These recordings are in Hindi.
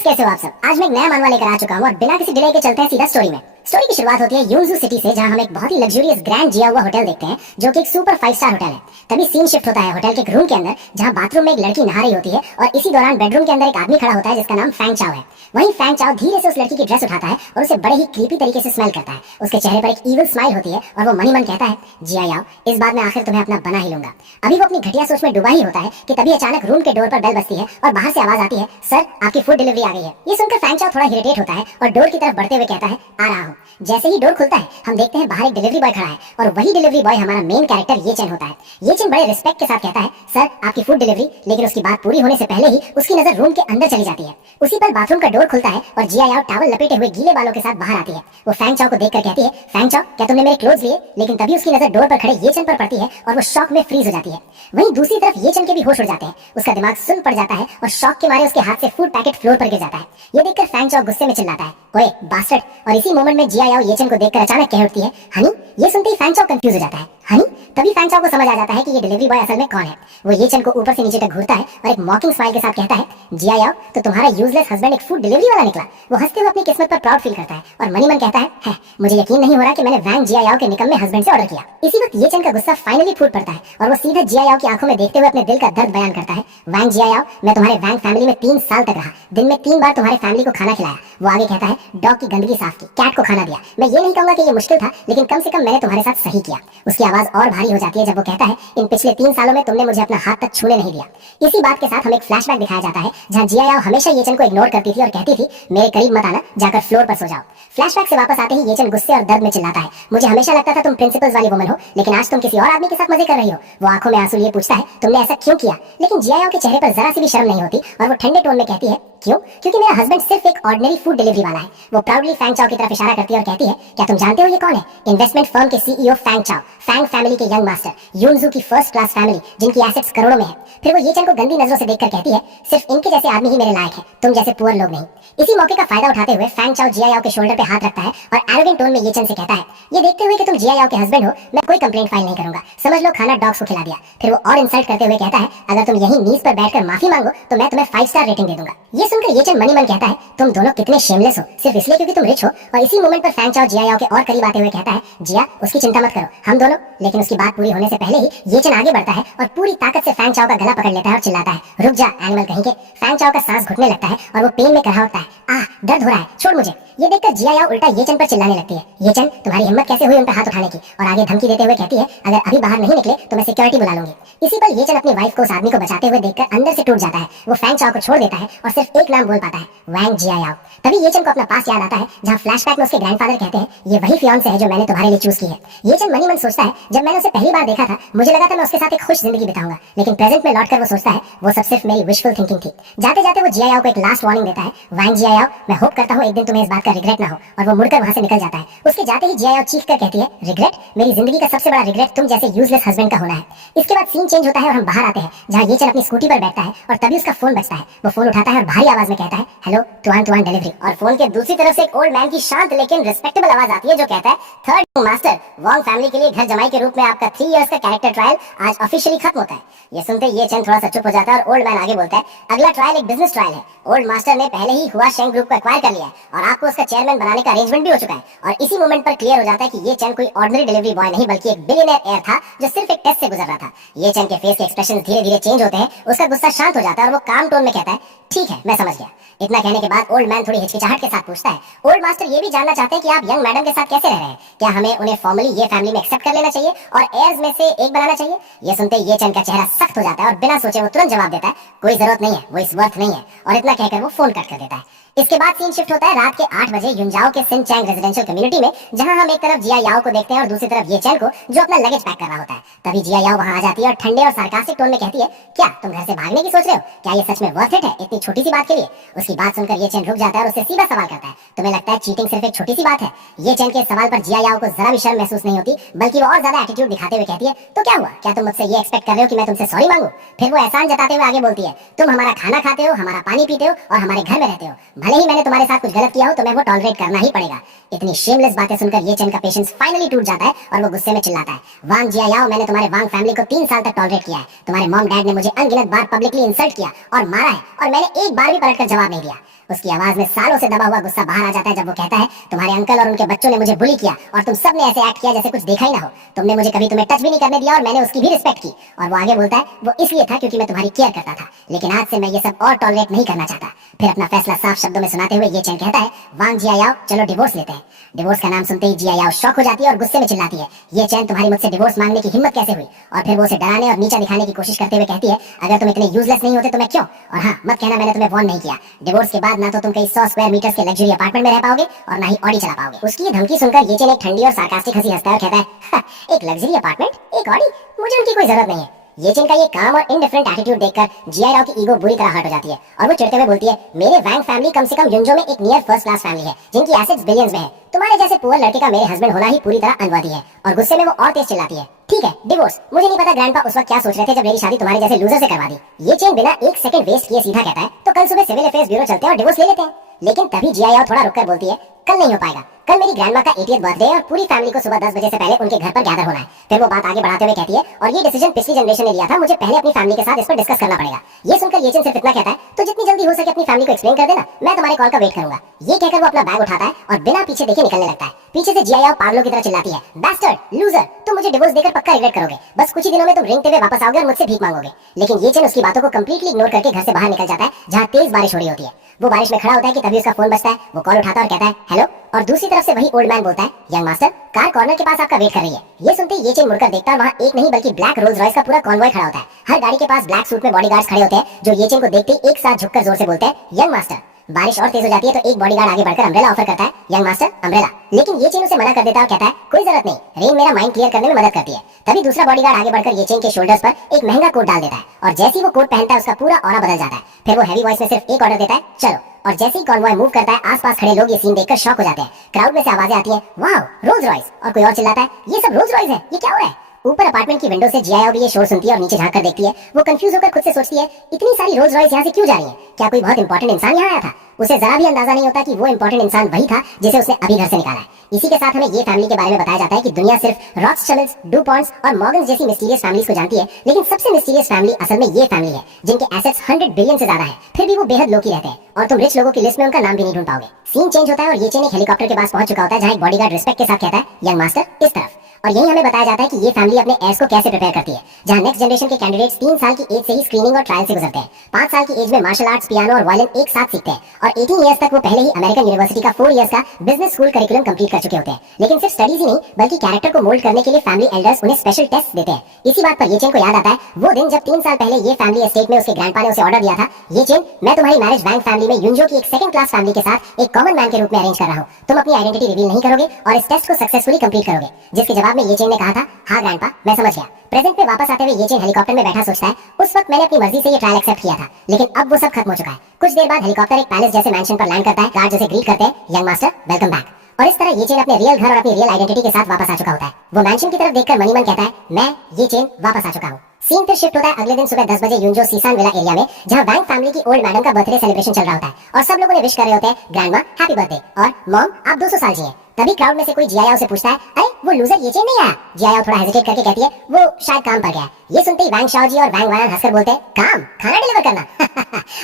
गाइस, कैसे हो आप सब। आज मैं एक नया मानवा लेकर आ चुका हूँ और बिना किसी डिले के चलते हैं सीधा स्टोरी में। स्टोरी की शुरुआत होती है यूंजू सिटी से, जहां हम एक बहुत ही लग्जरियस ग्रैंड जिया हुआ होटल देखते हैं, जो कि एक सुपर 5 स्टार होटल है। तभी सीन शिफ्ट होता है होटल के एक रूम के अंदर, जहां बाथरूम में एक लड़की नहा रही होती है और इसी दौरान बेडरूम के अंदर एक आदमी खड़ा होता है जिसका नाम फैंग चाओ है। वहीं फैंग चाओ धीरे से उस लड़की की ड्रेस उठाता है और उसे बड़े ही क्रीपी तरीके से स्मेल करता है। उसके चेहरे पर एक ईविल स्माइल होती है और वो मनी मन कहता है, जिया याओ, इस बार मैं आखिर तुम्हें अपना बना ही लूंगा। अभी वो अपनी घटिया सोच में डूबा ही होता है कि तभी अचानक रूम के डोर पर बेल बजती है और बाहर से आवाज आती है, सर आपकी फूड डिलीवरी आ गई है। ये सुनकर फैंग चाओ थोड़ा इरिटेट होता है और डोर की तरफ बढ़ते हुए कहता है, आ रहा हूँ। जैसे ही डोर खुलता है हम देखते हैं बाहर एक डिलीवरी बॉय खड़ा है और वही डिलीवरी बॉय हमारा मेन कैरेक्टर ये चेन होता है। ये चेन बड़े रिस्पेक्ट के साथ कहता है, सर आपकी फूड डिलीवरी। लेकिन उसकी बात पूरी होने से पहले ही उसकी नजर रूम के अंदर चली जाती है। उसी पर बाथरूम का डोर खुलता है और जिया याओ टॉवल लपेटे हुए गीले बालों के साथ बाहर आती है। वो फैंग चाओ को देखकर कहती है, फैंग चाओ क्या तुमने मेरे क्लोथ्स लिए? लेकिन तभी उसकी नजर डोर पर खड़े ये चेन पर पड़ती है और वो शॉक में फ्रीज हो जाती है। वहीं दूसरी तरफ ये चेन के भी होश उड़ जाते हैं। उसका दिमाग सुन पड़ जाता है और शॉक के मारे उसके हाथ से फूड पैकेट फ्लोर पर गिर जाता है। ये देखकर फैंग चाओ गुस्से में चिल्लाता है, ओए बास्टर्ड। और इसी मोमेंट में जिया याओ ये चेन को देखकर अचानक कह उठती है, हनी। ये सुनते ही फैंग चाओ कंफ्यूज हो जाता है, हनी। तभी फैंग चाओ को समझ आ जाता है कि ये डिलीवरी बॉय असल में कौन है। वो ये चेन को ऊपर से नीचे तक घूरता है और एक मॉकिंग स्माइल के साथ कहता है, जिया याओ तो तुम्हारा यूजलेस हस्बैंड एक फूड डिलीवरी वाला निकला। वो हंसते हुए अपनी किस्मत पर प्राउड फील करता है और मनी मन कहता है, मुझे यकीन नहीं हो रहा कि मैंने वैंग जिया याओ के निकम्मे हस्बैंड से ऑर्डर किया। इसी वक्त ये चेन का गुस्सा फाइनली फूट पड़ता है और वो सीधा जिया याओ की आंखों में देखते हुए अपने दिल का दर्द बयान करता है, वैंग जिया याओ, मैं तुम्हारे वैंग फैमिली में 3 साल तक रहा, दिन में 3 बार तुम्हारे फैमिली को खाना खिलाया। वो आगे कहता है, डॉग की गंदगी साफ की, कैट को खाना दिया। मैं ये नहीं कहूंगा कि ये मुश्किल था, लेकिन कम से कम मैंने तुम्हारे साथ सही किया। उसकी आवाज और भारी हो जाती है जब वो कहता है, इन पिछले 3 सालों में तुमने मुझे अपना हाथ तक छूने नहीं दिया। इसी बात के साथ हमें एक फ्लैशबैक दिखाया जाता है जहां जिया याओ हमेशा ये चेन को इग्नोर करती थी और कहती थी, मेरे करीब मत आना, जाकर फ्लोर पर सो जाओ। फ्लैशबैक से वापस आते ही ये चेन गुस्से और दर्द में चिल्लाता है, मुझे हमेशा लगता था तुम प्रिंसिपल्स वाली वुमन हो, लेकिन आज तुम किसी और आदमी के साथ मजे कर रही हो। वो आंखों में आंसू लिए पूछता है, तुमने ऐसा क्यों किया? लेकिन जिया याओ के चेहरे पर जरा सी भी शर्म नहीं होती और वो ठंडे टोन में कहती है, क्यों? क्योंकि मेरा हस्बैंड सिर्फ एक ऑर्डिनरी फूड डिलीवरी वाला है। वो प्राउडली फैंग चाओ की तरफ इशारा करती है और कहती है, क्या तुम जानते हो ये कौन है? इन्वेस्टमेंट फर्म के सीईओ फैंग चाओ, फैंग फैमिली के यंग मास्टर, यूनजू की फर्स्ट क्लास फैमिली, जिनकी एसेट्स करोड़ों में है। फिर वो ये चेन को गंदी नजरों से देखकर कहती है, सिर्फ इनके जैसे आदमी ही मेरे लायक है, तुम जैसे पुअर लोग नहीं। इसी मौके का फायदा उठाते हुए फैंग चाओ जिया याओ के शोल्डर पे हाथ रखता है और एरोगेंट टोन में ये चेन से कहता है, ये देखते हुए कि तुम जिया याओ के हस्बैंड हो, मैं कोई कंप्लेंट फाइल नहीं करूंगा, समझ लो खाना डॉग्स को खिला दिया। फिर वो और इंसल्ट करते हुए कहता है, अगर तुम यही नीज पर बैठकर माफी मांगो तो मैं तुम्हें 5 स्टार रेटिंग दे दूंगा। ये सुनकर ये चेन मनी मन कहता है, तुम दोनों कितने शेमलेस हो, सिर्फ इसलिए क्योंकि तुम रिच हो। और इसी मोमेंट पर फैंग चाओ जिया याओ के और करीब आते हुए कहता है, जिया उसकी चिंता मत करो, हम दोनों। लेकिन उसकी बात पूरी होने से पहले ही ये चेन आगे बढ़ता है और पूरी ताकत से फैंग चाओ का गला पकड़ लेता है और चिल्लाता है, रुक जा एनिमल कहीं के। फैंग चाओ का सांस घुटने लगता है और वो पेन में कहा होता है, आह दर्द हो रहा है, छोड़ मुझे। ये देखकर जिया याओ उल्टा ये चेन पर चिल्लाने लगती है, ये चेन तुम्हारी हिम्मत कैसे हुई उन पर हाथ उठाने की? और आगे धमकी देते हुए कहती है, अगर अभी बाहर नहीं निकले तो मैं सिक्योरिटी बुला लूंगी। इसी पर ये चेन अपनी वाइफ को उस आदमी को बचाते हुए देखकर अंदर से टूट जाता है। वो फैंग चाओ को छोड़ देता है और सिर्फ एक नाम बोल पाता है, वैंग जिया याओ। तभी ये चेन को अपना पास याद आता है जहां फ्लैशबैक में उसके ग्रैंडफादर कहते हैं, ये वही फियांसे है जो मैंने तुम्हारे लिए चूज की है। ये चेन मनी मन सोचता है, जब मैंने उसे पहली बार देखा था मुझे लगा था मैं उसके साथ एक खुश जिंदगी बिताऊंगा, लेकिन प्रेजेंट में लौटकर वो सोचता है वो सब सिर्फ मेरी विशफुल थिंकिंग थी। जाते जाते वो जिया याओ को एक लास्ट वार्निंग देता है, वैंग जिया याओ, मैं होप करता हूँ एक दिन तुम्हें इस बात का रिग्रेट ना हो। और वो मुड़कर वहां से निकल जाता है। उसके जाते ही जिया याओ चीख कर कहती है, रिग्रेट? मेरी जिंदगी का सबसे बड़ा रिग्रेट तुम जैसे यूजलेस हस्बैंड का होना है। इसके बाद सीन चेंज होता है और हम बाहर आते हैं जहां ये चेन अपनी स्कूटी पर बैठता है और तभी उसका फोन बजता है। वो फोन उठाता है और भारी आवाज में कहता है, हेलो तुआन तुआन डिलीवरी। और फोन के दूसरी तरफ से एक ओल्ड मैन की शांत लेकिन रिस्पेक्टेबल आवाज आती है जो कहता है, थर्ड मास्टर, वांग फैमिली के लिए घर जमाई के रूप में आपका 3 इयर्स का कैरेक्टर ट्रायल आज ऑफिशियली खत्म होता है। ये सुनते ये चेन थोड़ा सा चुप हो जाता है और ओल्ड मैन आगे बोलता है, अगला ट्रायल एक बिजनेस ट्रायल है। ओल्ड मास्टर ने पहले ही हुआ शेंग ग्रुप को एक्वायर कर लिया है और आपको उसका चेयरमैन बनाने का अरेंजमेंट भी हो चुका है। और इसी मोमेंट पर क्लियर हो जाता है कि ये चेन कोई ऑर्डिनरी डिलीवरी बॉय नहीं बल्कि एक बिलियनियर एयर था जो सिर्फ एक टेस्ट से गुजर रहा था। ये चेन के फेस के एक्सप्रेशन धीरे धीरे चेंज होते हैं, उसका गुस्सा शांत हो जाता है और वो काम टोन में कहता है, ठीक है मैं समझ गया। इतना कहने के बाद ओल्ड मैन थोड़ी हिचकिचाहट के साथ पूछता है, ओल्ड मास्टर ये भी जानना चाहते हैं कि आप यंग मैडम के साथ कैसे रह रहे हैं? क्या हमें उन्हें फॉर्मली ये फैमिली में एक्सेप्ट कर लेना चाहिए और एयर्स में से एक बनाना चाहिए? ये सुनते ये चेन का चेहरा सख्त हो जाता है और बिना सोचे वो तुरंत जवाब देता है, कोई जरूरत नहीं है, वो इस वर्थ नहीं है। और इतना कहकर वो फोन कट कर देता है। इसके बाद सीन शिफ्ट होता है रात के 8 बजे युनजाओ के सिनचैंग रेजिडेंशियल कम्युनिटी में, जहां हम एक तरफ जिया याओ को देखते हैं और दूसरी तरफ ये चेन को जो अपना लगेज पैक कर रहा होता है। तभी जिया याओ वहां आ जाती है और ठंडे और सार्कास्टिक टोन में कहती है, क्या तुम घर से भागने की सोच रहे हो? क्या ये सच में वर्थ इट है इतनी छोटी सी बात के लिए? उसकी बात सुनकर ये चेन रुक जाता है और उससे सीधा सवाल करता है, तुम्हें लगता है चीटिंग सिर्फ एक छोटी सी बात है? ये चेन के सवाल पर जिया याओ को जरा भी शर्म महसूस नहीं होती, बल्कि वो और ज्यादा एटीट्यूड दिखाते हुए कहती है, तो क्या हुआ? क्या तुम मुझसे ये एक्सपेक्ट कर रहे हो कि मैं तुमसे सॉरी मांगू? फिर वो एहसान जताते हुए आगे बोलती है, तुम हमारा खाना खाते हो, हमारा पानी पीते हो और हमारे घर में रहते हो, भले ही मैंने तुम्हारे साथ कुछ गलत किया हो तो मैं वो टॉलरेट करना ही पड़ेगा। इतनी शेमलेस बातें सुनकर ये चेन का पेशेंस फाइनली टूट जाता है और वो गुस्से में चिल्लाता है, वांग जिया याओ, मैंने तुम्हारे वांग फैमिली को 3 साल तक टॉलरेट किया है। तुम्हारे मॉम डैड ने मुझे अनगिनत बार पब्लिकली इंसल्ट किया और मारा है और मैंने एक बार भी पलटकर जवाब नहीं दिया। उसकी आवाज में सालों से दबा हुआ गुस्सा बाहर आ जाता है जब वो कहता है, तुम्हारे अंकल और उनके बच्चों ने मुझे बुली किया और तुम सब ने ऐसे एक्ट किया जैसे कुछ देखा ही ना हो। तुमने मुझे कभी तुम्हें टच भी नहीं करने दिया और मैंने उसकी भी रिस्पेक्ट की। और वो आगे बोलता है, वो इसलिए था क्योंकि मैं तुम्हारी केयर करता था, लेकिन आज से मैं ये सब और टॉलरेट नहीं करना चाहता। फिर अपना फैसला साफ शब्दों में सुनाते हुए ये चैन कहता है, वांग जियायाओ, चलो डिवोर्स लेते हैं। डिवोर्स का नाम सुनते ही जियायाओ शॉक हो जाती है और गुस्से में चिल्लाती है, ये चैन, तुम्हारी मुझसे डिवोर्स मांगने की हिम्मत कैसे हुई? और फिर वो उसे डराने और नीचा दिखाने की कोशिश करते हुए कहती है, अगर तुम इतने यूजलेस नहीं होते तो मैं क्यों? और हाँ, मत कहना मैंने तुम्हें वार्न नहीं किया। डिवोर्स के बाद ना तो तुम कई 100 स्क्वायर मीटर्स के लग्जरी अपार्टमेंट में रह पाओगे और ना ही ऑडी चला पाओगे। उसकी ये धमकी सुनकर ये चैन एक ठंडी और सार्कास्टिक हंसी हंसता है और कहता है, एक लग्जरी अपार्टमेंट, एक ऑडी, मुझे उनकी कोई जरूरत नहीं है। ये चैन का ये काम और इनडिफरेंट एटीट्यूड देखकर जियायाओ की ईगो बुरी तरह हर्ट हो जाती है और वो चिढ़ते हुए बोलती है, मेरे वैंग फैमिली कम से कम युनजो में एक नियर फर्स्ट क्लास फैमिली है जिनकी एसेट्स बिलियंस में है। तुम्हारे जैसे पुअर लड़के का मेरे हस्बैंड होना ही पूरी तरह अनवर्दी है। और गुस्से में वो और तेज चिल्लाती है, ठीक है डिवोर्स। मुझे नहीं पता ग्रैंडपा उस वक्त क्या सोच रहे थे जब मेरी शादी तुम्हारे जैसे लूजर से करवा दी। ये चैन बिना एक सेकंड वेस्ट किए सीधा कहता है, तो कल सुबह सिविल अफेयर्स ब्यूरो चलते हैं और डिवोर्स ले लेते हैं। लेकिन तभी जियायाओ थोड़ा रुककर बोलती है, कल नहीं हो पाएगा। कल मेरी ग्रैंडमा का 80th बर्थडे है और पूरी फैमिली को सुबह 10 बजे से पहले उनके घर पर गैदर होना है। फिर वो बात आगे बढ़ाते हुए कहती है, और ये डिसीजन पिछली जनरेशन ने लिया था, मुझे पहले अपनी फैमिली के साथ इस पर डिस्कस करना पड़ेगा। ये सुनकर ये चैन सिर्फ इतना कहता है, तो जितनी जल्दी हो सके अपनी फैमिली को एक्सप्लेन कर देना, मैं तुम्हारे कॉल का वेट करूंगा। ये कहकर वो अपना बैग उठाता है और बिना पीछे देखे निकलने लगता है। पीछे से जियायाओ पागलों की तरह चिल्लाती है, बैस्टर्ड, लूजर, तुम मुझे डिवोर्स देकर पक्का रिग्रेट करोगे। बस कुछ ही दिनों में तुम रेंगते हुए वापस आओगे और मुझसे भीख मांगोगे। लेकिन ये चैन उसकी बातों को कंप्लीटली इग्नोर करके घर से बाहर निकल जाता है जहां तेज बारिश हो रही होती है। वो बारिश में खड़ा होता है कि तभी उसका फोन बजता है। वो कॉल उठाता है और कहता है, हेलो। और दूसरी तरफ से वही ओल्ड मैन बोलता है, यंग मास्टर, कार कॉर्नर के पास आपका वेट कर रही है। ये सुनते ही ये चैन मुड़कर देखता है, वहाँ एक नहीं बल्कि ब्लैक रोल्स रॉयस का पूरा कॉन्वॉय खड़ा होता है। हर गाड़ी के पास ब्लैक सूट में बॉडीगार्ड्स खड़े होते हैं जो ये चैन को देखते ही एक साथ झुककर जोर से बोलते हैं, यंग मास्टर। बारिश और तेज हो जाती है तो एक बॉडीगार्ड आगे बढ़कर अम्ब्रेला ऑफर करता है, यंग मास्टर अम्ब्रेला। लेकिन ये चैन उसे मना कर देता है और कहता है, कोई जरूरत नहीं, रेन मेरा माइंड क्लियर करने में मदद करती है। तभी दूसरा बॉडीगार्ड आगे बढ़कर ये चैन के शोल्डर्स पर एक महंगा कोट डाल देता है और जैसे ही वो कोट पहनता है उसका पूरा ऑरा बदल जाता है। फिर वो हैवी वॉइस में सिर्फ एक ऑर्डर देता है, चलो। और जैसे ही कॉन्वॉय मूव करता है आसपास खड़े लोग ये सीन देखकर शॉक हो जाते हैं। क्राउड में से आवाजें आती हैं, वाओ रोल्स रॉयस। और कोई और चिल्लाता है, ये सब रोल्स रॉयस है, ये क्या हो रहा है? ऊपर अपार्टमेंट की विंडो से जियायाओ भी ये शोर सुनती है और नीचे झांक कर देखती है। वो कंफ्यूज होकर खुद से सोचती है, इतनी सारी रोल्स रॉयस यहाँ से क्यों जा रही है? क्या कोई बहुत इंपॉर्टेंट इंसान यहाँ आया था? उसे जरा भी अंदाजा नहीं होता कि वो इंपॉर्टेंट इंसान वही था जिसे उसने अभी घर से निकाला है। इसी के साथ हमें ये फैमिली के बारे में बताया जाता है कि दुनिया सिर्फ रॉथस्चिल्ड्स, डुपॉन्ट्स और मॉर्गन्स जैसी मिस्टीरियस फैमिलीज को जानती है, लेकिन सबसे मिस्टीरियस फैमिली असल में ये फैमिली है जिनके एसेट्स 100 बिलियन से ज्यादा है, फिर भी वो बेहद लो की रहते हैं और तुम रिच लोगों की लिस्ट में उनका नाम भी नहीं ढूंढ पाओगे। सीन चेंज होता है और ये चैन एक हेलीकॉप्टर के पास पहुंच चुका होता है जहां एक बॉडीगार्ड रिस्पेक्ट के साथ कहता है, यंग मास्टर इस तरफ। और यही हमें बताया जाता है कि ये फैमिली अपने एयर्स को कैसे प्रिपेयर करती है, जहां नेक्स्ट जनरेशन के कैंडिडेट्स 3 साल की एज से ही स्क्रीनिंग और ट्रायल से गुजरते हैं। 5 साल की एज में मार्शल आर्ट्स, पियानो और वायलिन एक साथ सीखते हैं और 18 ईयर्स तक वो पहले ही अमेरिकन यूनिवर्सिटी का 4 ईयर्स का बिजनेस स्कूल करिकुलम कंप्लीट कर चुके होते हैं। लेकिन सिर्फ स्टडीज ही नहीं बल्कि कैरेक्टर को मोल्ड करने के लिए फैमिली एल्डर्स उन्हें स्पेशल टेस्ट देते हैं। इसी बात पर ये चैन को याद आता है वो दिन जब 3 साल पहले ये फैमिली एस्टेट में उसके ग्रैंडपा ने उसे ऑर्डर दिया था, ये चैन, मैं तुम्हारी मैरिज वैंग फैमिली में युनजो की एक सेकंड क्लास फैमिली के साथ एक कॉमन मैन के रूप में अरेंज कर रहा हूँ। तुम अपनी आइडेंटिटी रिवील नहीं करोगे और इस टेस्ट को सक्सेसफुली कंप्लीट करोगे। जिसके जवाब में ये चैन ने कहा था, हाँ ग्रैंडपा, मैं समझ गया। प्रेजेंट में वापस आते हुए ये चैन हेलीकॉप्टर में बैठा सोचता है, उस वक्त मैंने अपनी मर्जी से ये ट्रायल एक्सेप्ट किया था, लेकिन अब वो सब खत्म हो चुका है। कुछ देर बाद हेलीकॉप्टर एक पैलेस जैसे मैंशन पर लैंड करता है। गार्ड उसे ग्रीट करते हैं, यंग मास्टर वेलकम बैक। और इस तरह ये चैन अपने रियल घर और अपनी रियल आइडेंटिटी के साथ वापस आ चुका होता है। वो मैंशन की तरफ देखकर मनी मन कहता है, मैं ये चैन वापस आ चुका हूँ। सीन फिर शिफ्ट होता है अगले दिन सुबह 10 बजे युनजो सीसान विला एरिया में, जहां वैंग फैमिली की ओल्ड मैडम का बर्थडे सेलिब्रेशन चल रहा होता है और सब लोगों ने विश कर रहे होते हैं, ग्रैंडमा हैप्पी बर्थडे और मॉम आप 200 साल जिए। तभी क्राउड में से कोई जियायाओ से पूछता है, अरे वो लूजर ये चैन नहीं आया? जियायाओ थोड़ा हेजिटेट करके कहती है, वो शायद काम पर गया है। ये सुनते ही वैंग शाओजी और वैंग वायान हंसकर बोलते हैं, काम, खाना डिलीवर करना।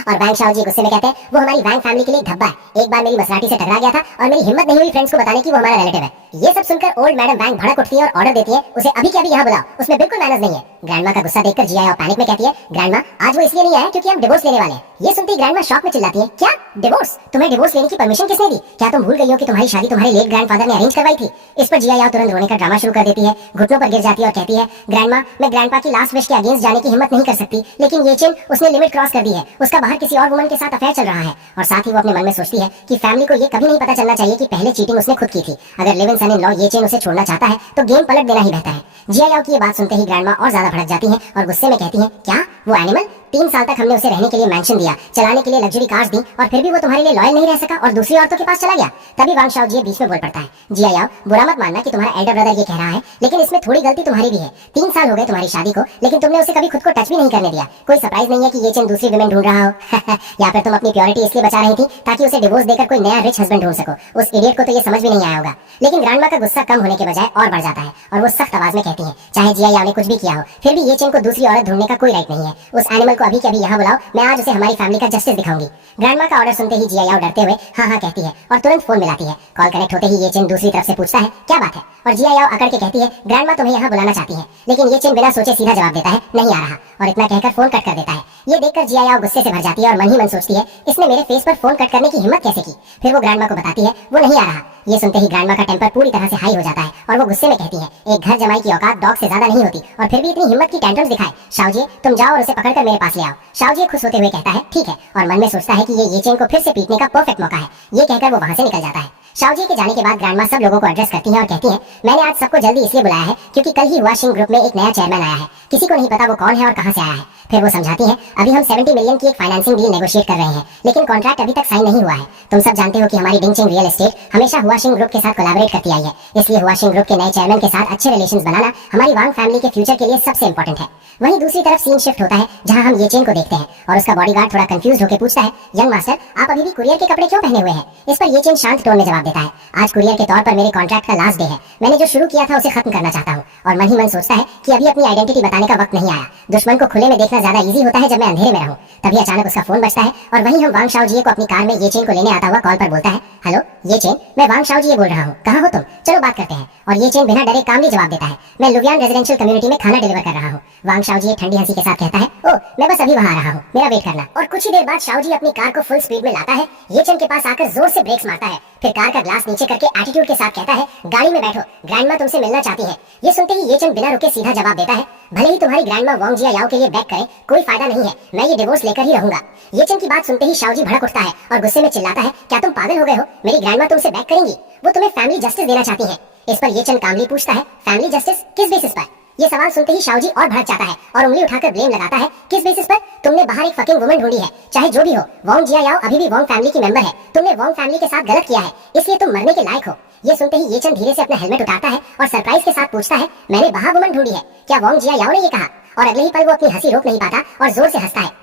और वैंग शाओजी गुस्से में कहते हैं, वो हमारी वैंग फैमिली के लिए एक धब्बा है, एक बार मेरी मसराटी से टकरा गया था और मेरी हिम्मत नहीं हुई फ्रेंड्स को बताने की वो हमारा रिलेटिव है। ये सब सुनकर ओल्ड मैडम वैंग भड़क उठती है और ऑर्डर देती है, उसे अभी के अभी यहाँ बुलाओ, उसमें बिल्कुल मैनर्स नहीं है। ग्रैंडमा का गुस्सा देखकर जियायाओ पैनिक में कहती है, ग्रैंडमा आज वो इसलिए नहीं आया क्योंकि हम डिवोर्स लेने वाले हैं। ये सुनते ही ग्रैंडमा शॉक में चिल्लाती है, क्या डिवोर्स? तुम्हें डिवोर्स लेने की परमिशन किसने दी? क्या तुम भूल गई हो कि तुम्हारी शादी तुम्हारे लेट ग्रैंडफादर ने अरेंज करवाई थी? इस पर जियायाओ तुरंत रोने का ड्रामा शुरू कर देती है, घुटनों पर गिर जाती है और कहती है, ग्रैंडमा मैं ग्रैंडपा की लास्ट विश के अगेंस्ट जाने की हिम्मत नहीं कर सकती, लेकिन ये चैन उसने लिमिट क्रॉस कर दी है, उसका बाहर किसी और वुमन के साथ अफेयर चल रहा है। और साथ ही वो अपने मन में सोचती है कि फैमिली को ये कभी नहीं पता चलना चाहिए कि पहले चीटिंग उसने खुद की थी। अगर live in son in law ये चैन उसे छोड़ना चाहता है तो गेम पलट देना ही बेहतर है। जियायाओ की ये बात सुनते ही ग्रैंडमा और ज्यादा भड़क जाती है और गुस्से में कहती है, क्या वो एनिमल? 3 साल तक हमने उसे रहने के लिए मैंशन दिया, चलाने के लिए लग्जरी कार्स दी और फिर भी वो तुम्हारे लिए लॉयल नहीं रह सका और दूसरी औरतों के पास चला गया। तभी वांग शाओजी बीच में बोल पड़ता है, जियायाओ बुरा मत मानना कि तुम्हारा एल्डर ब्रदर ये कह रहा है, लेकिन इसमें थोड़ी गलती तुम्हारी भी है। 3 साल हो गए तुम्हारी शादी को, लेकिन तुमने उसे कभी खुद को टच भी नहीं करने दिया। कोई सरप्राइज नहीं है कि ये चैन दूसरी विमेन ढूंढ रहा हो। या फिर तुम अपनी प्योरिटी इसलिए बचा रही थी ताकि उसे डिवोर्स देकर कोई नया रिच हस्बैंड ढूंढ सको। उस इडियट को तो ये समझ भी नहीं आया होगा। लेकिन ग्रैंडमा का गुस्सा कम होने के बजाय और बढ़ जाता है और वो सख्त आवाज में कहती है, चाहे जियायाओ ने कुछ भी किया हो, फिर भी ये चैन को दूसरी औरत ढूंढने का कोई राइट नहीं है। उस एनिमल को अभी के अभी यहाँ बुलाओ, मैं आज उसे हमारी फैमिली का जस्टिस दिखाऊंगी। ग्रैंडमा का ऑर्डर सुनते ही जिया याओ डरते हुए हाँ हाँ कहती है और तुरंत फोन मिलाती है। कॉल कनेक्ट होते ही ये चेन दूसरी तरफ से पूछता है क्या बात है, और जिया याओ अकड़ के कहती है ग्रैंडमा तुम्हें यहाँ बुलाना चाहती है। लेकिन ये चेन बिना सोचे सीधा जवाब देता है नहीं आ रहा, और इतना कहकर फोन कट कर देता है। ये देखकर जिया याओ गुस्से से भर जाती है और मन ही मन सोचती है इसने मेरे फेस पर फोन कट करने की हिम्मत कैसे की। फिर वो ग्रैंडमा को बताती है वो नहीं आ रहा। ये सुनते ही ग्रैंडमा का टेम्पर पूरी तरह से हाई हो जाता है और वो गुस्से में कहती है एक घर जमाई की औकात डॉग से ज्यादा नहीं होती, और फिर भी इतनी हिम्मत की टेंट्रम्स दिखाए। शाओजी तुम जाओ और उसे पकड़कर मेरे पास ले आओ। शाओजी खुश होते हुए कहता है ठीक है, और मन में सोचता है कि ये चेन को फिर से पीटने का परफेक्ट मौका है। ये कहकर वो वहां से निकल जाता है। शाओजी के जाने के बाद ग्रैंडमा सब लोगों को एड्रेस करती हैं और कहती हैं मैंने आज सबको जल्दी इसलिए बुलाया है क्योंकि कल ही हुआशिंग ग्रुप में एक नया चेयरमैन आया है। किसी को नहीं पता वो कौन है और कहां से आया है। फिर वो समझाती हैं अभी हम 70 मिलियन की एक फाइनेंसिंग डील नेगोशिएट कर रहे हैं, लेकिन कॉन्ट्रैक्ट अभी तक साइन नहीं हुआ है। तुम सब जानते हो कि हमारी डिंगचिंग रियल एस्टेट हमेशा हुआशिंग ग्रुप के साथ कोलैबोरेट करती आई है, इसलिए हुआशिंग ग्रुप के नए चेयरमैन के साथ अच्छे रिलेशंस बनाना हमारी वांग फैमिली के फ्यूचर के लिए सबसे इंपॉर्टेंट है। वहीं दूसरी तरफ सीन शिफ्ट होता है जहां हम ये चेन को देखते हैं और उसका बॉडीगार्ड थोड़ा कंफ्यूज होकर पूछता है यंग मास्टर आप अभी भी कुरियर के कपड़े क्यों पहने हुए हैं। इस पर ये चेन शांत टोन में जवाब देता है आज कुरियर के तौर पर मेरे कॉन्ट्रैक्ट का लास्ट डे है, मैंने जो शुरू किया था उसे खत्म करना चाहता हूँ। और मन ही मन सोचता है कि अभी अपनी आइडेंटिटी बताने का वक्त नहीं आया। दुश्मन को खुले में देखना ज्यादा इजी होता है जब मैं अंधेरे में रहूं। तभी अचानक उसका फोन बजता है और वहीं हम वांग शाओ जी को अपनी कार में ये चेन को लेने आता हुआ कॉल पर बोलता है हेलो ये चेन, मैं वांग शाओ जी बोल रहा हूँ, कहाँ हो तुम, चलो बात करते हैं। और ये चेन बिना डरे कामली जवाब देता है मैं लुवियान रेजिडेंशियल कम्युनिटी में खाना डिलीवर कर रहा हूँ। वांग शाओ जी ठंडी हंसी के साथ कहता है ओ मैं बस अभी वहाँ आ रहा हूँ, मेरा वेट करना। और कुछ ही देर बाद शाओ जी अपनी कार को फुल स्पीड में लाता है, ये चेन के पास आकर जोर से ब्रेक्स मारता है, फिर कार का ग्लास नीचे करके एटीट्यूड के साथ कहता है गाड़ी में बैठो, ग्रैंडमा तुमसे मिलना चाहती है। ये सुनते ही ये चेन बिना रुके सीधा जवाब देता है भले ही तुम्हारी ग्रैंडमा वांग जिया याओ के लिए बैक करे कोई फायदा नहीं है, मैं ये डिवोर्स लेकर ही रहूंगा। ये चेन की बात सुनते ही शाओ जी भड़क उठता है और गुस्से में चिल्लाता है क्या तुम पागल हो गए हो, मेरी ग्रैंडमा तुमसे बैक करेंगी, वो तुम्हें फैमिली जस्टिस देना चाहती है। इस पर ये चेन कामली पूछता है फैमिली जस्टिस किस बेसिस पर। ये सवाल सुनते ही शाओ जी और भड़क जाता है और उंगली उठाकर ब्लेम लगाता है किस बेसिस पर, तुमने बाहर एक फकिंग वुमन ढूंढी है, चाहे जो भी हो वांग जिया याओ अभी भी वांग फैमिली की मेंबर है, तुमने वांग फैमिली के साथ गलत किया है इसलिए तुम मरने के लायक हो। ये सुनते ही ये चंद धीरे से अपना हेलमेट उतारता है और सरप्राइज के साथ पूछता है मैंने बाहर वुमन ढूंढी है, क्या वांग जिया याओ ने ये कहा। और अगले ही पल वो अपनी हंसी रोक नहीं पाता और जोर से हंसता है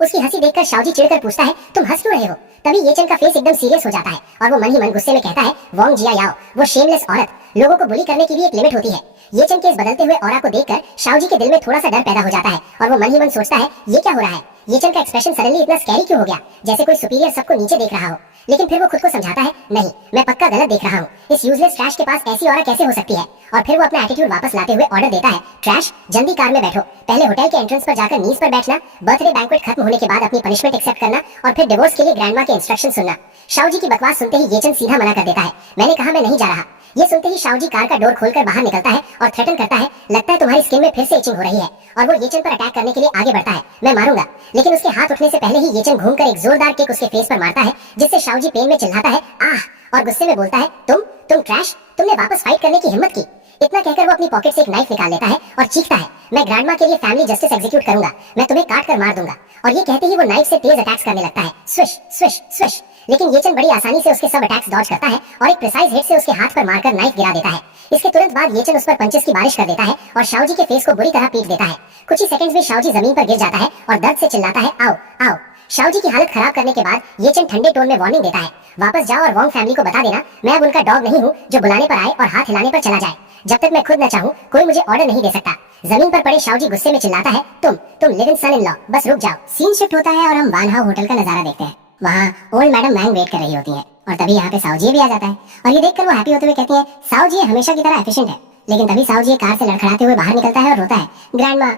उसकी हंसी देखकर शाओजी चिढ़कर पूछता है तुम हंस क्यों रहे हो। तभी ये चन का फेस एकदम सीरियस हो जाता है और वो मन ही मन गुस्से में कहता है वांग जिया याओ वो शेमलेस औरत, लोगों को बुली करने की भी एक लिमिट होती है। ये चन के इस बदलते हुए ऑरा को देखकर शाओजी के दिल में थोड़ा सा डर पैदा हो जाता है और वो मन ही मन सोचता है ये क्या हो रहा है। ये चन का एक्सप्रेशन सडनली इतना स्कैरी क्यों हो गया, जैसे कोई सुपीरियर सबको नीचे देख रहा हो। लेकिन फिर वो खुद को समझाता है नहीं मैं पक्का गलत देख रहा हूँ, इस यूजलेस ट्रैश के पास ऐसी औरत कैसे हो सकती है। और फिर वो अपना एटीट्यूड वापस लाते हुए ऑर्डर देता है ट्रैश जल्दी कार में बैठो, पहले होटल के एंट्रेंस पर जाकर नीज पर बैठना, बर्थडे बैंक्वेट खत्म होने के बाद अपनी पनिशमेंट एक्सेप्ट करना और फिर डिवोर्स के लिए ग्रैंडमा के इंस्ट्रक्शन सुनना। शाओ जी की बकवास सुनते ही ये चन सीधा मना कर देता है मैंने कहा मैं नहीं जा रहा। ये सुनते ही शाओ जी कार का डोर खोलकर बाहर निकलता है और थ्रेटन करता है लगता है तुम्हारी स्किन में फिर से इचिंग हो रही है। और वो येचन पर अटैक करने के लिए आगे बढ़ता है मैं मारूंगा, लेकिन उसके हाथ उठने से पहले ही येचन घूमकर एक जोरदार किक उसके फेस पर मारता है जिससे शाओ जी पेन में चिल्लाता है आह और गुस्से में बोलता है तुम ट्रैश, तुमने वापस फाइट करने की हिम्मत की। इतना कहकर वो अपनी पॉकेट से एक नाइफ निकाल लेता है और चीखता है मैं ग्रैंडमा के लिए फैमिली जस्टिस एग्जीक्यूट करूंगा, मैं तुम्हें काट कर मार दूंगा। और ये कहते ही वो नाइफ से तेज अटैक्स करने लगता है स्विश स्विश स्विश, लेकिन येचन बड़ी आसानी से उसके सब अटैक्स डॉज करता है और एक प्रिसाइज हिट से उसके हाथ पर मारकर नाइफ गिरा देता है। इसके तुरंत बाद येचन उस पर पंचेस की बारिश कर देता है और शाओ जी के फेस को बुरी तरह पीट देता है। कुछ ही सेकंड्स में शाओ जी जमीन पर गिर जाता है और दर्द से चिल्लाता है आओ आओ। शाओ जी की हालत खराब करने के बाद येचन ठंडे टोन में वार्निंग देता है वापस जाओ और वांग फैमिली को बता देना मैं अब उनका डॉग नहीं हूँ जो बुलाने पर आए और हाथ हिलाने पर चला जाए, जब तक मैं खुद न चाहूँ कोई मुझे ऑर्डर नहीं दे सकता। जमीन पर पड़े शाओ जी गुस्से में चिल्लाता है तुम live in son in law, बस रुक जाओ। सीन शिफ्ट होता है और हम वानहाउ होटल का नजारा देखते हैं। वहाँ ओल्ड मैडम मैंग वेट कर रही होती है और तभी यहाँ पे साओ जी भी आ जाता है और ये देखकर वो हैप्पी होते हुए कहती है साओ जी हमेशा की तरह एफिशिएंट है। लेकिन तभी साओ जी कार से लड़खड़ाते हुए बाहर निकलता है और रोता है ग्रैंडमा।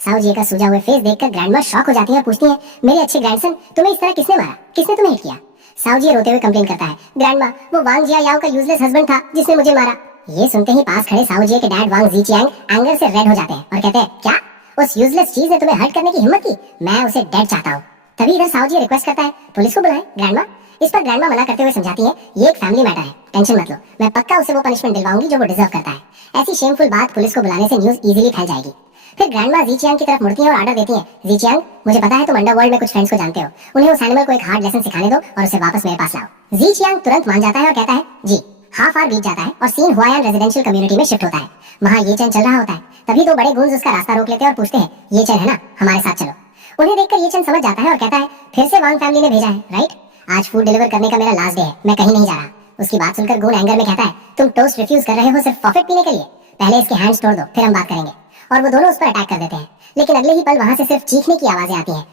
साओ जी का सूजा हुए फेस देखकर ग्रैंडमा शॉक हो जाती है और पूछती है मेरे अच्छे ग्रैंडसन तुम्हें इस तरह किसने मारा, किसने तुम्हें हिट किया। साओ जी रोते हुए कंप्लेन करता है ग्रैंडमा वो वांग जिया याओ का यूजलेस हस्बैंड था जिसने मुझे मारा। ये सुनते ही पास खड़े साओ जी के डैड वांग जीचियांग एंगर से रेड हो जाते हैं और कहते हैं क्या उस यूजलेस चीज ने तुम्हें हर्ट करने की हिम्मत की, मैं उसे डेड चाहता हूँ। तभी इधर साओ जी रिक्वेस्ट करता है पुलिस को बुलाएं ग्रैंडमा। इस पर ग्रैंडमा मना करते हुए समझाती है ये एक फैमिली मैटर है, टेंशन मत लो, मैं पक्का उसे वो पनिशमेंट दिलवाऊंगी जो वो डिजर्व करता है। ऐसी शेमफुल बात पुलिस को बुलाने से न्यूज इजीली फैल जाएगी। फिर ग्रैंडमा जीचियांग की तरफ मुड़ती है और ऑर्डर देती है जीचियांग मुझे पता है तुम अंडरवर्ल्ड में कुछ फ्रेंड्स को जानते हो, उन्हें उस एनिमल को एक हार्ड लेसन सिखाने दो और उसे वापस मेरे पास लाओ। जीचियांग तुरंत मान जाता है और कहता है जी। हाफ आवर बीत जाता है और सीन हुआयान रेजिडेंशियल कम्युनिटी में शिफ्ट होता है। वहाँ ये चैन चल रहा होता है। तभी दो बड़े गुंज उसका रास्ता रोक लेते हैं और पूछते हैं ये चैन है ना, हमारे साथ चलो। उन्हें देखकर ये चैन समझ जाता है और कहता है फिर से वांग फैमिली ने भेजा है राइट, आज फूड डिलीवर करने का मेरा लास्ट डे है, मैं कहीं नहीं जा रहा। उसकी बात सुनकर गुण एंगर में कहता है तुम टोस्ट रिफ्यूज कर रहे हो सिर्फ प्रॉफिट पीने के लिए, पहले इसके हैंड्स तोड़ दो फिर हम बात करेंगे। और वो दोनों उस पर अटैक कर देते हैं। लेकिन अगले ही पल वहां से सिर्फ चीखने की आवाजें आती हैं।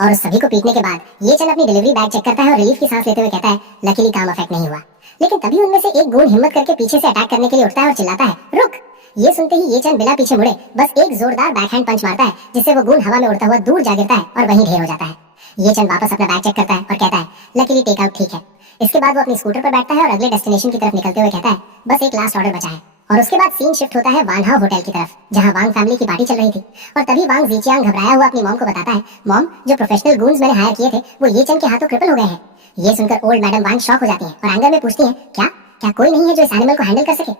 और उस सभी को पीटने के बाद ये चन अपनी डिलीवरी बैग चेक करता है और रिलीफ की सांस लेते हुए कहता है, लकीली काम अफेक्ट नहीं हुआ। लेकिन तभी उनमें से एक गूंड हिम्मत करके पीछे से अटैक करने के लिए उठता है और चिल्लाता है, रुक। ये सुनते ही ये चन बिना पीछे मुड़े बस एक जोरदार बैकहैंड पंच मारता है, जिससे वो गूंड हवा में उड़ता हुआ दूर जा गिरता है और वहीं ढेर हो जाता है। ये चन वापस अपना बैग चेक करता है और कहता है, लकीली टेक आउट ठीक है। इसके बाद वो अपनी स्कूटर पर बैठता है और अगले डेस्टिनेशन की तरफ निकलते हुए कहता है, बस एक लास्ट ऑर्डर बचा है। और उसके बाद सीन शिफ्ट होता है वान हाउ होटल की तरफ, जहां वांग फैमिली की पार्टी चल रही थी। और तभी वांग जीचियांग घबराया हुआ अपनी मॉम को बताता है, मॉम, जो प्रोफेशनल गूंड्स मैंने हायर किए थे वो ये चन के हाथों क्रिपल हो गए हैं। ये सुनकर ओल्ड मैडम वांग शॉक हो जाती है और एंगर में पूछती है, क्या क्या कोई नहीं है जो इस एनिमल को हैंडल कर सके?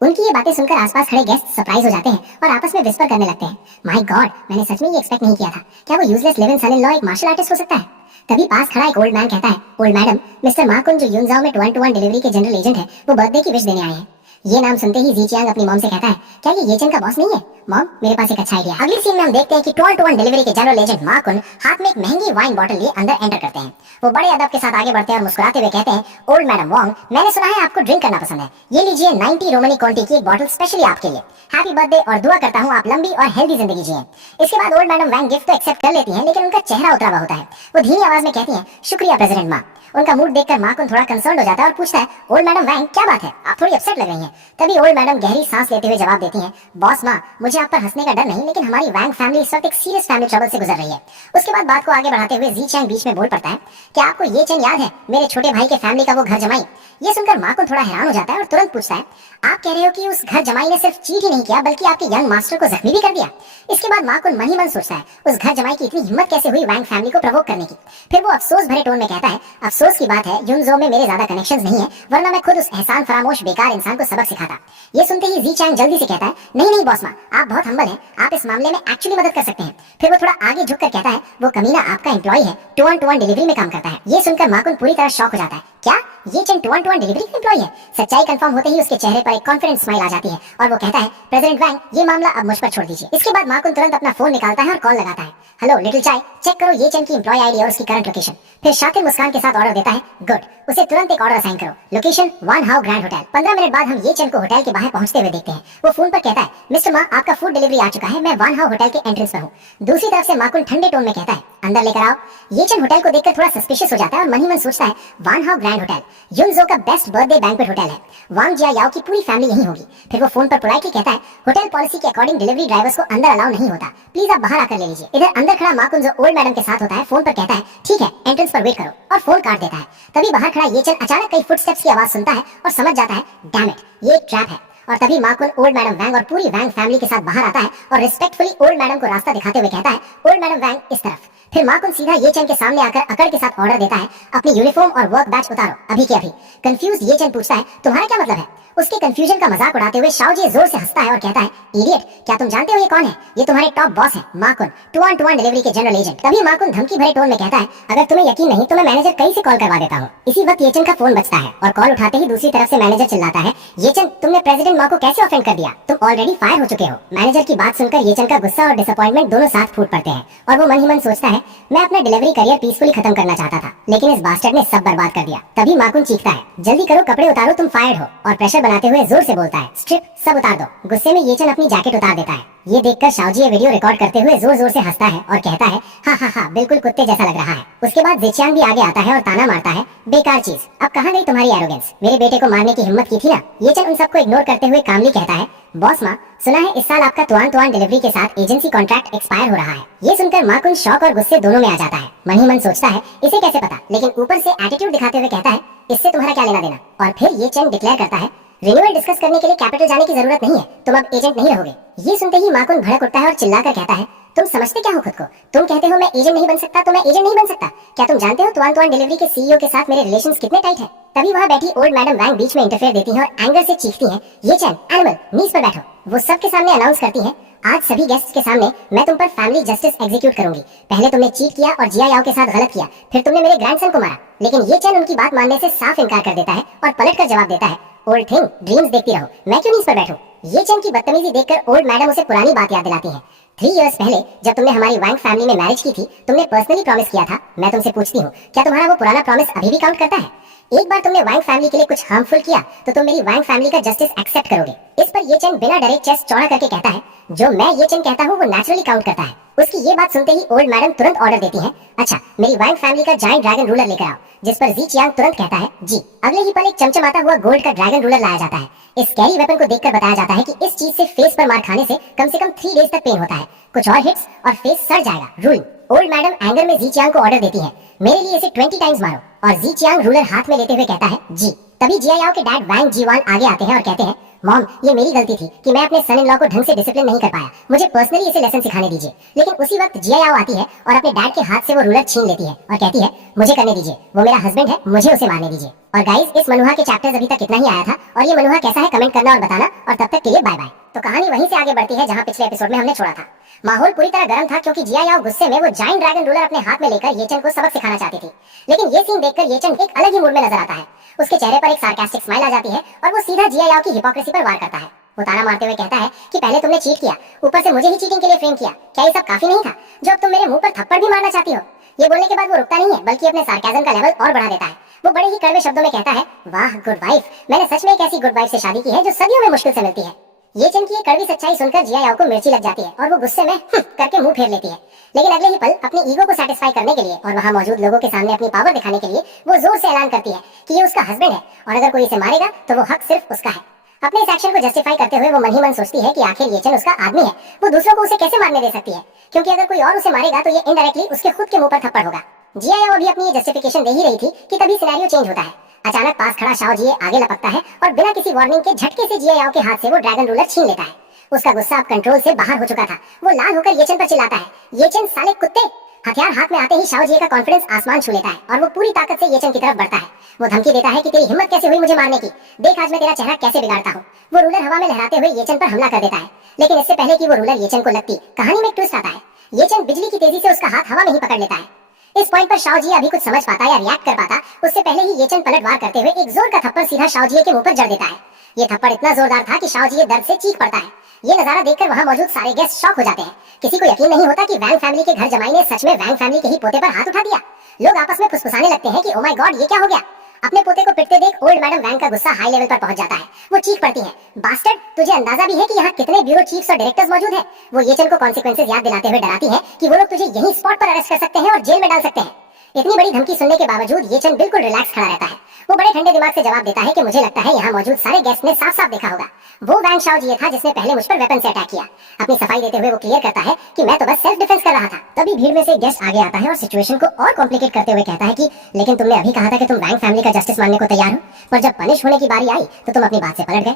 उनकी ये बातें सुनकर आसपास खड़े गेस्ट सरप्राइज हो जाते हैं और आपस में विस्पर करने लगते हैं, माय गॉड, मैंने सच में ये एक्सपेक्ट नहीं किया था। क्या वो useless live in son in law एक मार्शल आर्टिस्ट हो सकता है? तभी पास खड़ा एक ओल्ड मैन कहता है, ओल्ड मैडम, मिस्टर मा कुन जो यूनजाओ में 1-to-1 डिलीवरी के जनरल एजेंट है, वो बर्थडे की विश देने आए हैं। ये नाम सुनते ही जीचियांग अपनी मॉम से कहता है, क्या ये चन का बॉस नहीं है? मॉम, मेरे पास एक अच्छा आइडिया। अगली सीन में हम देखते हैं कि 12-to-1 डिलीवरी के जनरल एजेंट मा कुन हाथ में एक महंगी वाइन बॉटल लिए अंदर एंटर करते हैं। वो बड़े अदब के साथ आगे बढ़ते हैं और मुस्कुराते हुए कहते हैं, ओल्ड मैडम वांग, मैंने सुना है आपको ड्रिंक करना पसंद है। ये लीजिए 90 रोमनी क्वांटी की एक बॉटल स्पेशली आपके लिए। हैप्पी बर्थडे और दुआ करता हूँ आप लंबी और हेल्दी जिंदगी जिए। इसके बाद ओल्ड मैडम वांग गिफ्ट तो एक्सेप्ट कर लेती हैं, लेकिन उनका चेहरा उतरा हुआ होता है। वो धीमी आवाज में कहती हैं, शुक्रिया प्रेसिडेंट मा। उनका मूड देखकर मा कुन थोड़ा कंसर्न हो जाता है और पूछता है, ओल्ड मैडम वांग, क्या बात है, आप थोड़ी अपसेट लग रही हैं। तभी ओल्ड मैडम गहरी सांस लेते हुए जवाब देती हैं, बॉस माँ, मुझे आप पर हंसने का डर नहीं, लेकिन हमारी वांग फैमिली इस वक्त एक सीरियस फैमिली ट्रबल से गुजर रही है। उसके बाद बात को आगे बढ़ाते हुए जीचियांग बीच में बोल पड़ता है, क्या आपको ये चन याद है, मेरे छोटे भाई के फैमिली का वो घर जमाई? ये सुनकर मा कुन थोड़ा हैरान हो जाता है और तुरंत पूछता है, आप कह रहे हो कि उस घर जमाई ने सिर्फ चीट ही नहीं किया बल्कि आपके यंग मास्टर को जख्मी भी कर दिया? इसके बाद मा कुन मन ही मन सोचता है, उस घर जमाई की इतनी हिम्मत कैसे हुई वांग फैमिली को प्रवोक करने की। फिर वो अफसोस भरे टोन में कहता है, अफसोस की बात है यूनजो में मेरे ज्यादा कनेक्शंस नहीं है, वरना मैं खुद उस एहसान फरामोश बेकार इंसान को सबक सिखाता। ये सुनते ही जीचियांग जल्दी से कहता है, नहीं नहीं बॉस माँ, आप बहुत हम्बल हैं, आप इस मामले में एक्चुअली मदद कर सकते हैं। फिर वो थोड़ा आगे झुककर कहता है, वो कमीना आपका एम्प्लॉय है, 2-on-2 डिलीवरी में काम करता है। ये सुनकर मा कुन पूरी तरह शॉक हो जाता है, क्या ये चन 2-on-2 डिलीवरी का एम्प्लॉय है? सच्चाई कंफर्म होते ही उसके चेहरे पर एक कॉन्फिडेंट स्माइल आ जाती है और वो कहता है, प्रेसिडेंट वांग, ये मामला अब मुझ पर छोड़ दीजिए। इसके बाद मा कुन तुरंत अपना फोन निकालता है और कॉल लगाता है, हेलो लिटिल चाय, चेक करो ये चन की एम्प्लॉय आईडी और उसकी करंट लोकेशन। फिर शातिर मुस्कान के साथ ऑर्डर देता है, गुड, उसे तुरंत एक ऑर्डर असाइन करो, location one how grand hotel. 15 minute बाद हम ये चन को होटल के बाहर पहुंचते हुए देखते हैं। वो फोन पर कहता है, मिस्टर मा, आपका फूड डिलीवरी आ चुका है, मैं वान हाउ होटल के एंट्रेंस पर हूँ। दूसरी तरफ से मा कुन ठंडे टोन में कहता है, अंदर लेकर आओ। ये चन होटल को देखकर थोड़ा सस्पिशियस हो जाता है और मन ही मन सोचता है, वान हाउ ग्रैंड होटल यूनजो का बेस्ट बर्थडे बैंक्वेट होटल है, वांग जिया याओ की पूरी फैमिली यहीं होगी। फिर वो फोन पर पोलाइटली कहता है, होटल पॉलिसी के अकॉर्डिंग डिलीवरी ड्राइवर्स को अंदर अलाउ नहीं होता, प्लीज आप बाहर आकर ले लीजिए। इधर अंदर खड़ा मा कुन जो ओल्ड मैडम के साथ होता है, फोन पर कहता है, ठीक है, एंट्रेंस पर वेट करो, और फोन काट देता है। तभी बाहर खड़ा ये चन अचानक कई फुटस्टेप्स की आवाज सुनता है और समझ जाता है, डैम इट, ये एक ट्रैप है। और तभी मा कुन ओल्ड मैडम वांग और पूरी वांग फैमिली के साथ बाहर आता है और रिस्पेक्टफुली ओल्ड मैडम को रास्ता दिखाते हुए कहता है, ओल्ड मैडम वांग इस तरफ। फिर मा कुन सीधा ये चन के सामने आकर अकड़ के साथ ऑर्डर देता है, अपनी यूनिफॉर्म और वर्क बैच उतारो अभी के अभी। कंफ्यूज ये चन पूछता है, तुम्हारा क्या मतलब है? उसके कंफ्यूजन का मजाक उड़ाते हुए शाओजी जोर से हंसता है और कहता है, इडियट, क्या तुम जानते हो ये कौन है? ये तुम्हारे टॉप बॉस है, मा कुन, 2-on-2 डिलीवरी के जनरल एजेंट। तभी मा कुन धमकी भरे टोन में कहता है, अगर तुम्हें यकीन नहीं तो मैं मैनेजर कई से कॉल करवा देता हूँ। इसी वक्त ये चन का फोन बजता है और कॉल उठाते ही दूसरी तरफ से मैनेजर चिल्लाता है, ये चन, तुमने प्रेसिडेंट मा को कैसे ऑफेंड कर दिया? तुम ऑलरेडी फायर हो चुके हो। मैनेजर की बात सुनकर ये चन का गुस्सा और डिसअपॉइंटमेंट दोनों साथ फूट पड़ते हैं और वो मन ही मन सोचता है, मैं अपना डिलीवरी करियर पीसफुली खत्म करना चाहता था, लेकिन इस बास्टर्ड ने सब बर्बाद कर दिया। तभी मा कुन चीखता है, जल्दी करो, कपड़े उतारो, तुम फायर्ड हो। और प्रेशर बनाते हुए जोर से बोलता है, स्ट्रिप, सब उतार दो। गुस्से में ये चन अपनी जैकेट उतार देता है। ये देखकर शाओजी ये वीडियो रिकॉर्ड करते हुए जोर जोर से हंसता है और कहता है, हाँ हाँ हाँ, बिल्कुल कुत्ते जैसा लग रहा है। उसके बाद जिचियांग भी आगे आता है और ताना मारता है, बेकार चीज, अब कहाँ गई तुम्हारी एरोगेंस? मेरे बेटे को मारने की हिम्मत की थी ना? ये चन उन सबको इग्नोर करते हुए कामली कहता है, बॉस माँ, सुना है इस साल आपका 2-on-2 डिलीवरी के साथ एजेंसी कॉन्ट्रैक्ट एक्सपायर हो रहा है। ये सुनकर मा कुन शौक और गुस्से दोनों में आ जाता है। मन ही मन सोचता है, इसे कैसे पता, लेकिन ऊपर से एटीट्यूड दिखाते हुए कहता है, इससे तुम्हारा क्या लेना देना? और फिर ये चन डिक्लेयर करता है, रिन्यूअल डिस्कस करने के लिए कैपिटल जाने की जरूरत नहीं है, तुम अब एजेंट नहीं रहोगे। ये सुनते ही मा कुन भड़क उठता है और चिल्लाकर कहता है, तुम समझते क्या हो खुद को? तुम कहते हो मैं एजेंट नहीं बन सकता, तो मैं एजेंट नहीं बन सकता। क्या तुम जानते हो 2-on-2 डिलीवरी के सीईओ के साथ मेरे रिलेशंस कितने टाइट हैं? तभी वहां बैठी ओल्ड मैडम वांग बीच में इंटरफेयर देती हैं और एंगर से चीखती हैं, ये चन, एनिमल, नीज पर बैठो। वो सबके सामने अनाउंस करती हैं, आज सभी गेस्ट्स के सामने मैं तुम पर फैमिली जस्टिस एग्जीक्यूट करूंगी। पहले तुमने चीट किया और जिया याओ के साथ गलत किया, फिर तुमने मेरे ग्रैंडसन को मारा। लेकिन ये चन उनकी बात मानने से साफ इनकार कर देता है और पलट कर जवाब देता है, ओल्ड थिंग, ड्रीम्स देखती रहो, मैं क्यों नीज पर बैठूं? ये चन की बदतमीजी देखकर ओल्ड मैडम उसे पुरानी बात याद दिलाती है। 3 इयर्स पहले जब तुमने हमारी वांग फैमिली में मैरिज की थी, तुमने पर्सनली प्रॉमिस किया था। मैं तुमसे पूछती हूँ, क्या तुम्हारा वो पुराना प्रॉमिस अभी भी काउंट करता है? एक बार तुमने वांग फैमिली के लिए कुछ हार्मफुल किया तो तुम मेरी वांग फैमिली का जस्टिस एक्सेप्ट करोगे। इस पर ये चेन बिना डरे चेस्ट चौड़ा करके कहता है, जो मैं ये चेन कहता हूँ वो नेचुरली काउंट करता है। उसकी ये बात सुनते ही ओल्ड मैडम तुरंत ऑर्डर देती है, अच्छा मेरी वांग फैमिली का जायंट ड्रैगन रूलर लेकर आओ। जिस पर जी चियांग तुरंत कहता है जी। अगले ही पल एक चमचमाता हुआ गोल्ड का ड्रैगन रूलर लाया जाता है। इस कैरी वेपन को देखकर बताया जाता है कि इस चीज से फेस पर मार खाने से कम 3 डेज तक पेन होता है। कुछ और हिट्स और फेस सड़ जाएगा। रूल। ओल्ड मैडम एंगर में जी चियांग को ऑर्डर देती है, मेरे लिए इसे 20 टाइम्स मारो। और जी चियांग रूलर हाथ में लेते हुए कहता है जी। तभी जिया याओ के डैड वांग जीवान आगे आते हैं और कहते हैं, मॉम ये मेरी गलती थी कि मैं अपने सन इन लॉ को ढंग से डिसिप्लिन नहीं कर पाया, मुझे पर्सनली इसे लेसन सिखाने दीजिए। लेकिन उसी वक्त जिया याओ आती है और अपने डैड के हाथ से वो रूलर छीन लेती है और कहती है, मुझे करने दीजिए, वो मेरा हस्बैंड है, मुझे उसे मारने दीजिए। और गाइस, इस मनहुआ के चैप्टर्स अभी तक इतना ही आया था और ये मनहुआ कैसा है कमेंट करना और बताना, और तब तक के लिए बाय बाय। तो कहानी वहीं से आगे बढ़ती है जहाँ पिछले एपिसोड में हमने छोड़ा था। माहौल पूरी तरह गर्म था क्योंकि जिया याओ गुस्से में वो जायंट ड्रैगन रूलर अपने हाथ में लेकर येचन को सबक सिखाना चाहती थी। लेकिन ये सीन देखकर येचन एक अलग ही मूड में नजर आता है। उसके चेहरे पर एक सार्कास्टिक स्माइल आ जाती है और वो सीधा जिया याओ की हिपोक्रेसी पर वार करता है। वो ताना मारते हुए कहता है कि पहले तुमने चीट किया, ऊपर से मुझे ही चीटिंग के लिए फ्रेम किया, क्या ये सब काफी नहीं था जो अब तुम मेरे मुंह पर थप्पड़ भी मारना चाहती हो। ये बोलने के बाद वो रुकता नहीं है बल्कि अपने सार्काज़म का लेवल और बढ़ा देता है। वो बड़े ही कड़वे शब्दों में कहता है, वाह गुड वाइफ, मैंने सच में एक ऐसी गुड वाइफ से शादी की है जो सदियों में मुश्किल से मिलती है। ये चेन की ये कड़वी सच्चाई सुनकर जिया याओ को मिर्ची लग जाती है और वो गुस्से में करके मुंह फेर लेती है। लेकिन अगले ही पल अपनी ईगो को सेटिस्फाई करने के लिए और वहां मौजूद लोगों के सामने अपनी पावर दिखाने के लिए वो जोर से ऐलान करती है कि ये उसका हस्बैंड है और अगर कोई इसे मारेगा तो वो हक सिर्फ उसका है। अपने इस एक्शन को जस्टिफाई करते हुए वो मन ही मन सोचती है कि आखिर ये चेन उसका आदमी है, वो दूसरों को उसे कैसे मारने दे सकती है, क्योंकि अगर कोई और उसे मारेगा तो ये इनडायरेक्टली उसके खुद के मुंह पर थप्पड़ होगा। जिया याओ अभी अपनी ये जस्टिफिकेशन दे ही रही थी कि तभी सिनेरियो चेंज होता है। अचानक पास खड़ा शाओ जिए आगे लपकता है और बिना किसी वार्निंग के झटके से जिया याओ के हाथ से वो ड्रैगन रूलर छीन लेता है। उसका गुस्सा अब कंट्रोल से बाहर हो चुका था। वो लाल होकर येचन पर चिल्लाता है, येचन साले कुत्ते। हथियार हाथ में आते ही शाओ जिए का कॉन्फिडेंस आसमान छू लेता है और वो पूरी ताकत से येचन की तरफ बढ़ता है। वो धमकी देता है कि तेरी हिम्मत कैसे हुई मुझे मारने की, देख आज मैं तेरा चेहरा कैसे बिगाड़ता हूँ। वो रूलर हवा में लहराते हुए येचन पर हमला कर देता है, लेकिन इससे पहले कि वो रूलर येचन को लगती, कहानी में एक ट्विस्ट आता है। येचन बिजली की तेजी से उसका हाथ हवा में ही पकड़ लेता है। इस पॉइंट पर शाओ जिए अभी कुछ समझ पाता या रिएक्ट कर पाता उससे पहले ही येचन पलटवार करते हुए एक जोर का थप्पड़ सीधा शाओ जिए के मुंह पर जड़ देता है। ये थप्पड़ इतना जोरदार था कि शाओ जिए दर्द से चीख पड़ता है। ये नजारा देखकर वहां मौजूद सारे गेस्ट शॉक हो जाते हैं। किसी को यकीन नहीं होता कि वैंग फैमिली के घर जमाई ने सच में वैंग फैमिली के ही पोते पर हाथ उठा दिया। लोग आपस में फुसफुसाने लगते हैं कि ओ माय गॉड ये क्या हो गया। अपने पोते को पिटते देख ओल्ड मैडम वैंग का गुस्सा हाई लेवल पर पहुंच जाता है। वो चीख पड़ती है, बास्टर्ड तुझे अंदाजा भी है कि यहाँ कितने ब्यूरो चीफ्स और डायरेक्टर्स मौजूद हैं। वो येचन को कॉन्सिक्वेंसेस याद दिलाते हुए डराती है कि वो लोग तुझे यहीं स्पॉट पर अरेस्ट कर सकते हैं और जेल में डाल सकते हैं। इतनी बड़ी धमकी सुनने के बावजूद येचन बिल्कुल रिलैक्स खड़ा रहता है। वो बड़े ठंडे दिमाग से जवाब देता है कि मुझे लगता है यहाँ मौजूद सारे गेस्ट ने साफ साफ देखा होगा, वो वैंग शाओ जिए था जिसने पहले मुझ पर वेपन से अटैक किया। अपनी सफाई देते हुए वो क्लियर करता है कि मैं तो बस सेल्फ डिफेंस कर रहा था। तभी भीड़ में से एक गेस्ट आगे आता है और सिचुएशन को और कॉम्प्लिकेट करते हुए कहता है कि लेकिन तुमने अभी कहा था कि तुम वैंग फैमिली का जस्टिस मानने को तैयार हो, पर जब पनिश होने की बारी आई तो तुम अपनी बात से पलट गए।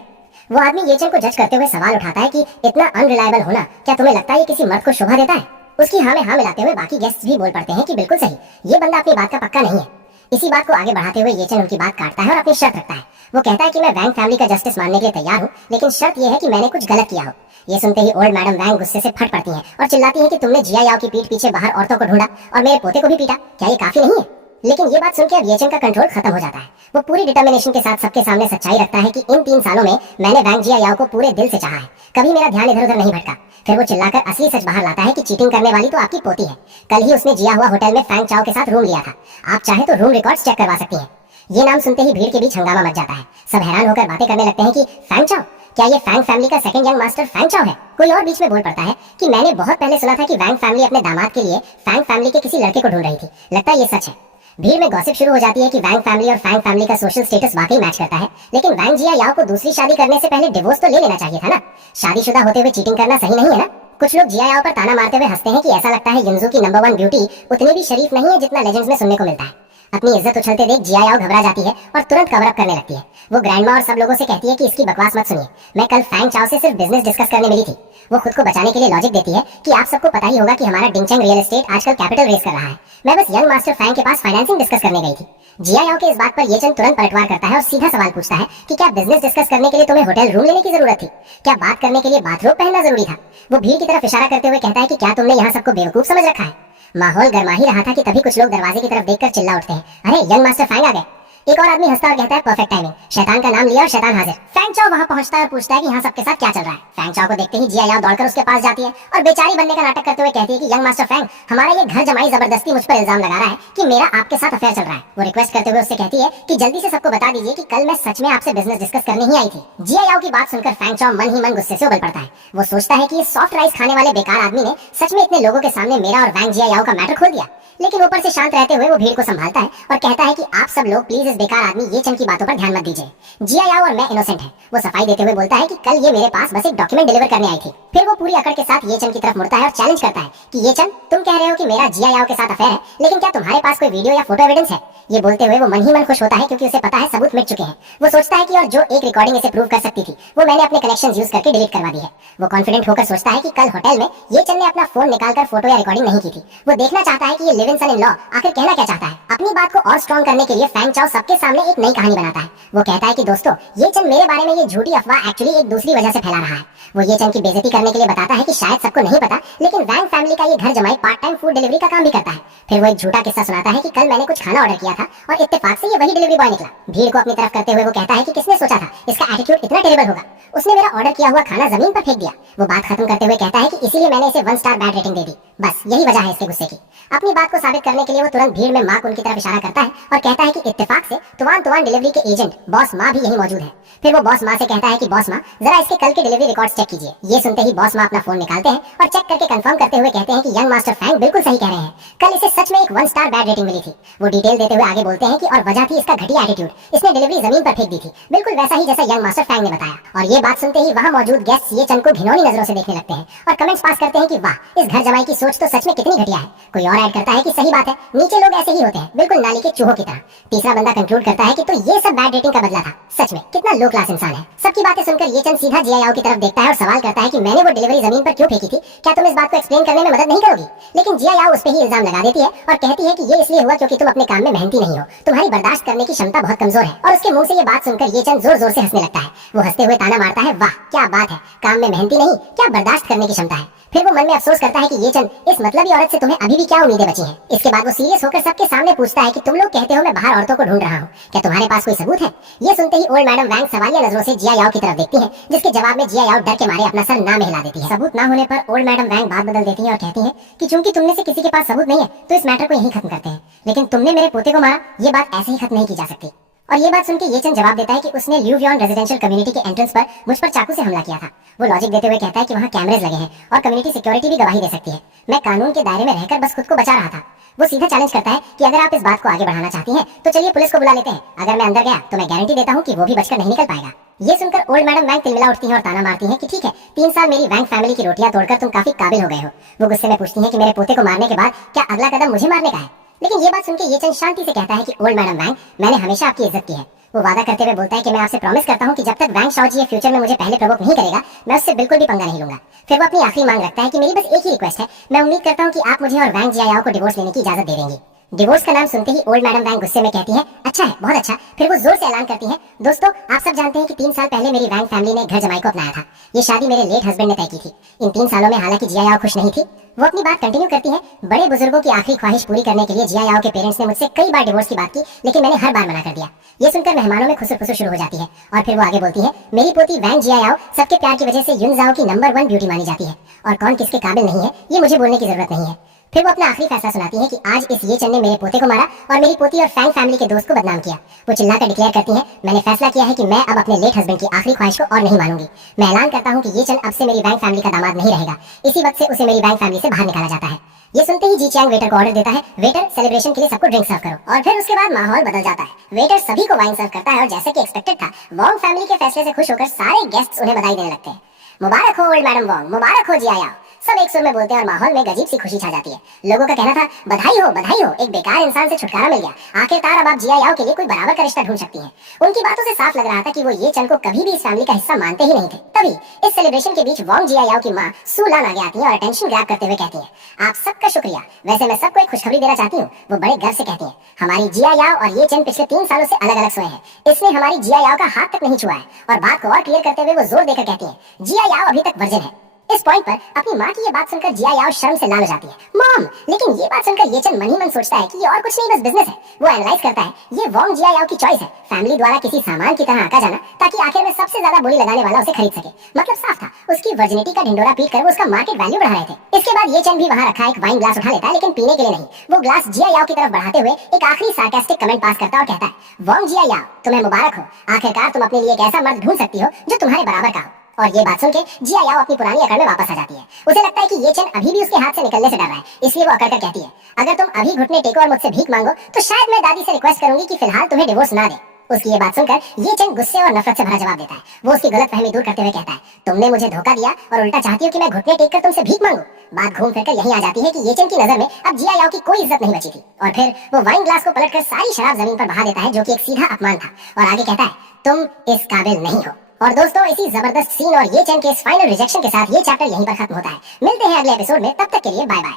वो आदमी येचन को जज करते हुए सवाल उठाता है कि इतना अनरिलायबल होना क्या तुम्हें लगता है ये किसी मर्द को शोभा देता है। उसकी हाँ में हाँ मिलाते हुए बाकी गेस्ट भी बोल पड़ते हैं कि बिल्कुल सही, ये बंदा अपनी बात का पक्का नहीं है। इसी बात को आगे बढ़ाते हुए येचन उनकी बात काटता है और अपनी शर्त रखता है। वो कहता है कि मैं वैंग फैमिली का जस्टिस मानने के लिए तैयार हूँ, लेकिन शर्त यह है कि मैंने कुछ गलत किया हो। ये सुनते ही ओल्ड मैडम वैंग गुस्से से फट पड़ती है और चिल्लाती है कि तुमने जिया याओ की पीठ पीछे बाहर औरतों को ढूंढा और मेरे पोते को भी पीटा, क्या ये काफी नहीं है। लेकिन ये बात सुनकर अब येचन का कंट्रोल खत्म हो जाता है। वो पूरी डिटर्मिनेशन के साथ सबके सामने सच्चाई रखता है कि इन 3 सालों में मैंने वैंग जिया याओ को पूरे दिल से चाहा है, कभी मेरा ध्यान इधर उधर नहीं भटका। फिर वो चिल्लाकर असली सच बाहर लाता है कि चीटिंग करने वाली तो आपकी पोती है। कल ही उसने जिया हुआ होटल में फैंग चाओ के साथ रूम लिया था, आप चाहे तो रूम रिकॉर्ड्स चेक करवा सकती हैं। ये नाम सुनते ही भीड़ के बीच हंगामा मच जाता है। सब हैरान होकर बातें करने लगते हैं कि फैंग चाओ, क्या ये फैंग फैमिली का सेकंड यंग मास्टर फैंग चाओ है। कोई और बीच में बोल पड़ता है कि मैंने बहुत पहले सुना था कि वैंग फैमिली अपने दामाद के लिए फैंग फैमिली के किसी लड़के को ढूंढ रही थी, लगता है ये सच है। भीड़ में गॉसिप शुरू हो जाती है कि वैंग फैमिली और फैंग फैमिली का सोशल स्टेटस वाकई मैच करता है, लेकिन वैंग जिया याओ को दूसरी शादी करने से पहले डिवोर्स तो ले लेना चाहिए था ना। शादीशुदा होते हुए चीटिंग करना सही नहीं है ना। कुछ लोग जिया याओ पर ताना मारते हुए हंसते हैं कि ऐसा लगता है युनजू की नंबर 1 ब्यूटी उतनी भी शरीफ नहीं है जितना लेजेंड्स में सुनने को मिलता है। अपनी इज्जत उछलते देख जिया याओ घबरा जाती है और तुरंत कवर अप करने लगती है। वो ग्रैंडमा और सब लोगों से कहती है कि इसकी बकवास मत सुनिए, मैं कल फैंग चाओ से सिर्फ बिजनेस डिस्कस करने मिली थी। वो खुद को बचाने के लिए लॉजिक देती है कि आप सबको पता ही होगा कि हमारा डिंगचेंग रियल एस्टेट आजकल कैपिटल रेस कर रहा है, मैं बस यंग मास्टर फैंग के पास फाइनेंसिंग डिस्कस करने गई थी। जिया याओ के इस बात पर येचन तुरंत पलटवार करता है और सीधा सवाल पूछता है कि क्या बिजनेस डिस्कस करने के लिए तुम्हें होटल रूम लेने की जरूरत थी, क्या बात करने के लिए बाथरोब पहनना जरूरी था। वो भीड़ की तरफ इशारा करते हुए कहता है कि क्या तुमने यहाँ सबको बेवकूफ समझ रखा है। माहौल गर्मा ही रहा था कि तभी कुछ लोग दरवाजे की तरफ देखकर चिल्ला उठते हैं, अरे यंग मास्टर फैंग आ गए। एक और आदमी हंसता और कहता है परफेक्ट टाइमिंग, शैतान का नाम लिया और शैतान हाजिर। फैंग चाओ वहां पहुंचता है और पूछता है कि यहाँ सबके साथ क्या चल रहा है। फैंग चाओ को देखते ही जिया याओ दौड़कर उसके पास जाती है और बेचारी बनने का नाटक करते हुए कहती है कि यंग मास्टर फैंग, हमारा ये घर जमाई जबरदस्ती मुझ पर इल्जाम लगा रहा है कि मेरा आपके साथ अफेयर चल रहा है। वो रिक्वेस्ट करते हुए उससे कहती है कि जल्दी से सबको बता दीजिए कि कल मैं सच में आपसे बिजनेस डिस्कस करने ही आई थी। जिया याओ की बात सुनकर फैंग चाओ मन ही मन गुस्से से उबल पड़ता है। वो सोचता है कि ये सॉफ्ट राइस खाने वाले बेकार आदमी ने सच में इतने लोगों के सामने मेरा और वैंग जिया याओ का मैटर खोल दिया। लेकिन ऊपर से शांत रहते हुए वो भीड़ को संभालता है और कहता है कि आप सब लोग प्लीज इस बेकार आदमी ये चन की बातों पर ध्यान मत दीजिए। जिया याओ और मैं इनोसेंट है। वो सफाई देते हुए बोलता है कि कल ये मेरे पास बस एक डॉक्यूमेंट डिलीवर करने आई थी। फिर वो पूरी अकड़ के साथ ये चन की तरफ मुड़ता है और चैलेंज करता है कि ये चन, तुम कह रहे हो कि मेरा जिया याओ के साथ अफेयर है, लेकिन क्या तुम्हारे पास कोई वीडियो या फोटो एविडेंस है? ये बोलते हुए वो मन ही मन खुश होता है क्योंकि उसे पता है सबूत मिट चुके हैं। वो सोचता है कि और जो एक रिकॉर्डिंग इसे प्रूव कर सकती थी वो मैंने अपने कनेक्शंस यूज करके डिलीट करवा दी है। वो कॉन्फिडेंट होकर सोचता है कि कल होटल में ये चन ने अपना फोन निकालकर फोटो या रिकॉर्डिंग नहीं की थी। वो देखना चाहता है कि ये live in son in law आखिर कहना क्या चाहता है। अपनी बात को और स्ट्रॉन्ग करने के लिए फैंग चाओ सबके सामने एक नई कहानी बनाता है। वो कहता है कि दोस्तों, ये चन मेरे बारे में ये झूठी अफवाह एक्चुअली एक दूसरी वजह से फैला रहा है। वो ये चन की बेइज्जती करने के लिए बताता है कि शायद सबको नहीं पता, लेकिन वैंग फैमिली का ये घर जमाई पार्ट टाइम फूड डिलीवरी का काम भी करता है। फिर वो एक झूठा किस्सा सुनाता है कि कल मैंने कुछ खाना ऑर्डर किया था और इत्तेफाक से ये वही डिलीवरी बॉय निकला। भीड़ को अपनी तरफ करते हुए वो कहता है कि किसने सोचा था इसका एटीट्यूड इतना टेरेबल होगा, उसने मेरा ऑर्डर किया हुआ खाना जमीन पर फेंक दिया। वो बात खत्म करते हुए कहता है कि इसीलिए मैंने इसे 1 स्टार बैड रेटिंग दे दी। बस यही वजह है इसके गुस्से की। अपनी बात को साबित करने के लिए वो तुरंत भीड़ में मार्क उनकी तरफ इशारा करता है और कहता है कि इत्तेफाक से तुवान तुवान डिलीवरी के एजेंट बॉस माँ भी यही मौजूद है। फिर वो बॉस माँ से कहता है कि बॉस माँ, जरा इसके कल के डिलीवरी रिकॉर्ड्स चेक कीजिए। ये सुनते ही बॉस माँ अपना फोन निकालते हैं और चेक करके कंफर्म करते हुए कहते हैं कि यंग मास्टर फैंग बिल्कुल सही कह रहे हैं, कल इसे सच में एक 1 स्टार बैड रेटिंग मिली थी। वो डिटेल देते हुए आगे बोलते हैं कि और वजह थी इसका घटिया एटीट्यूड, इसने डिलीवरी जमीन पर फेंक दी थी, बिल्कुल वैसा ही जैसा यंग मास्टर फैंग ने बताया। और ये बात सुनते ही वहाँ मौजूद गेस्ट्स ये चन को घिनौनी नजरों से देखने लगते हैं और कमेंट्स पास करते हैं कि वाह, इस घर जमाई की सोच तो सच में कितनी घटिया है। कोई और ऐड करता है कि सही बात है, नीचे लोग ऐसे ही होते हैं, बिल्कुल नाली के चूहों की तरह। तीसरा बंदा कंक्लूड करता है कि तो ये सब बैड रेटिंग का बदला था, सच में कितना लो क्लास इंसान है। सबकी बातें सुनकर ये चन सीधा जिया याओ की तरफ देखता है और सवाल करता है कि मैंने वो डिलीवरी जमीन पर क्यों फेंकी थी, क्या तुम इस बात को एक्सप्लेन करने में मदद नहीं करोगी? लेकिन जिया याओ उस पे ही इल्जाम लगा देती है और कहती है कि ये इसलिए हुआ क्योंकि तुम अपने काम में मेहनती नहीं हो, तुम्हारी बर्दाश्त करने की क्षमता बहुत कमजोर है। और उसके मुंह से ये बात सुनकर ये चन जोर जोर से हंसने लगता है। वो हंसते हुए ताना मारता है, वाह क्या बात है, काम में मेहनती नहीं, क्या बर्दाश्त करने की क्षमता है। फिर वो मन में अफसोस करता है कि ये चन, इस मतलबी औरत से तुम्हें अभी भी क्या उम्मीदें बची हैं। इसके बाद वो सीरियस होकर सबके सामने पूछता है कि तुम लोग कहते हो मैं बाहर औरतों को ढूंढ रहा हूँ, क्या तुम्हारे पास कोई सबूत है? ये सुनते ही ओल्ड मैडम वैंग सवालिया नजरों से जिया याओ की तरफ देखती है, जिसके जवाब में जिया याओ डर के मारे अपना सर ना में हिला देती है। सबूत ना होने पर ओल्ड मैडम वैंग बात बदल देती है और कहती है कि चूंकि तुमने से किसी के पास सबूत नहीं है तो इस मैटर को यहीं खत्म करते हैं, लेकिन तुमने मेरे पोते को मारा, ये बात ऐसे ही खत्म नहीं की जा सकती। और ये बात सुनकर ये चन जवाब देता है कि उसने ल्यूवियन रेजिडेंशियल कम्युनिटी के एंट्रेंस पर मुझ पर चाकू से हमला किया था। वो लॉजिक देते हुए कहता है कि वहाँ कैमरेज लगे हैं और कम्युनिटी सिक्योरिटी भी गवाही दे सकती है, मैं कानून के दायरे में रहकर बस खुद को बचा रहा था। वो सीधा चैलेंज करता है कि अगर आप इस बात को आगे बढ़ाना चाहती हैं तो चलिए पुलिस को बुला लेते हैं, अगर मैं अंदर गया तो मैं गारंटी देता हूँ कि वो भी बचकर नहीं निकल पाएगा। ये सुनकर ओल्ड मैडम वैंग तिलमिला उठती हैं और ताना मारती हैं कि ठीक है, 3 साल मेरी वैंग फैमिली की रोटियां तोड़कर तुम काफी काबिल हो गए हो। वो गुस्से में पूछती हैं कि मेरे पोते को मारने के बाद क्या अगला कदम मुझे मारने का है? लेकिन ये बात सुनकर ये चंद शांति से कहता है कि ओल्ड मैडम वैंग, मैंने हमेशा आपकी इज्जत की है। वो वादा करते हुए बोलता है कि मैं आपसे प्रॉमिस करता हूँ कि जब तक वैंग शाओजी ये फ्यूचर में मुझे पहले प्रवोक नहीं करेगा मैं उससे बिल्कुल भी पंगा नहीं लूंगा। फिर वो अपनी आखिरी मांग रखता है कि मेरी बस एक ही रिक्वेस्ट है, मैं उम्मीद करता हूँ कि आप मुझे और वैंग जिया याओ को डिवोर्स लेने की इजाजत दे देंगी। डिवोर्स का नाम सुनते ही ओल्ड मैडम वैंग गुस्से में कहती है, अच्छा है, बहुत अच्छा। फिर वो जोर से ऐलान करती है, दोस्तों आप सब जानते हैं कि 3 साल पहले मेरी वैंग फैमिली ने घर जमाई को अपनाया था। ये शादी मेरे लेट हस्बैंड ने तय की थी। इन 3 सालों में हालांकि जिया याओ खुश नहीं थी। वो अपनी बात कंटिन्यू करती है, बड़े बुजुर्गों की आखिरी ख्वाहिश पूरी करने के लिए जिया याओ के पेरेंट्स ने मुझसे कई बार डिवोर्स की बात की, लेकिन मैंने हर बार मना कर दिया। ये सुनकर मेहमानों में खुसर फुसर शुरू हो जाती है और फिर वो आगे बोलती है, मेरी पोती वैंग जिया याओ सबके प्यार की वजह से युनजाओ की नंबर 1 ब्यूटी मानी जाती है और कौन किसके काबिल नहीं है ये मुझे बोलने की जरूरत नहीं है। फिर वो अपना आखिरी फैसला सुनाती है कि आज इस ये चन ने मेरे पोते को मारा और मेरी पोती और फैंग फैमिली के दोस्त को बदनाम किया। वो चिल्लाकर डिक्लेयर करती है, मैंने फैसला किया है कि मैं अब अपने लेट हस्बैंड की आखिरी ख्वाहिश को और नहीं मानूंगी। मैं ऐलान करता हूँ कि ये चन अब से मेरी वैंग फैमिली का दामाद नहीं रहेगा। इसी वक्त से उसे मेरी वैंग फैमिली से बाहर निकाला जाता है। ये सुनते ही जी चैंग वेटर को ऑर्डर देता है, वेटर सेलिब्रेशन के लिए सबको ड्रिंक सर्व करो। और फिर उसके बाद माहौल बदल जाता है। वेटर सभी को वाइन सर्व करता है और जैसे कि एक्सपेक्टेड था, वोंग फैमिली के फैसले से खुश होकर सारे गेस्ट्स उन्हें बधाई देने लगते हैं। मुबारक हो ओल्ड मैडम वोंग, मुबारक हो जिया याओ। सब एक सुर में बोलते हैं और माहौल में अजीब सी खुशी छा जाती है। लोगों का कहना था, बधाई हो, एक बेकार इंसान से छुटकारा मिल गया। आखिरकार अब आप जिया याओ के लिए कोई बराबर का रिश्ता ढूंढ सकती हैं। उनकी बातों से साफ लग रहा था कि वो ये चन को कभी भी इस फैमिली का हिस्सा मानते ही नहीं थे। तभी इस सेलिब्रेशन के बीच वोंग जिया याओ की माँ सू लान आगे आती है और अटेंशन ग्रैब करते हुए कहती है, आप सबका शुक्रिया। वैसे मैं सबको एक खुशखबरी देना चाहती हूँ। वो बड़े गर्व से कहती है, हमारी जिया याओ और ये चन पिछले 3 सालों से अलग अलग सोए हैं। इसने हमारी जिया याओ का हाथ तक नहीं छुआ है। और बात को और क्लियर करते हुए वो जोर देकर कहती है, जिया याओ अभी तक वर्जिन है। इस पॉइंट पर अपनी माँ की ये बात सुनकर जिया याओ शर्म से लाल हो जाती है। मॉम, लेकिन ये बात सुनकर ये चन मन ही मन सोचता है कि ये और कुछ नहीं बस बिजनेस है। वो एनालाइज करता है ये वोंग जिया याओ की चॉइस है, फैमिली द्वारा किसी सामान की तरह आका जाना, ताकि आखिर में सबसे ज्यादा बोली लगाने वाला उसे खरीद सके। मतलब साफ था, उसकी वर्जिनिटी का ढिंडोरा पीट कर वो उसका मार्केट वैल्यू बढ़ा रहे थे। इसके बाद ये चन भी वहाँ रखा एक वाइन ग्लास उठा लेता है, लेकिन पीने के लिए नहीं। वो ग्लास जिया याओ की तरफ बढ़ाते हुए एक आखिरी सार्कास्टिक कमेंट पास करता है और कहता है, वोंग जिया याओ, तुम्हें मुबारक हो, आखिरकार तुम अपने लिए एक ऐसा मर्द ढूंढ सकती हो जो तुम्हारे बराबर का हो। और ये बात सुन के जिया याओ अपनी पुरानी अकड़ में वापस आ जाती है। उसे लगता है कि ये चेन अभी भी उसके हाथ से निकलने से डर रहा है, इसलिए वो अकड़ कर कहती है, अगर तुम अभी घुटने टेको और मुझसे भीख मांगो तो शायद मैं दादी से रिक्वेस्ट करूंगी कि फिलहाल तुम्हें डिवोर्स ना दे। उसकी ये बात सुनकर ये चेन गुस्से और नफरत से भरा जवाब देता है। वो उसकी गलतफहमी दूर करते हुए कहता है, तुमने मुझे धोखा दिया और उल्टा चाहती हो कि मैं घुटने टेक कर तुमसे भीख मांगू। बात घूम फिर कर यहीं आ जाती है कि ये चेन की नजर में अब जिया याओ की कोई इज्जत नहीं बची थी, और फिर वो वाइन ग्लास को पलटकर सारी शराब जमीन पर बहा देता है, जो कि एक सीधा अपमान था, और आगे कहता है, तुम इस काबिल नहीं हो। और दोस्तों, इसी जबरदस्त सीन और ये चैन के इस फाइनल रिजेक्शन के साथ ये चैप्टर यहीं पर खत्म होता है। मिलते हैं अगले एपिसोड में, तब तक के लिए बाय बाय।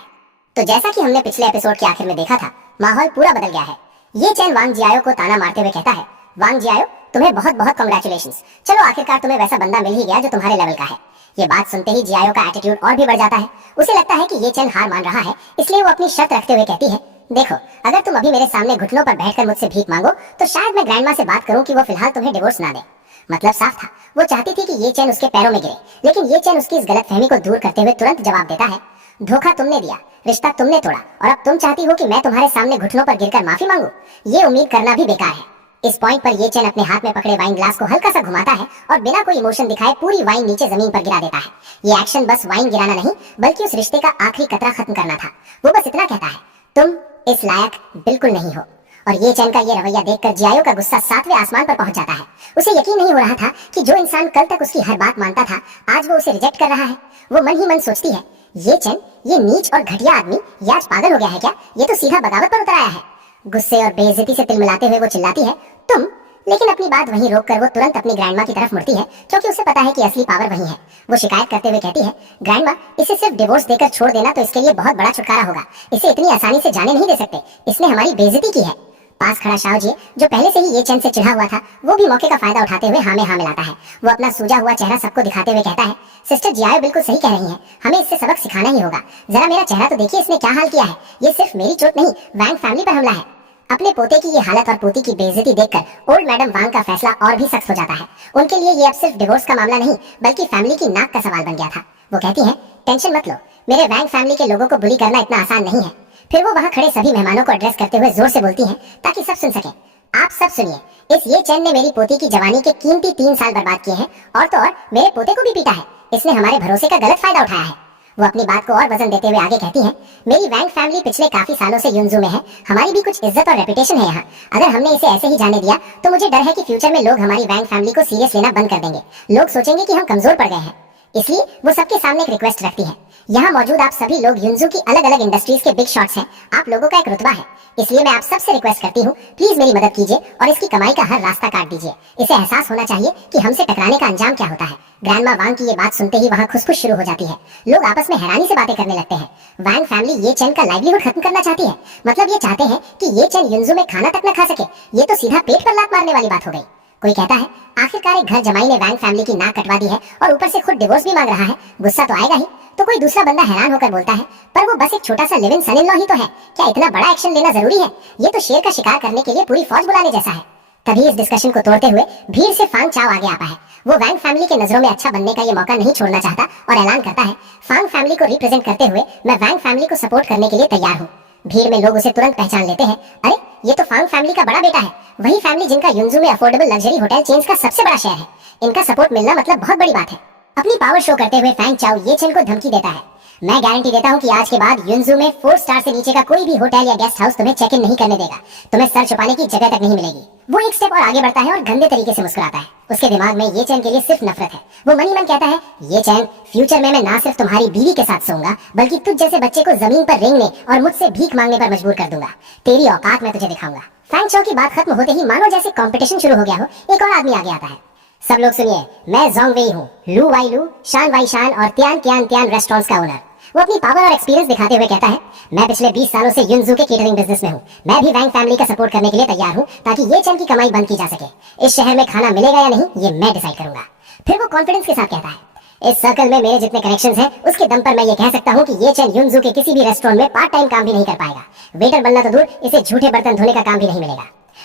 तो जैसा कि हमने पिछले एपिसोड के आखिर में देखा था, माहौल पूरा बदल गया है। ये चैन वांग जियाओ को ताना मारते हुए कहता है, वांग जियाओ, तुम्हें बहुत बहुत कांग्रेचुलेशंस, चलो आखिरकार तुम्हें वैसा बंदा मिल ही गया जो तुम्हारे लेवल का है। ये बात सुनते ही जियाओ का एटीट्यूड और भी बढ़ जाता है। उसे लगता है कि ये चैन हार मान रहा है, इसलिए वो अपनी शर्त रखते हुए कहती है, देखो, अगर तुम अभी मेरे सामने घुटनों पर बैठकर मुझसे भीख मांगो तो शायद मैं ग्रैंडमा से बात करूं कि वो फिलहाल तुम्हें डिवोर्स ना दे। मतलब साफ था, वो चाहती थी कि ये चैन उसके पैरों में गिरे, लेकिन ये चैन उसकी इस गलतफहमी को दूर करते हुए तुरंत जवाब देता है, धोखा तुमने दिया, रिश्ता तुमने तोड़ा, और अब तुम चाहती हो कि मैं तुम्हारे सामने घुटनों पर गिरकर माफी मांगू। ये उम्मीद करना भी बेकार है। इस पॉइंट पर ये चैन अपने हाथ में पकड़े वाइन ग्लास को हल्का सा घुमाता है और बिना कोई इमोशन दिखाए पूरी वाइन नीचे जमीन पर गिरा देता है। ये एक्शन बस वाइन गिराना नहीं, बल्कि उस रिश्ते का आखिरी कतरा खत्म करना था। वो बस इतना कहता है, तुम इस लायक बिल्कुल नहीं हो। और ये चैन का ये रवैया देखकर जियाओ का गुस्सा 7वें आसमान पर पहुंच जाता है। उसे यकीन नहीं हो रहा था कि जो इंसान कल तक उसकी हर बात मानता था, आज वो उसे रिजेक्ट कर रहा है। वो मन ही मन सोचती है, ये चैन, ये नीच और घटिया आदमी, ये आज पागल हो गया है क्या? ये तो सीधा बगावत पर उतर आया है। गुस्से और बेइज्जती से तिलमिलाते हुए वो चिल्लाती है, तुम। लेकिन अपनी बात वहीं रोककर वो तुरंत अपनी ग्रैंडमा की तरफ मुड़ती है, क्योंकि उसे पता है कि असली पावर वहीं है। वो शिकायत करते हुए कहती है, ग्रैंडमा, इसे सिर्फ डिवोर्स देकर छोड़ देना तो इसके लिए बहुत बड़ा छुटकारा होगा। इसे इतनी आसानी से जाने नहीं दे सकते, इसने हमारी बेइज्जती की है। पास खड़ा शाओ जी, जो पहले से ही ये चैन से चिढ़ा हुआ था, वो भी मौके का फायदा उठाते हुए हाँ में हाँ मिलाता है। वो अपना सूजा हुआ चेहरा सबको दिखाते हुए कहता है, सिस्टर जियाओ बिल्कुल सही कह रही हैं, हमें इससे सबक सिखाना ही होगा। जरा मेरा चेहरा तो देखिए, इसने क्या हाल किया है। ये सिर्फ मेरी चोट नहीं, वांग फैमिली पर हमला है। अपने पोते की ये हालत और पोती की बेइज्जती देखकर ओल्ड मैडम वांग का फैसला और भी सख्त हो जाता है। उनके लिए ये अब सिर्फ डिवोर्स का मामला नहीं, बल्कि फैमिली की नाक का सवाल बन गया था। वो कहती हैं, टेंशन मत लो, मेरे वांग फैमिली के लोगों को बुली करना इतना आसान नहीं है। फिर वो वहाँ खड़े सभी मेहमानों को एड्रेस करते हुए जोर से बोलती हैं, ताकि सब सुन सके, आप सब सुनिए, इस ये चैन ने मेरी पोती की जवानी के कीमती 3 साल बर्बाद किए हैं, और तो और मेरे पोते को भी पीटा है। इसने हमारे भरोसे का गलत फायदा उठाया है। वो अपनी बात को और वजन देते हुए आगे कहती हैं, मेरी वांग फैमिली पिछले काफी सालों से युनजू में है, हमारी भी कुछ इज्जत और रेपुटेशन है यहाँ। अगर हमने इसे ऐसे ही जाने दिया तो मुझे डर है कि फ्यूचर में लोग हमारी वांग फैमिली को सीरियस लेना बंद कर देंगे। लोग सोचेंगे कि हम कमजोर पड़ गए हैं। इसलिए वो सबके सामने एक रिक्वेस्ट रखती है, यहाँ मौजूद आप सभी लोग युनजू की अलग अलग इंडस्ट्रीज के बिग शॉट्स हैं, आप लोगों का एक रुतबा है, इसलिए मैं आप सबसे रिक्वेस्ट करती हूँ, प्लीज मेरी मदद कीजिए और इसकी कमाई का हर रास्ता काट दीजिए। इसे एहसास होना चाहिए कि हमसे टकराने का अंजाम क्या होता है। ग्रैंडमा वांग की ये बात सुनते ही वहाँ खुसफुस शुरू हो जाती है। लोग आपस में हैरानी से बातें करने लगते हैं। वांग फैमिली ये चैन का लाइवलीहुड खत्म करना चाहती है। मतलब ये चाहते हैं कि ये चैन युनजू में खाना तक न खा सके। ये तो सीधा पेट पर लात मारने वाली बात हो गई। कोई कहता है, आखिरकार एक घर जमाई ने वांग फैमिली की नाक कटवा दी है और ऊपर से खुद डिवोर्स भी मांग रहा है, गुस्सा तो आएगा ही। तो कोई दूसरा बंदा हैरान होकर बोलता है, पर वो बस एक छोटा सा live in son in law ही तो है, क्या इतना बड़ा एक्शन लेना जरूरी है? ये तो शेर का शिकार करने के लिए पूरी फौज बुलाने जैसा है। तभी इस डिस्कशन को तोड़ते हुए भीड़ से फांग चाओ आगे आता है। वो वांग फैमिली के नजरों में अच्छा बनने का ये मौका नहीं छोड़ना चाहता और ऐलान करता है, फांग फैमिली को रिप्रेजेंट करते हुए मैं वांग फैमिली को सपोर्ट करने के लिए तैयार हूँ। भीड़ में लोग उसे तुरंत पहचान लेते हैं, अरे ये तो फांग फैमिली का बड़ा बेटा है, वही फैमिली जिनका युनजू में अफोर्डेबल लग्जरी होटल चेन्स का सबसे बड़ा शेयर है। इनका सपोर्ट मिलना मतलब बहुत बड़ी बात है। अपनी पावर शो करते हुए फैंग चाओ ये चेन को धमकी देता है, मैं गारंटी देता हूँ कि आज के बाद युनजू में 4 स्टार से नीचे का कोई भी होटल या गेस्ट हाउस तुम्हें चेक इन नहीं करने देगा। तुम्हें सर छुपाने की जगह तक नहीं मिलेगी। वो एक स्टेप और आगे बढ़ता है और गंदे तरीके से मुस्कुराता है। उसके दिमाग में ये चैन के लिए सिर्फ नफरत है। वो मन ही मन कहता है, ये चैन, फ्यूचर में मैं ना सिर्फ तुम्हारी बीवी के साथ सोऊंगा, बल्कि तुझ जैसे बच्चे को जमीन पर रेंगने और मुझसे भीख मांगने पर मजबूर कर दूंगा। तेरी औकात मैं तुझे दिखाऊंगा। फैंग चाओ की बात खत्म होते ही मानो जैसे कंपटीशन शुरू हो गया हो, एक और आदमी आगे आता है। सब लोग सुनिए, मैं जोंग वेई हूँ, लू वाई लू, शान वाई शान और त्यान त्यान त्यान रेस्टोरेंट्स का ओनर। वो अपनी पावर और एक्सपीरियंस दिखाते हुए कहता है, मैं पिछले 20 सालों से युनजू के केटरिंग बिजनेस में हूँ। मैं भी वांग फैमिली का सपोर्ट करने के लिए तैयार हूँ, ताकि ये चैन की कमाई बंद की जा सके। इस शहर में खाना मिलेगा या नहीं, ये मैं डिसाइड करूंगा। फिर वो कॉन्फिडेंस के साथ कहता है, इस सर्कल में मेरे जितने कनेक्शंस हैं, उसके दम पर मैं ये कह सकता हूँ कि ये चेन युनजू के किसी भी रेस्टोरेंट में पार्ट टाइम काम भी नहीं कर पाएगा। वेटर बनना तो दूर, इसे झूठे बर्तन धोने का काम भी नहीं मिलेगा।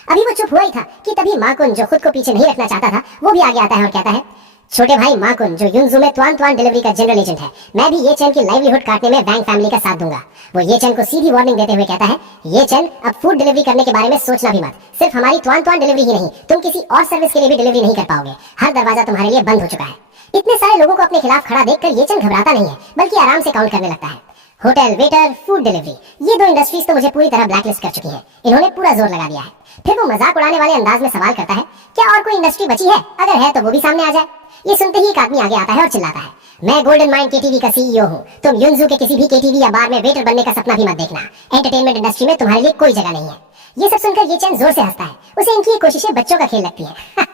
अभी वो चुप हुआ ही था कि तभी माकुन, जो खुद को पीछे नहीं रखना चाहता था, वो भी आगे आता है और कहता है, छोटे भाई माकुन, जो युनजू में त्वान त्वान डिलीवरी का जनरल एजेंट है, मैं भी ये चेन की लाइवलीहुड काटने में वैंग फैमिली का साथ दूंगा। वो ये चेन को सीधी वार्निंग देते हुए कहता है, ये चेन, अब फूड डिलीवरी करने के बारे में सोचना भी मत। सिर्फ हमारी त्वान त्वान डिलीवरी ही नहीं, तुम किसी और सर्विस के लिए भी डिलीवरी नहीं कर पाओगे। हर दरवाजा तुम्हारे लिए बंद हो चुका है। इतने सारे लोगों को अपने खिलाफ खड़ा देखकर ये चेन घबराता नहीं है, बल्कि आराम से काउंट करने लगता है। होटल, वेटर, फूड डिलीवरी, ये दो इंडस्ट्रीज तो मुझे पूरी तरह ब्लैकलिस्ट कर चुकी है। इन्होंने पूरा जोर लगा दिया है। फिर वो मजाक उड़ाने वाले अंदाज में सवाल करता है, क्या और कोई इंडस्ट्री बची है? अगर है तो वो भी सामने आ जाए। ये सुनते ही एक आदमी आगे आता है और चिल्लाता है, मैं गोल्डन माइंड केटीवी का सीईओ हूँ। तुम युनजू के किसी भी केटीवी या बार में वेटर बनने का सपना भी मत देखना। एंटरटेनमेंट इंडस्ट्री में तुम्हारे लिए कोई जगह नहीं है। ये सब सुनकर ये चैन जोर से हंसता है। उसे इनकी ये कोशिशें बच्चों का खेल लगती है।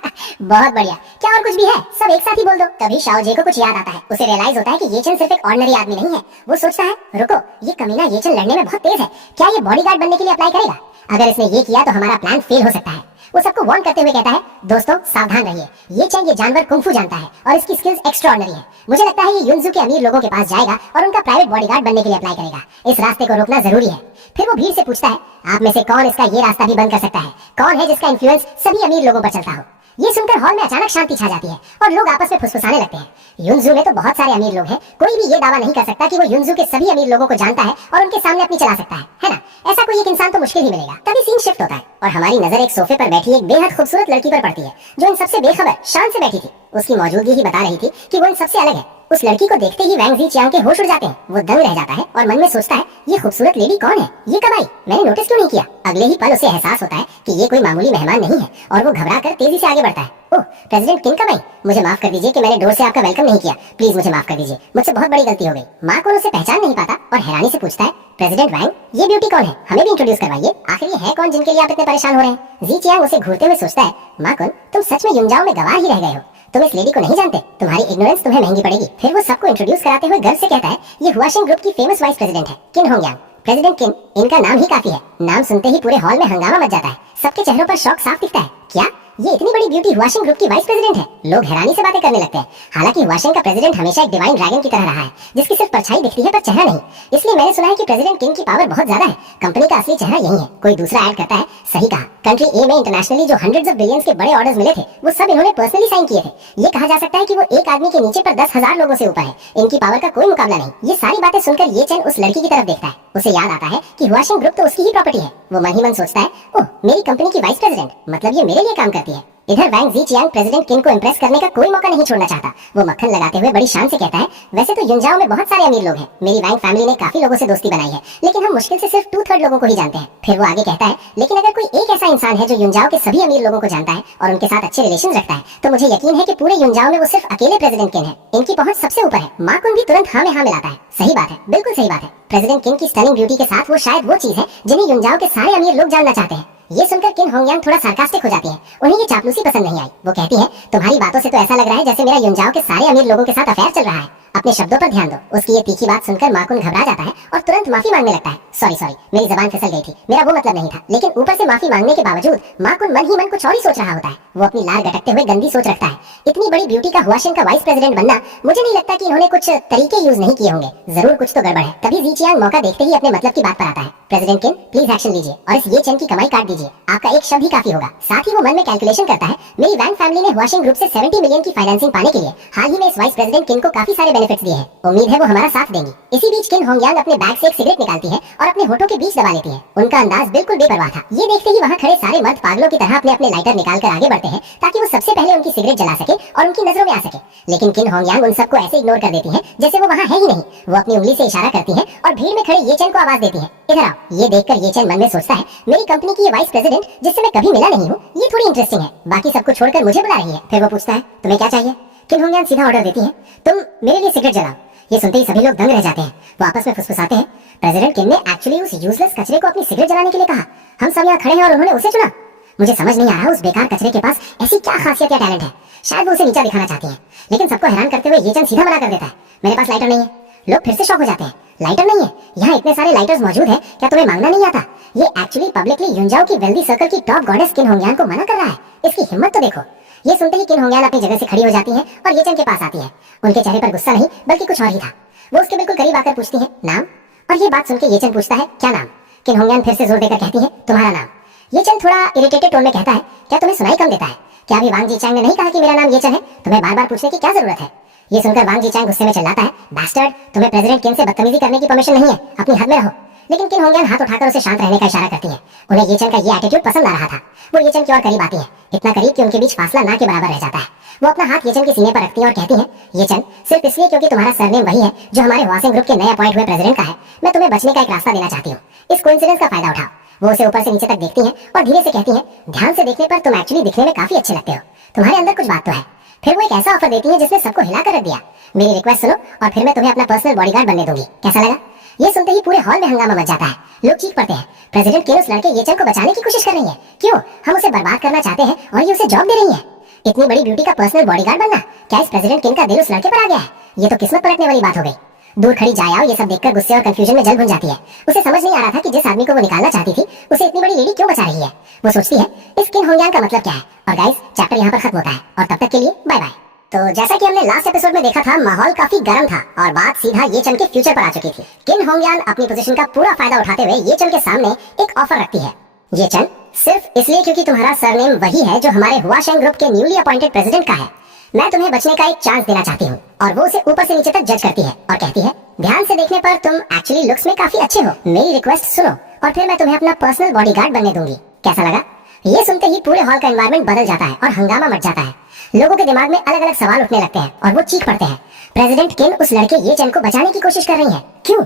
बहुत बढ़िया, क्या और कुछ भी है? सब एक साथ ही बोल दो। तभी शाओजे को कुछ याद आता है। उसे रियलाइज होता है कि ये चैन सिर्फ एक ऑर्डिनरी आदमी नहीं है। वो सोचता है, रुको, ये कमीना ये चैन लड़ने में बहुत तेज है। क्या ये बॉडीगार्ड बनने के लिए अप्लाई करेगा? अगर इसने ये किया तो हमारा प्लान फेल हो सकता है। वो सबको वार्न करते हुए कहता है, दोस्तों सावधान रहिए। ये चैन ये जानवर कुंफू जानता है और इसकी स्किल्स एक्स्ट्राऑर्डिनरी है। मुझे लगता है ये युनजू के अमीर लोगों के पास जाएगा और उनका प्राइवेट बॉडीगार्ड बनने के लिए अप्लाई करेगा। इस रास्ते को रोकना जरूरी है। फिर वो भीड़ से पूछता है, आप में से कौन इसका ये रास्ता भी बंद कर सकता है? कौन है जिसका इन्फ्लुएंस सभी अमीर लोगों पर चलता हो? ये सुनकर हॉल में अचानक शांति छा जाती है और लोग आपस में फुसफुसाने लगते हैं। युनजू में तो बहुत सारे अमीर लोग हैं। कोई भी ये दावा नहीं कर सकता कि वो युनजू के सभी अमीर लोगों को जानता है और उनके सामने अपनी चला सकता है ना? ऐसा कोई एक इंसान तो मुश्किल ही मिलेगा। तभी सीन शिफ्ट होता है और हमारी नजर एक सोफे पर बैठी एक बेहद खूबसूरत लड़की पर पड़ती है, जो इन सबसे बेखबर शान से बैठी थी। उसकी मौजूदगी ही बता रही थी कि वो इन सबसे अलग है। उस लड़की को देखते ही वैंग ज़ीचियांग के होश उड़ जाते हैं। वो दंग रह जाता है और मन में सोचता है, ये खूबसूरत लेडी कौन है? ये कब आई? मैंने नोटिस क्यों नहीं किया? अगले ही पल उसे एहसास होता है कि ये कोई मामूली मेहमान नहीं है और वो घबराकर तेजी से आगे बढ़ता है। ओह, प्रेसिडेंट किंग कब आई? मुझे माफ कर दीजिए कि मैंने डोर से आपका वेलकम नहीं किया। प्लीज मुझे माफ कर दीजिए, मुझसे बहुत बड़ी गलती हो गई। माकुन उसे पहचान नहीं पाता और हैरानी से पूछता है, प्रेसिडेंट वैंग, ये ब्यूटी कौन है? हमें भी इंट्रोड्यूस करवाइए। आखिर ये है कौन जिनके लिए आप इतने परेशान हो रहे हैं? ज़ीचियांग उसे घूरते हुए सोचता है, माकुन, तुम सच में युनजाओ में गवाह ही रह गए हो। तुम इस लेडी को नहीं जानते। तुम्हारी इग्नोरेंस तुम्हें महंगी पड़ेगी। फिर वो सबको इंट्रोड्यूस कराते हुए गर्व से कहता है, ये हुआशिंग ग्रुप की फेमस वाइस प्रेसिडेंट है, किन होंगयांग। प्रेसिडेंट किन, इनका नाम ही काफी है। नाम सुनते ही पूरे हॉल में हंगामा मच जाता है। सबके चेहरों पर शौक साफ दिखता है। क्या ये इतनी बड़ी ब्यूटी हुआशिंग ग्रुप की वाइस प्रेसिडेंट है? लोग हैरानी से बातें करने लगते हैं। हालांकि हुआशिंग का प्रेसिडेंट हमेशा एक डिवाइन ड्रैगन की तरह रहा है, जिसकी सिर्फ परछाई दिखती है पर चेहरा नहीं। इसलिए मैंने सुना है कि प्रेसिडेंट किंग की पावर बहुत ज्यादा है। कंपनी का असली चेहरा यही है। कोई दूसरा ऐड करता है, सही कहा। कंट्री ए में इंटरनेशनली जो हंड्रेड्स ऑफ बिलियंस के बड़े ऑर्डर्स मिले थे, वो सब इन्होंने पर्सनली साइन किए थे। ये कहा जा सकता है कि वो एक आदमी के नीचे पर 10,000 लोगों से ऊपर है। इनकी पावर का कोई मुकाबला नहीं। ये सारी बातें सुनकर ये चैन उस लड़की की तरफ देखता है। उसे याद आता है कि हुआशिंग ग्रुप तो उसकी ही प्रॉपर्टी है। वो मन ही मन सोचता है, ओह, मेरी कंपनी की वाइस प्रेसिडेंट, मतलब ये मेरे लिए काम करती है। इधर वैंग ज़ीचियांग प्रेसिडेंट किन को इंप्रेस करने का कोई मौका नहीं छोड़ना चाहता। वो मक्खन लगाते हुए बड़ी शान से कहता है, वैसे तो युनजाओ में बहुत सारे अमीर लोग हैं। मेरी वैंग फैमिली ने काफी लोगों से दोस्ती बनाई है, लेकिन हम मुश्किल से सिर्फ 2/3 लोगों को ही जानते हैं। फिर वो आगे कहता है, लेकिन अगर कोई एक ऐसा इंसान है जो युनजाओ के सभी अमीर लोगों को जानता है और उनके साथ अच्छे रिलेशन रखता है, तो मुझे यकीन है कि पूरे युनजाओ में वो सिर्फ अकेले प्रेसिडेंट किन है। इनकी पहुंच सबसे ऊपर है। माकुन भी तुरंत हाँ में हाँ मिलाता है। सही बात है, बिल्कुल सही बात है। प्रेसिडेंट किन की स्टनिंग ब्यूटी के साथ वो शायद वो चीज है जिन्हें युनजाओ के सारे अमीर लोग जानना चाहते हैं। ये सुनकर किन होंगयांग थोड़ा सार्कास्टिक हो जाती है। उन्हें ये चापलूसी पसंद नहीं आई। वो कहती है, तुम्हारी बातों से तो ऐसा लग रहा है जैसे मेरा युनजाओ के सारे अमीर लोगों के साथ अफेयर चल रहा है। अपने शब्दों पर ध्यान दो। उसकी ये तीखी बात सुनकर माकुन घबरा जाता है और तुरंत माफी मांगने लगता है। सॉरी, मेरी जबान फिसल गई थी, मेरा वो मतलब नहीं था। लेकिन ऊपर से माफी मांगने के बावजूद माकुन मन ही मन कुछ और ही सोच रहा होता है। वो अपनी लार गटकते हुए गंदी सोच रखता है। इतनी बड़ी ब्यूटी का हुआशिंग का वाइस प्रेसिडेंट बनना, मुझे नहीं लगता कि इन्होंने कुछ तरीके यूज नहीं किए होंगे। जरूर कुछ तो गड़बड़ है। तभी ज़ीचियांग मौका देखते ही अपने मतलब की बात पर आता है। प्रेसिडेंट किन, प्लीज एक्शन लीजिए और इस ये चैन की कमाई काट दीजिए। आपका एक शब्द ही काफी होगा। साथ ही वो मन में कैलकुलेशन करता है, मेरी वैंग फैमिली ने हुआशिंग ग्रुप से 70 मिलियन की फाइनेंसिंग पाने के लिए हाल ही में इस वाइस प्रेसिडेंट किन को काफी सारे बेनिफिट्स दिए हैं। उम्मीद है वो हमारा साथ देंगी। इसी बीच किन होंगयांग अपने बैग से एक सिगरेट निकालती है और अपने होठों के बीच दबा लेती है। उनका अंदाज बिल्कुल बेपरवाह था। ये देखते ही वहाँ खड़े सारे मर्द पागलों की तरह अपने अपने लाइटर निकालकर आगे बढ़ते हैं ताकि वो सबसे पहले उनकी सिगरेट जला सके और उनकी नजरों में आ सके। लेकिन किन होंगयांग उन सबको ऐसे इग्नोर कर देती है जैसे वो वहाँ है ही नहीं। वो अपनी उंगली से इशारा करती है और भीड़ में खड़े ये चैन को आवाज देती है, इधर आओ। ये देखकर ये चैन मन में सोचता है, मेरी कंपनी की ये वाइस प्रेसिडेंट जिससे मैं कभी मिला नहीं हूँ, ये थोड़ी इंटरेस्टिंग है। बाकी सबको छोड़कर मुझे बुला रही है। फिर वो पूछता है, तुम्हें क्या चाहिए? किन होंगयांग सीधा ऑर्डर देती है, तुम मेरे लिए सिगरेट जलाओ। ये सुनते ही सभी लोग दंग रह जाते हैं। वो आपस में फुसफुसाते हैं, प्रेसिडेंट किन ने एक्चुअली उस यूजलेस कचरे को अपनी सिगरेट जलाने के लिए कहा। हम सब यहाँ खड़े हैं और उन्होंने उसे चुना। मुझे समझ नहीं आ रहा उस बेकार कचरे के पास ऐसी क्या खासियत या टैलेंट है। शायद वो उसे नीचा दिखाना चाहती है। लेकिन सबको हैरान करते हुए ये चंद सीधा मना कर देता है, मेरे पास लाइटर नहीं है। लोग फिर से शॉक हो जाते हैं, लाइटर नहीं है? यहाँ इतने सारे लाइटर्स मौजूद हैं, क्या तुम्हें मांगना नहीं आता? ये एक्चुअली पब्लिकली युनजाओ की वेल्दी सर्कल की टॉप गॉडेस किन होंगयांग को मना कर रहा है। इसकी हिम्मत तो देखो। ये सुनते ही किन होंगयान अपनी जगह से खड़ी हो जाती हैं और ये चन के पास आती है। उनके चेहरे पर गुस्सा नहीं बल्कि कुछ और ही था। वो उसके बिल्कुल करीब आकर पूछती है, नाम? और ये बात सुनकर ये चन पूछता है, क्या नाम? किन होंगयान फिर से जोर देकर कहती है, तुम्हारा नाम। ये चन थोड़ा इरिटेटेड टोन में कहता है, क्या तुम्हें सुनाई कम देता है? क्या अभी वांग जीचांग ने नहीं कहा कि मेरा नाम ये चन है? तुम्हें बार बार पूछने की क्या जरूरत है? ये सुनकर वांग जीचांग गुस्से में चिल्लाता है, बास्टर्ड, तुम्हें प्रेसिडेंट किन से बदतमीजी करने की परमिशन नहीं है, अपनी हद में रहो। लेकिन किन होंगयान हाथ उठाकर उसे शांत रहने का इशारा करती है। उन्हें ये चन का ये एटीट्यूड पसंद आ रहा था। वो ये चन की ओर करीब आती है, इतना करीब कि उनके बीच फासला ना के बराबर रह जाता है। वो अपना हाथ ये चन के सीने पर रखती है और कहती है, ये चन, सिर्फ इसलिए क्योंकि तुम्हारा सरनेम वही है जो हमारे हुआसेन ग्रुप के नए अपॉइंट हुए प्रेसिडेंट का है, मैं तुम्हें बचने का एक रास्ता देना चाहती हूँ। इस कोइंसिडेंस का फायदा उठाओ। वो उसे ऊपर से नीचे तक देखती हैं और धीरे से कहती हैं, ध्यान से देखने पर तुम एक्चुअली दिखने में काफी अच्छे लगते हो, तुम्हारे अंदर कुछ बात तो है। फिर वो एक ऐसा ऑफर देती है जिसने सबको हिला कर रख दिया। मेरी रिक्वेस्ट सुनो और फिर मैं तुम्हें अपना पर्सनल बॉडीगार्ड बनने दूंगी, कैसा लगा? ये सुनते ही पूरे हॉल में हंगामा मच जाता है। लोग चीख पड़ते हैं, प्रेसिडेंट किन उस लड़के ये चन को बचाने की कोशिश कर रही है। क्यों? हम उसे बर्बाद करना चाहते हैं और ये उसे जॉब दे रही है। इतनी बड़ी ब्यूटी का पर्सनल बॉडीगार्ड बनना, क्या इस प्रेसिडेंट किन का दिल उस लड़के पर आ गया है? ये तो किस्मत पलटने वाली बात हो गई। दूर खड़ी जायाओ ये सब देखकर गुस्से और कंफ्यूजन में जल भुन जाती है। उसे समझ नहीं आ रहा था कि जिस आदमी को वो निकालना चाहती थी उसे इतनी बड़ी लेडी क्यों बचा रही है। वो सोचती है, इस किन होंगयान का मतलब क्या है। और गाइस, चैप्टर यहाँ पर खत्म होता है और तब तक के लिए बाय बाय। तो जैसा कि हमने लास्ट एपिसोड में देखा था, माहौल काफी गर्म था और बात सीधा ये चन के फ्यूचर पर आ चुकी थी। किन होंगयान अपनी पोजीशन का पूरा फायदा उठाते हुए ये चन के सामने एक ऑफर रखती है। ये चन, सिर्फ इसलिए क्योंकि तुम्हारा सरनेम वही है जो हमारे हुआशेंग ग्रुप के न्यूली अपॉइंटेड प्रेसिडेंट का है, मैं तुम्हें बचने का एक चांस देना चाहती हूँ। और वो उसे ऊपर से नीचे तक जज करती है और कहती है, ध्यान से देखने पर तुम एक्चुअली लुक्स में काफी अच्छे हो, मेरी रिक्वेस्ट सुनो और फिर मैं तुम्हें अपना पर्सनल बॉडीगार्ड बनने दूंगी, कैसा लगा? ये सुनते ही पूरे हॉल का एनवायरनमेंट बदल जाता है और हंगामा मच जाता है। लोगों के दिमाग में अलग अलग सवाल उठने लगते हैं और वो चीख पड़ते हैं, प्रेसिडेंट किन उस लड़के ये चन को बचाने की कोशिश कर रही है। क्यों?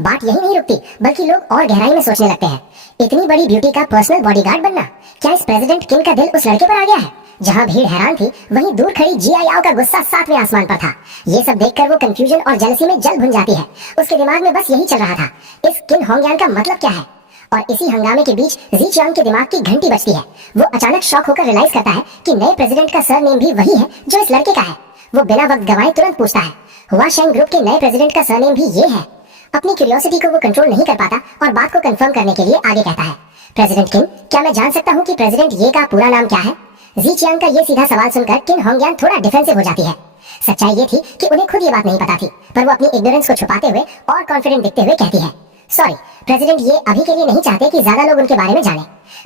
बात यही नहीं रुकती बल्कि लोग और गहराई में सोचने लगते हैं, इतनी बड़ी ब्यूटी का पर्सनल बॉडीगार्ड बनना, क्या इस प्रेसिडेंट किन का दिल उस लड़के पर आ गया है? जहाँ भीड़ हैरान थी वहीं दूर खड़ी जिया याओ का गुस्सा 7वें आसमान पर था। ये सब देखकर वो कंफ्यूजन और जेलसी में जल भुन जाती है। उसके दिमाग में बस यही चल रहा था, इस किन होंगयान का मतलब क्या है। और इसी हंगामे के बीच जी चियांग के दिमाग की घंटी बजती है। वो अचानक शॉक होकर रियलाइज करता है कि नए प्रेसिडेंट का सरनेम भी वही है जो इस लड़के का है। वो बिना वक्त गवाए तुरंत पूछता है, हुआशेंग ग्रुप के नए प्रेसिडेंट का सरनेम भी ये है? अपनी क्यूरियोसिटी को वो कंट्रोल नहीं कर पाता और बात को कंफर्म करने के लिए आगे कहता है, प्रेसिडेंट किन, क्या मैं जान सकता हूँ कि प्रेसिडेंट ये का पूरा नाम क्या है? जी चियांग का ये सीधा सवाल सुनकर किन होंगयान थोड़ा डिफेंसिव हो जाती है। सच्चाई ये थी कि उन्हें खुद ये बात नहीं पता थी, पर वो अपनी इग्नोरेंस को छुपाते हुए और कॉन्फिडेंट दिखते हुए कहती है, सॉरी प्रेसिडेंट, ये अभी के लिए नहीं चाहते कि ज्यादा लोग उनके बारे में जाने।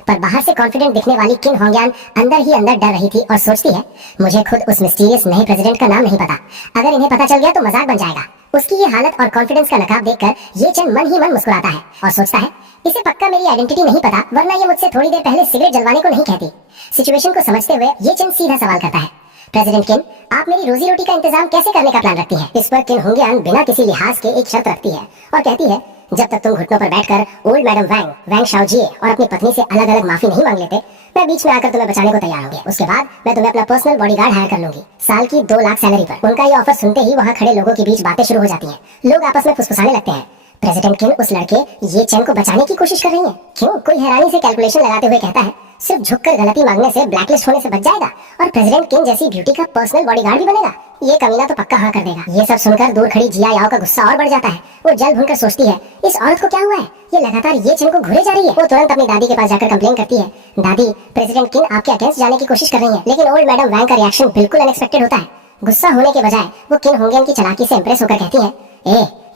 पर बाहर से कॉन्फिडेंट दिखने वाली किन होंगयान अंदर ही अंदर डर रही थी और सोचती है, मुझे खुद उस मिस्टीरियस नए प्रेसिडेंट का नाम नहीं पता, अगर इन्हें पता चल गया तो मजाक बन जाएगा। उसकी ये हालत और कॉन्फिडेंस का नकाब देखकर ये चन मन ही मन मुस्कुराता है और सोचता है, इसे पक्का मेरी आइडेंटिटी नहीं पता, वरना ये मुझसे थोड़ी देर पहले सिगरेट जलवाने को नहीं कहती। सिचुएशन को समझते हुए ये चन सीधा सवाल करता है, प्रेसिडेंट किन, आप मेरी रोजी रोटी का इंतजाम कैसे करने का प्लान रखती हैं? इस पर किन होंगयान बिना किसी लिहाज के एक शर्त रखती है और कहती है, जब तक तुम घुटनों पर बैठकर ओल्ड मैडम वैंग शाओजिए और अपनी पत्नी से अलग अलग माफी नहीं मांग लेते, मैं बीच में आकर तुम्हें बचाने को तैयार होंगे। उसके बाद मैं तुम्हें अपना पर्सनल बॉडीगार्ड हायर कर लूंगी, साल की 2 लाख सैलरी पर। उनका ये ऑफर सुनते ही वहाँ खड़े लोगों के बीच बातें शुरू हो जाती हैं। लोग आपस में फुसफुसाने लगते हैं, प्रेसिडेंट किन उस लड़के ये चन को बचाने की कोशिश कर रही है। क्यों? कोई हैरानी से कैलकुलेशन लगाते हुए कहता है, सिर्फ झुककर गलती मांगने से, ब्लैकलिस्ट होने से बच जाएगा और प्रेसिडेंट किन जैसी ब्यूटी का पर्सनल बॉडीगार्ड भी बनेगा। ये कमीना तो पक्का हाँ कर देगा। ये सब सुनकर दूर खड़ी जिया याओ का गुस्सा और बढ़ जाता है। वो जल भूनकर सोचती है, इस औरत को क्या हुआ है, ये लगातार ये चन को घुरे जा रही है। वो तुरंत अपनी दादी के पास जाकर कंप्लेन करती है, दादी प्रेसिडेंट किन आपके अगेंस्ट जाने की कोशिश कर रही है। लेकिन ओल्ड मैडम वैंग का रिएक्शन बिल्कुल अनएक्सपेक्टेड होता है। गुस्सा होने के बजाय वो किन होंगयान की चालाकी से इंप्रेस होकर कहती है,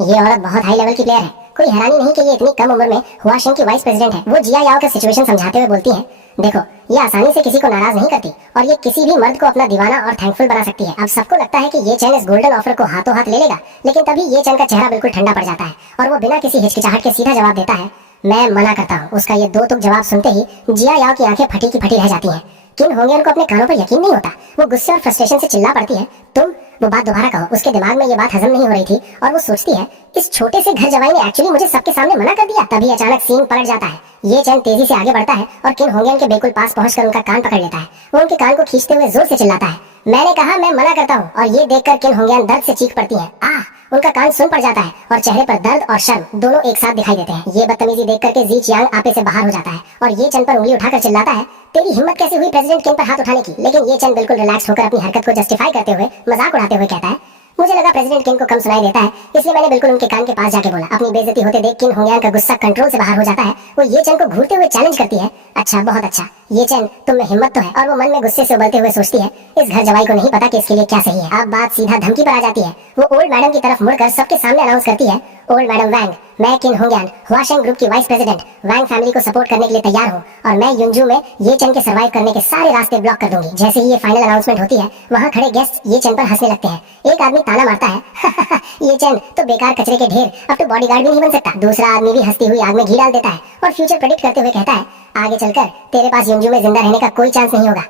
ये औरत बहुत हाई लेवल की प्लेयर है, कोई हैरानी नहीं कि ये इतनी कम उम्र में हुआशेंग की वाइस प्रेसिडेंट है। वो जिया याओ का सिचुएशन समझाते हुए बोलती है, देखो ये आसानी से किसी को नाराज नहीं करती और ये किसी भी मर्द को अपना दीवाना और थैंकफुल बना सकती है। अब सबको लगता है कि ये चैन इस गोल्डन ऑफर को हाथों हाथ ले लेगा, लेकिन तभी ये चैन का चेहरा बिल्कुल ठंडा पड़ जाता है और वो बिना किसी हिचकिचाहट के सीधा जवाब देता है, मैं मना करता हूँ। उसका ये दो तुक जवाब सुनते ही जिया याओ की आंखें फटी की फटी रह जाती हैं। किन होंगयान को अपने कानों पर यकीन नहीं होता। वो गुस्से और फ्रस्ट्रेशन से चिल्ला पड़ती है, तुम वो बात दोबारा कहो। उसके दिमाग में ये बात हजम नहीं हो रही थी और वो सोचती है, इस छोटे से घर जवाई ने एक्चुअली मुझे सबके सामने मना कर दिया। तभी अचानक सीन पलट जाता है। ये चैन तेजी से आगे बढ़ता है और किन होंगयान के बिल्कुल पास पहुंचकर उनका कान पकड़ लेता है। वो उनके कान को खींचते हुए जोर से चिल्लाता है, मैंने कहा मैं मना करता हूँ। और ये देखकर किन होंगयान दर्द से चीख पड़ती है। उनका कान सुन पड़ जाता है और चेहरे पर दर्द और शर्म दोनों एक साथ दिखाई देते हैं। ये बदतमीजी देख करके जी चियांग आपे से बाहर हो जाता है और ये चन पर उंगली उठाकर चिल्लाता है, तेरी हिम्मत कैसे हुई प्रेसिडेंट किन पर हाथ उठाने की। लेकिन ये चन बिल्कुल रिलैक्स होकर अपनी हरकत को जस्टिफाई करते हुए मजाक उड़ाते हुए कहता है, मुझे लगा प्रेसिडेंट किन को कम सुनाई देता है, इसलिए मैंने बिल्कुल उनके कान के पास जाके बोला। अपनी बेइज्जती होते देख किन होंगयान का गुस्सा कंट्रोल से बाहर हो जाता है। वो ये चैन को घूरते हुए चैलेंज करती है। अच्छा, बहुत अच्छा, ये चैन तुम में हिम्मत तो है। और वो मन में गुस्से से उबलते हुए सोचती है, इस घर जवाई को नहीं पता कि इसके लिए क्या सही है। अब बात सीधा धमकी पर आ जाती है। वो ओल्ड मैडम की तरफ मुड़कर सबके सामने अनाउंस करती है, ओल्ड मैडम वैंग, मैं किन होंगयान हुआशेंग ग्रुप की वाइस प्रेसिडेंट वैंग फैमिली को सपोर्ट करने के लिए तैयार हूँ, और मैं युनजू में ये चैन के सर्वाइव करने के सारे रास्ते ब्लॉक कर दूंगी। जैसे ही ये फाइनल अनाउंसमेंट होती है, वहाँ खड़े गेस्ट ये चैन पर हंसने लगते हैं। एक आदमी ताना मारता है, ये चैन तो बेकार कचरे के ढेर, अब तो बॉडीगार्ड भी नहीं बन सकता। दूसरा आदमी भी हंसती हुई आग में घी डाल देता है और फ्यूचर प्रेडिक्ट करते हुए कहता है, आगे चलकर तेरे पास युनजू में जिंदा रहने का कोई चांस नहीं होगा।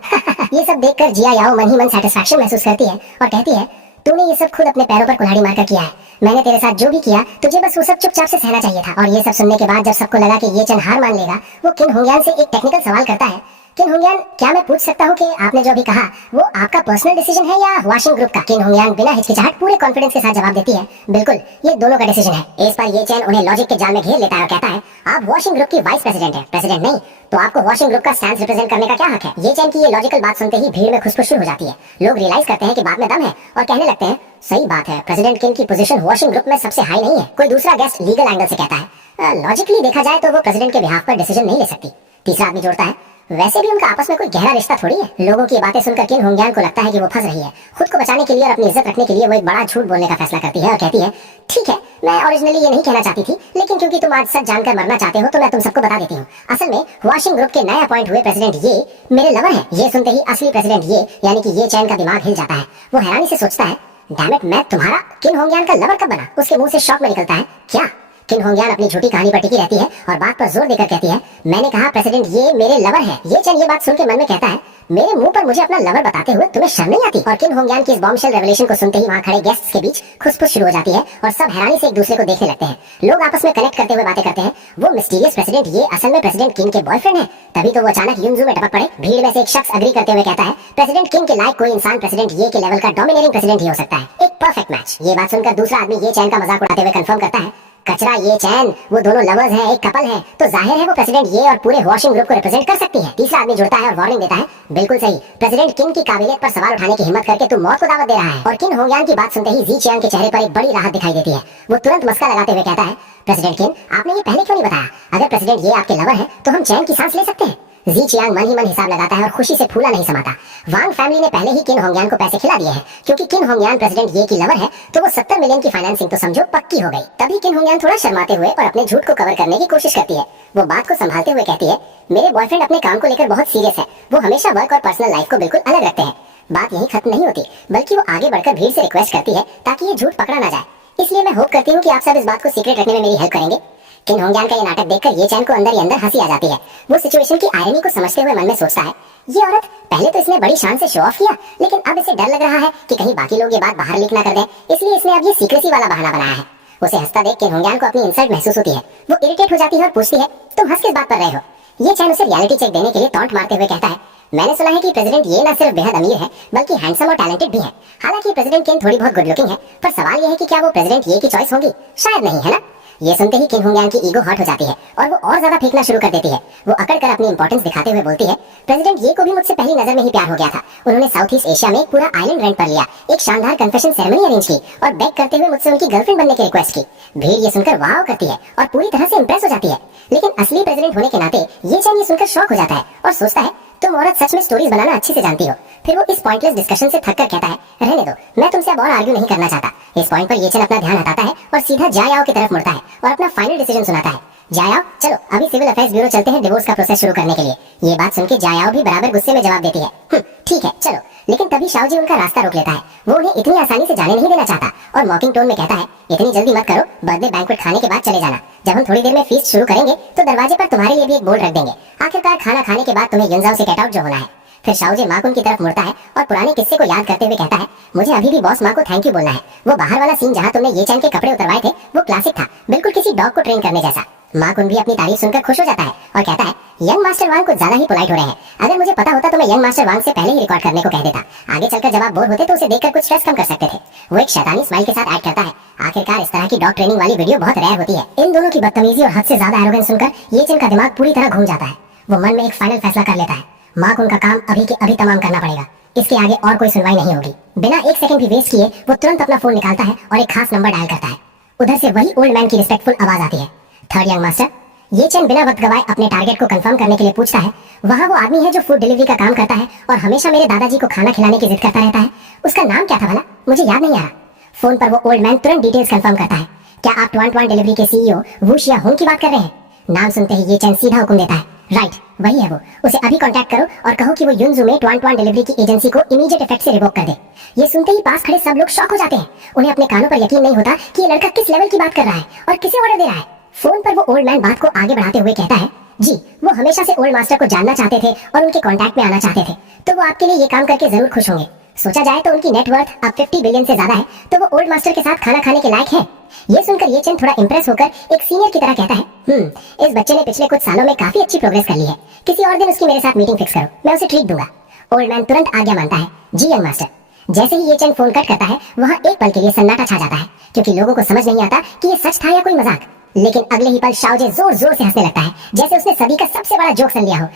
ये सब देखकर जिया याओ मन ही मन सेटिस्फैक्शन महसूस करती है और कहती है, तूने ये सब खुद अपने पैरों पर कुल्हाड़ी मारकर किया है। मैंने तेरे साथ जो भी किया, तुझे बस वो सब चुपचाप से सहना चाहिए था। और ये सब सुनने के बाद जब सबको लगा कि ये चैन हार मान लेगा, वो किन होंगयान से एक टेक्निकल सवाल करता है, किन होंगयान, क्या मैं पूछ सकता हूँ कि आपने जो अभी कहा वो आपका पर्सनल डिसीजन है या वाशिंग ग्रुप का? किन होंगयान बिना हिचकिचाहट पूरे कॉन्फिडेंस के साथ जवाब देती है, बिल्कुल, ये दोनों का डिसीजन है। इस पर ये चैन उन्हें लॉजिक के जाल में घेर लेता है और कहता है, आप वॉशिंग ग्रुप की वाइस प्रेसिडेंट है, प्रेसिडेंट नहीं, तो आपको वॉशिंग ग्रुप का स्टैंड रिप्रेजेंट करने का क्या हक है? ये चैन की ये लॉजिकल बात सुनते ही भीड़ में खुशबू शुरू हो जाती है। लोग रियलाइज करते हैं कि बात में दम है और कहने लगते हैं, सही बात है, प्रेसिडेंट किन की पोजीशन वॉशिंग ग्रुप में सबसे हाई नहीं है। कोई दूसरा गेस्ट लीगल एंगल से कहता है, लॉजिकली देखा जाए तो वो प्रेसिडेंट के बिहाफ पर डिसीजन नहीं ले सकती। तीसरा आदमी जोड़ता है, वैसे भी उनका आपस में कोई गहरा रिश्ता थोड़ी है। लोगों की बातें सुनकर किन होंगयान को लगता है कि वो फंस रही है। खुद को बचाने के लिए और अपनी इज्जत रखने के लिए वो एक बड़ा झूठ बोलने का फैसला करती है और कहती है, ठीक है, मैं ओरिजिनली ये नहीं कहना चाहती थी, लेकिन क्योंकि तुम आज सच जानकर मरना चाहते हो तो मैं तुम सबको बता देती हूँ। असल में वॉशिंग ग्रुप के नए अपॉइंट हुए प्रेसिडेंट ये मेरे लवर है। ये सुनते ही असली प्रेसिडेंट ये यानी कि ये चैन का दिमाग हिल जाता है। वो हैरानी से सोचता है, डैम इट, मैं तुम्हारा किन होंगयान का लवर कब बना? उसके मुंह से शॉक में निकलता है, क्या? किन होंगयान अपनी झूठी कहानी पर टिकी रहती है और बात पर जोर देकर कहती है, मैंने कहा प्रेसिडेंट ये मेरे लवर है। ये चैन ये बात सुन के मन में कहता है, मेरे मुंह पर मुझे अपना लवर बताते हुए तुम्हें शर्म नहीं आती? और किन होंगयान की इस बॉम्बशेल रेवलेशन को सुनते ही वहाँ खड़े गेस्ट्स के बीच खुशफुस शुरू हो जाती है और सब हैरानी से एक दूसरे को देखने लगते हैं। लोग आपस में कनेक्ट करते हुए बातें करते हैं, वो मिस्टीरियस प्रेसिडेंट ये असल में प्रेसिडेंट किन के बॉयफ्रेंड है। तभी तो वो अचानक युनजू में टपक पड़े। भीड़ में से एक शख्स अग्री करते हुए कहता है, प्रेसिडेंट किन के लायक कोई इंसान प्रेसिडेंट ये के लेवल का डोमिनेटिंग प्रेसिडेंट ही हो सकता है। एक परफेक्ट मैच। ये बात सुनकर दूसरा आदमी ये चैन का मजाक उड़ाते हुए कंफर्म करता है, कचरा ये चैन, वो दोनों लवर्स हैं, एक कपल है, तो जाहिर है वो प्रेसिडेंट ये और पूरे वॉशिंग ग्रुप को रिप्रेजेंट कर सकती है। तीसरा आदमी जुड़ता है और वार्निंग देता है, बिल्कुल सही, प्रेसिडेंट किन की काबिलियत पर सवाल उठाने की हिम्मत करके तू मौत को दावत दे रहा है। और किन होंगयान की बात सुनते ही जी चियांग के चेहरे पर एक बड़ी राहत दिखाई देती है। वो तुरंत मस्का लगाते हुए कहता है, प्रेसिडेंट किन, आपने ये पहले क्यों नहीं बताया? अगर प्रेसिडेंट ये आपके लवर है तो हम चैन की सांस ले सकते हैं। जी चियांग मन ही मन हिसाब लगाता है और खुशी से फूला नहीं समाता। वांग फैमिली ने पहले ही किन होंगयान को पैसे खिला दिए हैं, क्योंकि किन होंगयान प्रेसिडेंट ये की लवर है तो वो 70 मिलियन की फाइनेंसिंग तो समझो पक्की हो गई। तभी किन होंगयान थोड़ा शर्माते हुए और अपने झूठ को कवर करने की कोशिश करती है। वो बात को संभालते हुए कहती है, मेरे बॉयफ्रेंड अपने काम को लेकर बहुत सीरियस है, वो हमेशा वर्क और पर्सनल लाइफ को बिल्कुल अलग रखते हैं। बात यही खत्म नहीं होती, बल्कि वो आगे बढ़कर भीड़ से रिक्वेस्ट करती है ताकि ये झूठ पकड़ा ना जाए, इसलिए मैं होप करती हूँ कि आप सब इस बात को सीक्रेट रखने में मेरी हेल्प करेंगे। किन होंगयान का ये नाटक देखकर ये चैन को अंदर ही अंदर हंसी आ जाती है। वो सिचुएशन की आयरनी को समझते हुए मन में सोचता है, ये औरत पहले तो इसने बड़ी शान से शो ऑफ किया, लेकिन अब इसे डर लग रहा है कि कहीं बाकी लोग ये बात बाहर लीक ना कर दें, इसलिए इसने अब ये सीक्रेसी वाला बहाना बनाया है। उसे हंसता देख किन होंगयान को अपनी इंसल्ट महसूस होती है। वो इरिटेट हो जाती है और पूछती है, तुम हंस किस बात पर रहे हो? ये चैन उसे रियलिटी चेक देने के लिए टॉन्ट मारते हुए कहता है, मैंने सुना है कि प्रेसिडेंट ये ना सिर्फ बेहद अमीर है बल्कि हैंडसम और टैलेंटेड भी है। हालांकि प्रेसिडेंट किन थोड़ी बहुत गुड लुकिंग है, पर सवाल ये है कि क्या वो प्रेसिडेंट ये की चॉइस होगी? शायद नहीं, है ना? ये सुनते ही किन होंगयान की ईगो हर्ट हो जाती है और वो और ज्यादा फेंकना शुरू कर देती है। वो अकड़ कर अपनी इंपॉर्टेंस दिखाते हुए बोलती है, प्रेसिडेंट ये को भी मुझसे पहली नजर में ही प्यार हो गया था। उन्होंने साउथ ईस्ट एशिया में एक पूरा आइलैंड रेंट पर लिया, एक शानदार कन्फेशन सेरेमनी अरेंज की और बेग करते हुए मुझसे उनकी गर्लफ्रेंड बनने की रिक्वेस्ट की। भीड़ ये सुनकर वाव करती है और पूरी तरह से इंप्रेस हो जाती है, लेकिन असली प्रेसिडेंट होने के नाते ये चैन ये सुनकर शॉक हो जाता है और सोचता है, तुम औरत सच में स्टोरीज बनाना अच्छी से जानती हो। फिर वो इस पॉइंटलेस डिस्कशन से थककर कहता है, रहने दो, मैं तुमसे अब और आर्ग्यू नहीं करना चाहता। इस पॉइंट पर ये चैन अपना ध्यान हटाता है और सीधा जायाओ की तरफ मुड़ता है और अपना फाइनल डिसीजन सुनाता है, जायाओ चलो अभी सिविल अफेयर्स ब्यूरो चलते हैं डिवोर्स का प्रोसेस शुरू करने के लिए। ये बात सुन के जायाओ भी बराबर गुस्से में जवाब देती है, ठीक है चलो। लेकिन तभी शाओजी उनका रास्ता रोक लेता है। वो उन्हें इतनी आसानी से जाने नहीं देना चाहता और मॉकिंग टोन में कहता है, इतनी जल्दी मत करो, बर्थडे बैंक्वेट खाने के बाद चले जाना। जब हम थोड़ी देर में फीस्ट शुरू करेंगे तो दरवाजे पर तुम्हारे लिए भी एक बोर्ड रख देंगे। आखिरकार खाना खाने के बाद तुम्हें युनजाओ से गेट आउट जो होना है। फिर शाओजी माकुन की तरफ मुड़ता है और पुराने किस्से को याद करते हुए कहता है, मुझे अभी भी बॉस माँ को थैंक यू बोलना है। वो बाहर वाला सीन जहाँ तुमने ये चैन के कपड़े उतरवाए थे वो क्लासिक था, बिल्कुल किसी डॉग को ट्रेन करने जैसा। माकुन भी अपनी तारीफ सुनकर खुश हो जाता है और कहता है, यंग मास्टर वांग कुछ ज्यादा ही पोलाइट हो रहे हैं। अगर मुझे पता होता तो मैं यंग मास्टर वांग से पहले ही रिकॉर्ड करने को कह देता। आगे चलकर जब आप बोर होते तो उसे देखकर कुछ स्ट्रेस कम कर सकते थे। वो एक शैतानी स्माइल के साथ ऐड करता है, आखिरकार इस तरह की डॉग ट्रेनिंग वाली वीडियो बहुत रेयर होती है। इन दोनों की बदतमीजी और हद से ज्यादा एरोगेंस सुनकर ये चैन का दिमाग पूरी तरह घूम जाता है। वो मन में एक फाइनल फैसला कर लेता है, माकुन का काम अभी के अभी तमाम करना पड़ेगा। इसके आगे और कोई सुनवाई नहीं होगी। बिना एक सेकंड भी वेस्ट किए वो तुरंत अपना फोन निकालता है और एक खास नंबर डायल करता है। उधर से वही ओल्ड मैन की रिस्पेक्टफुल आवाज आती है। Third young master. ये चैन बिना वक्त गवाए अपने टारगेट को कंफर्म करने के लिए पूछता है, वहाँ वो आदमी है जो फूड डिलीवरी का काम करता है और हमेशा मेरे दादाजी को खाना खिलाने की जिद करता रहता है, उसका नाम क्या था भला? मुझे याद नहीं आ रहा। फोन पर वो ओल्ड मैन तुरंत डिटेल्स कंफर्म करता है। क्या आप ट्वान ट्वान डिलीवरी के सीईओ वू शिया होंग की बात कर रहे हैं? नाम सुनते ही ये चैन सीधा हुक्म देता है, राइट वही है वो, उसे अभी कांटेक्ट करो और कहो कि वो युनजू में ट्वान ट्वान डिलीवरी की एजेंसी को इमीडिएट इफेक्ट से रिवोक कर दे। ये सुनते ही पास खड़े सब लोग शॉक हो जाते हैं। उन्हें अपने कानों पर यकीन नहीं होता कि ये लड़का किस लेवल की बात कर रहा है और किसे ऑर्डर दे रहा है। फोन पर वो ओल्ड मैन बात को आगे बढ़ाते हुए कहता है, जी वो हमेशा से ओल्ड मास्टर को जानना चाहते थे और उनके कांटेक्ट में आना चाहते थे, तो वो आपके लिए ये काम करके जरूर खुश होंगे। सोचा जाए तो उनकी नेटवर्थ अब 50 बिलियन से ज्यादा है, तो वो ओल्ड मास्टर के साथ खाना खाने के लायक है। ये सुनकर ये चैन थोड़ा इंप्रेस होकर एक सीनियर की तरह कहता है, इस बच्चे ने पिछले कुछ सालों में काफी अच्छी प्रोग्रेस कर ली है, किसी और दिन उसकी मेरे साथ मीटिंग फिक्स करो, मैं उसे ट्रीट दूंगा। ओल्ड मैन तुरंत आज्ञा मानता है, जी यंग मास्टर। जैसे ही ये चैन फोन कट करता है वहाँ एक पल के लिए सन्नाटा छा जाता है, क्योंकि लोगों को समझ नहीं आता कि ये सच था या कोई मजाक। लेकिन अगले ही पल शाओजे जोर जोर से हंसने लगता है, जैसे उसने सदी का सबसे बड़ा जोक सुन लिया हो।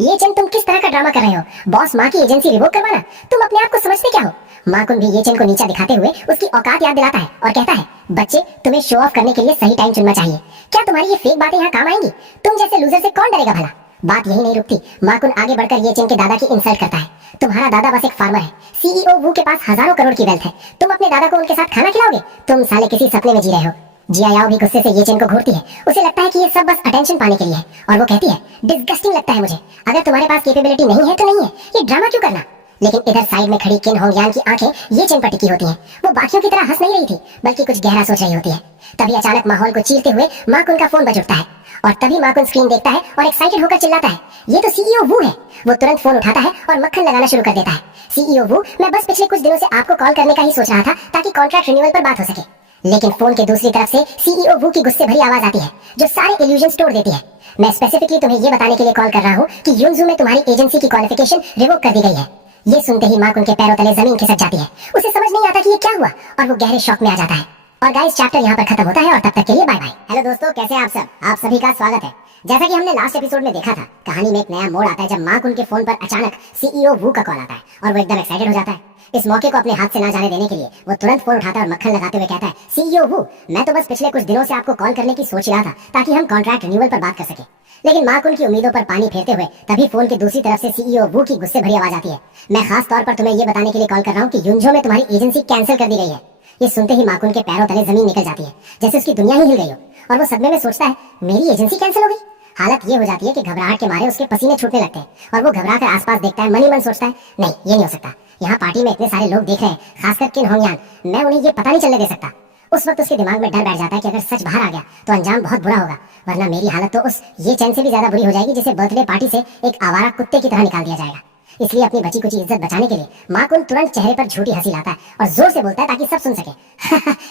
ये चैन तुम किस तरह का ड्रामा कर रहे हो? बॉस माँ की एजेंसी रिवोक करवाना? तुम अपने आप को समझते क्या हो? माकुन भी ये चैन को नीचा दिखाते हुए उसकी औकात याद दिलाता है और कहता है, बच्चे तुम्हें शो ऑफ करने के लिए सही टाइम चुनना चाहिए। क्या तुम्हारी ये फेक बातें यहाँ काम आएंगी? तुम जैसे लूजर से कौन डरेगा भला? बात यही नहीं रुकती। माकुन आगे बढ़कर ये चैन के दादा की इंसल्ट करता है। तुम्हारा दादा बस एक फार्मर है, सीईओ वू के पास हजारों करोड़ की वेल्थ है, तुम अपने दादा को उनके साथ खाना खिलाओगे? तुम साले किसी सपने में जी रहे हो। जिया याओ भी गुस्से से ये चैन को घूरती है। उसे लगता है कि ये सब बस अटेंशन पाने के लिए है और वो कहती है, डिस्गस्टिंग लगता है मुझे। अगर तुम्हारे पास कैपेबिलिटी नहीं है तो नहीं है, ये ड्रामा क्यों करना? लेकिन इधर साइड में खड़ी किन होंगयान की आंखें ये चैन पर टिकी होती हैं। वो बाकियों की तरह हंस नहीं रही थी, बल्कि कुछ गहरा सोच रही होती है। तभी अचानक माहौल को चीरते हुए माकुन का फोन बज उठता है और तभी माकुन स्क्रीन देखता है और एक्साइटेड होकर चिल्लाता है, ये तो सीईओ वू है। वो तुरंत फोन उठाता है और मक्खन लगाना शुरू कर देता है, सीईओ वू, मैं बस पिछले कुछ दिनों से आपको कॉल करने का ही सोच रहा था ताकि कॉन्ट्रैक्ट रिन्यूअल पर बात हो सके। लेकिन फोन के दूसरी तरफ से सीईओ वू की गुस्से भरी आवाज आती है जो सारे इल्यूजन्स तोड़ देती है। मैं स्पेसिफिकली तुम्हें ये बताने के लिए कॉल कर रहा हूँ कि युनजू में तुम्हारी एजेंसी की क्वालिफिकेशन रिवोक कर दी गई है। ये सुनते ही मार्क उनके पैरों तले जमीन खिसक जाती है। उसे समझ नहीं आता कि ये क्या हुआ और वो गहरे शॉक में आ जाता है। और गाइस चैप्टर यहाँ पर खत्म होता है और तब तक के लिए बाय बाय। हेलो दोस्तों, कैसे हैं आप सब? आप सभी का स्वागत है। जैसा कि हमने लास्ट एपिसोड में देखा था, कहानी में एक नया मोड़ आता है जब मार्क उनके फोन पर अचानक सीईओ वू का कॉल आता है और वो एकदम एक्साइटेड हो जाता है। इस मौके को अपने हाथ से ना जाने देने के लिए वो तुरंत फोन उठाता है और मक्खन लगाते हुए कहता है, सीईओ वू, मैं तो बस पिछले कुछ दिनों से आपको कॉल करने की सोच रहा था ताकि हम कॉन्ट्रैक्ट रिन्यूअल पर बात कर सके। लेकिन मार्क उनकी उम्मीदों पर पानी फेरते हुए तभी फोन की दूसरी तरफ से सीईओ वू की गुस्से भरी आवाज आती है, मैं खास तौर पर तुम्हें ये बताने के लिए कॉल कर रहा हूँ कि युनजो में तुम्हारी एजेंसी कैंसिल कर दी गई है। ये सुनते ही माकुन के पैरों तले जमीन निकल जाती है, जैसे उसकी दुनिया ही हिल गई हो और वो सदमे में सोचता है, मेरी एजेंसी कैंसिल हो गई। हालत ये हो जाती है कि घबराहट के मारे उसके पसीने छूटने लगते हैं और वो घबरा कर आसपास देखता है। मन ही मन सोचता है, नहीं ये नहीं हो सकता, यहाँ पार्टी में इतने सारे लोग देख रहे हैं, खासकर किन होंगयान, मैं उन्हें ये पता नहीं चलने दे सकता। उस वक्त उसके दिमाग में डर बैठ जाता है कि अगर सच बाहर आ गया तो अंजाम बहुत बुरा होगा, वरना मेरी हालत तो उस ये चैन से भी ज्यादा बुरी हो जाएगी जिसे बर्थडे पार्टी से एक आवारा कुत्ते की तरह निकाल दिया जाएगा। इसलिए अपनी बची कुची इज्जत बचाने के लिए माकुन तुरंत चेहरे पर झूठी हंसी लाता है और जोर से बोलता है ताकि सब सुन सके,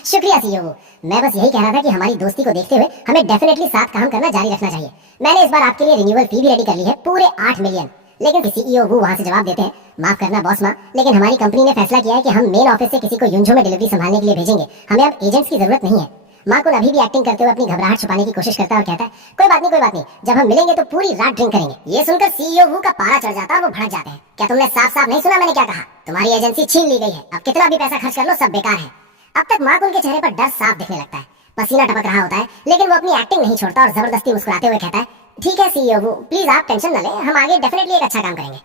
शुक्रिया सीईओ, मैं बस यही कह रहा था कि हमारी दोस्ती को देखते हुए हमें डेफिनेटली साथ काम करना जारी रखना चाहिए। मैंने इस बार आपके लिए रिन्यूअल फी भी रेडी कर ली है, पूरे 8 मिलियन। लेकिन सीईओ वो वहां से जवाब देते हैं, माफ करना बॉस माँ, लेकिन हमारी कंपनी ने फैसला किया है कि हम मेन ऑफिस से किसी को युनजो में डिलीवरी संभालने के लिए भेजेंगे, हमें अब एजेंट्स की जरूरत नहीं है। माकुन अभी भी एक्टिंग करते हुए अपनी घबराहट छुपाने की कोशिश करता है और कहता है, कोई बात नहीं, जब हम मिलेंगे तो पूरी रात ड्रिंक करेंगे। ये सुनकर सीईओ वू का पारा चढ़ जाता है, वो भड़क जाते हैं, क्या तुमने साफ साफ नहीं सुना मैंने क्या कहा? तुम्हारी एजेंसी छीन ली गई है, अब कितना भी पैसा खर्च कर लो सब बेकार है। अब तक माकुन के चेहरे पर डर साफ दिखने लगता है, पसीना टपक रहा होता है, लेकिन वो अपनी एक्टिंग नहीं छोड़ता और जबरदस्ती मुस्कुराते हुए कहता है, ठीक है सीईओ वू, प्लीज आप टेंशन न लें, हम आगे डेफिनेटली एक अच्छा काम करेंगे।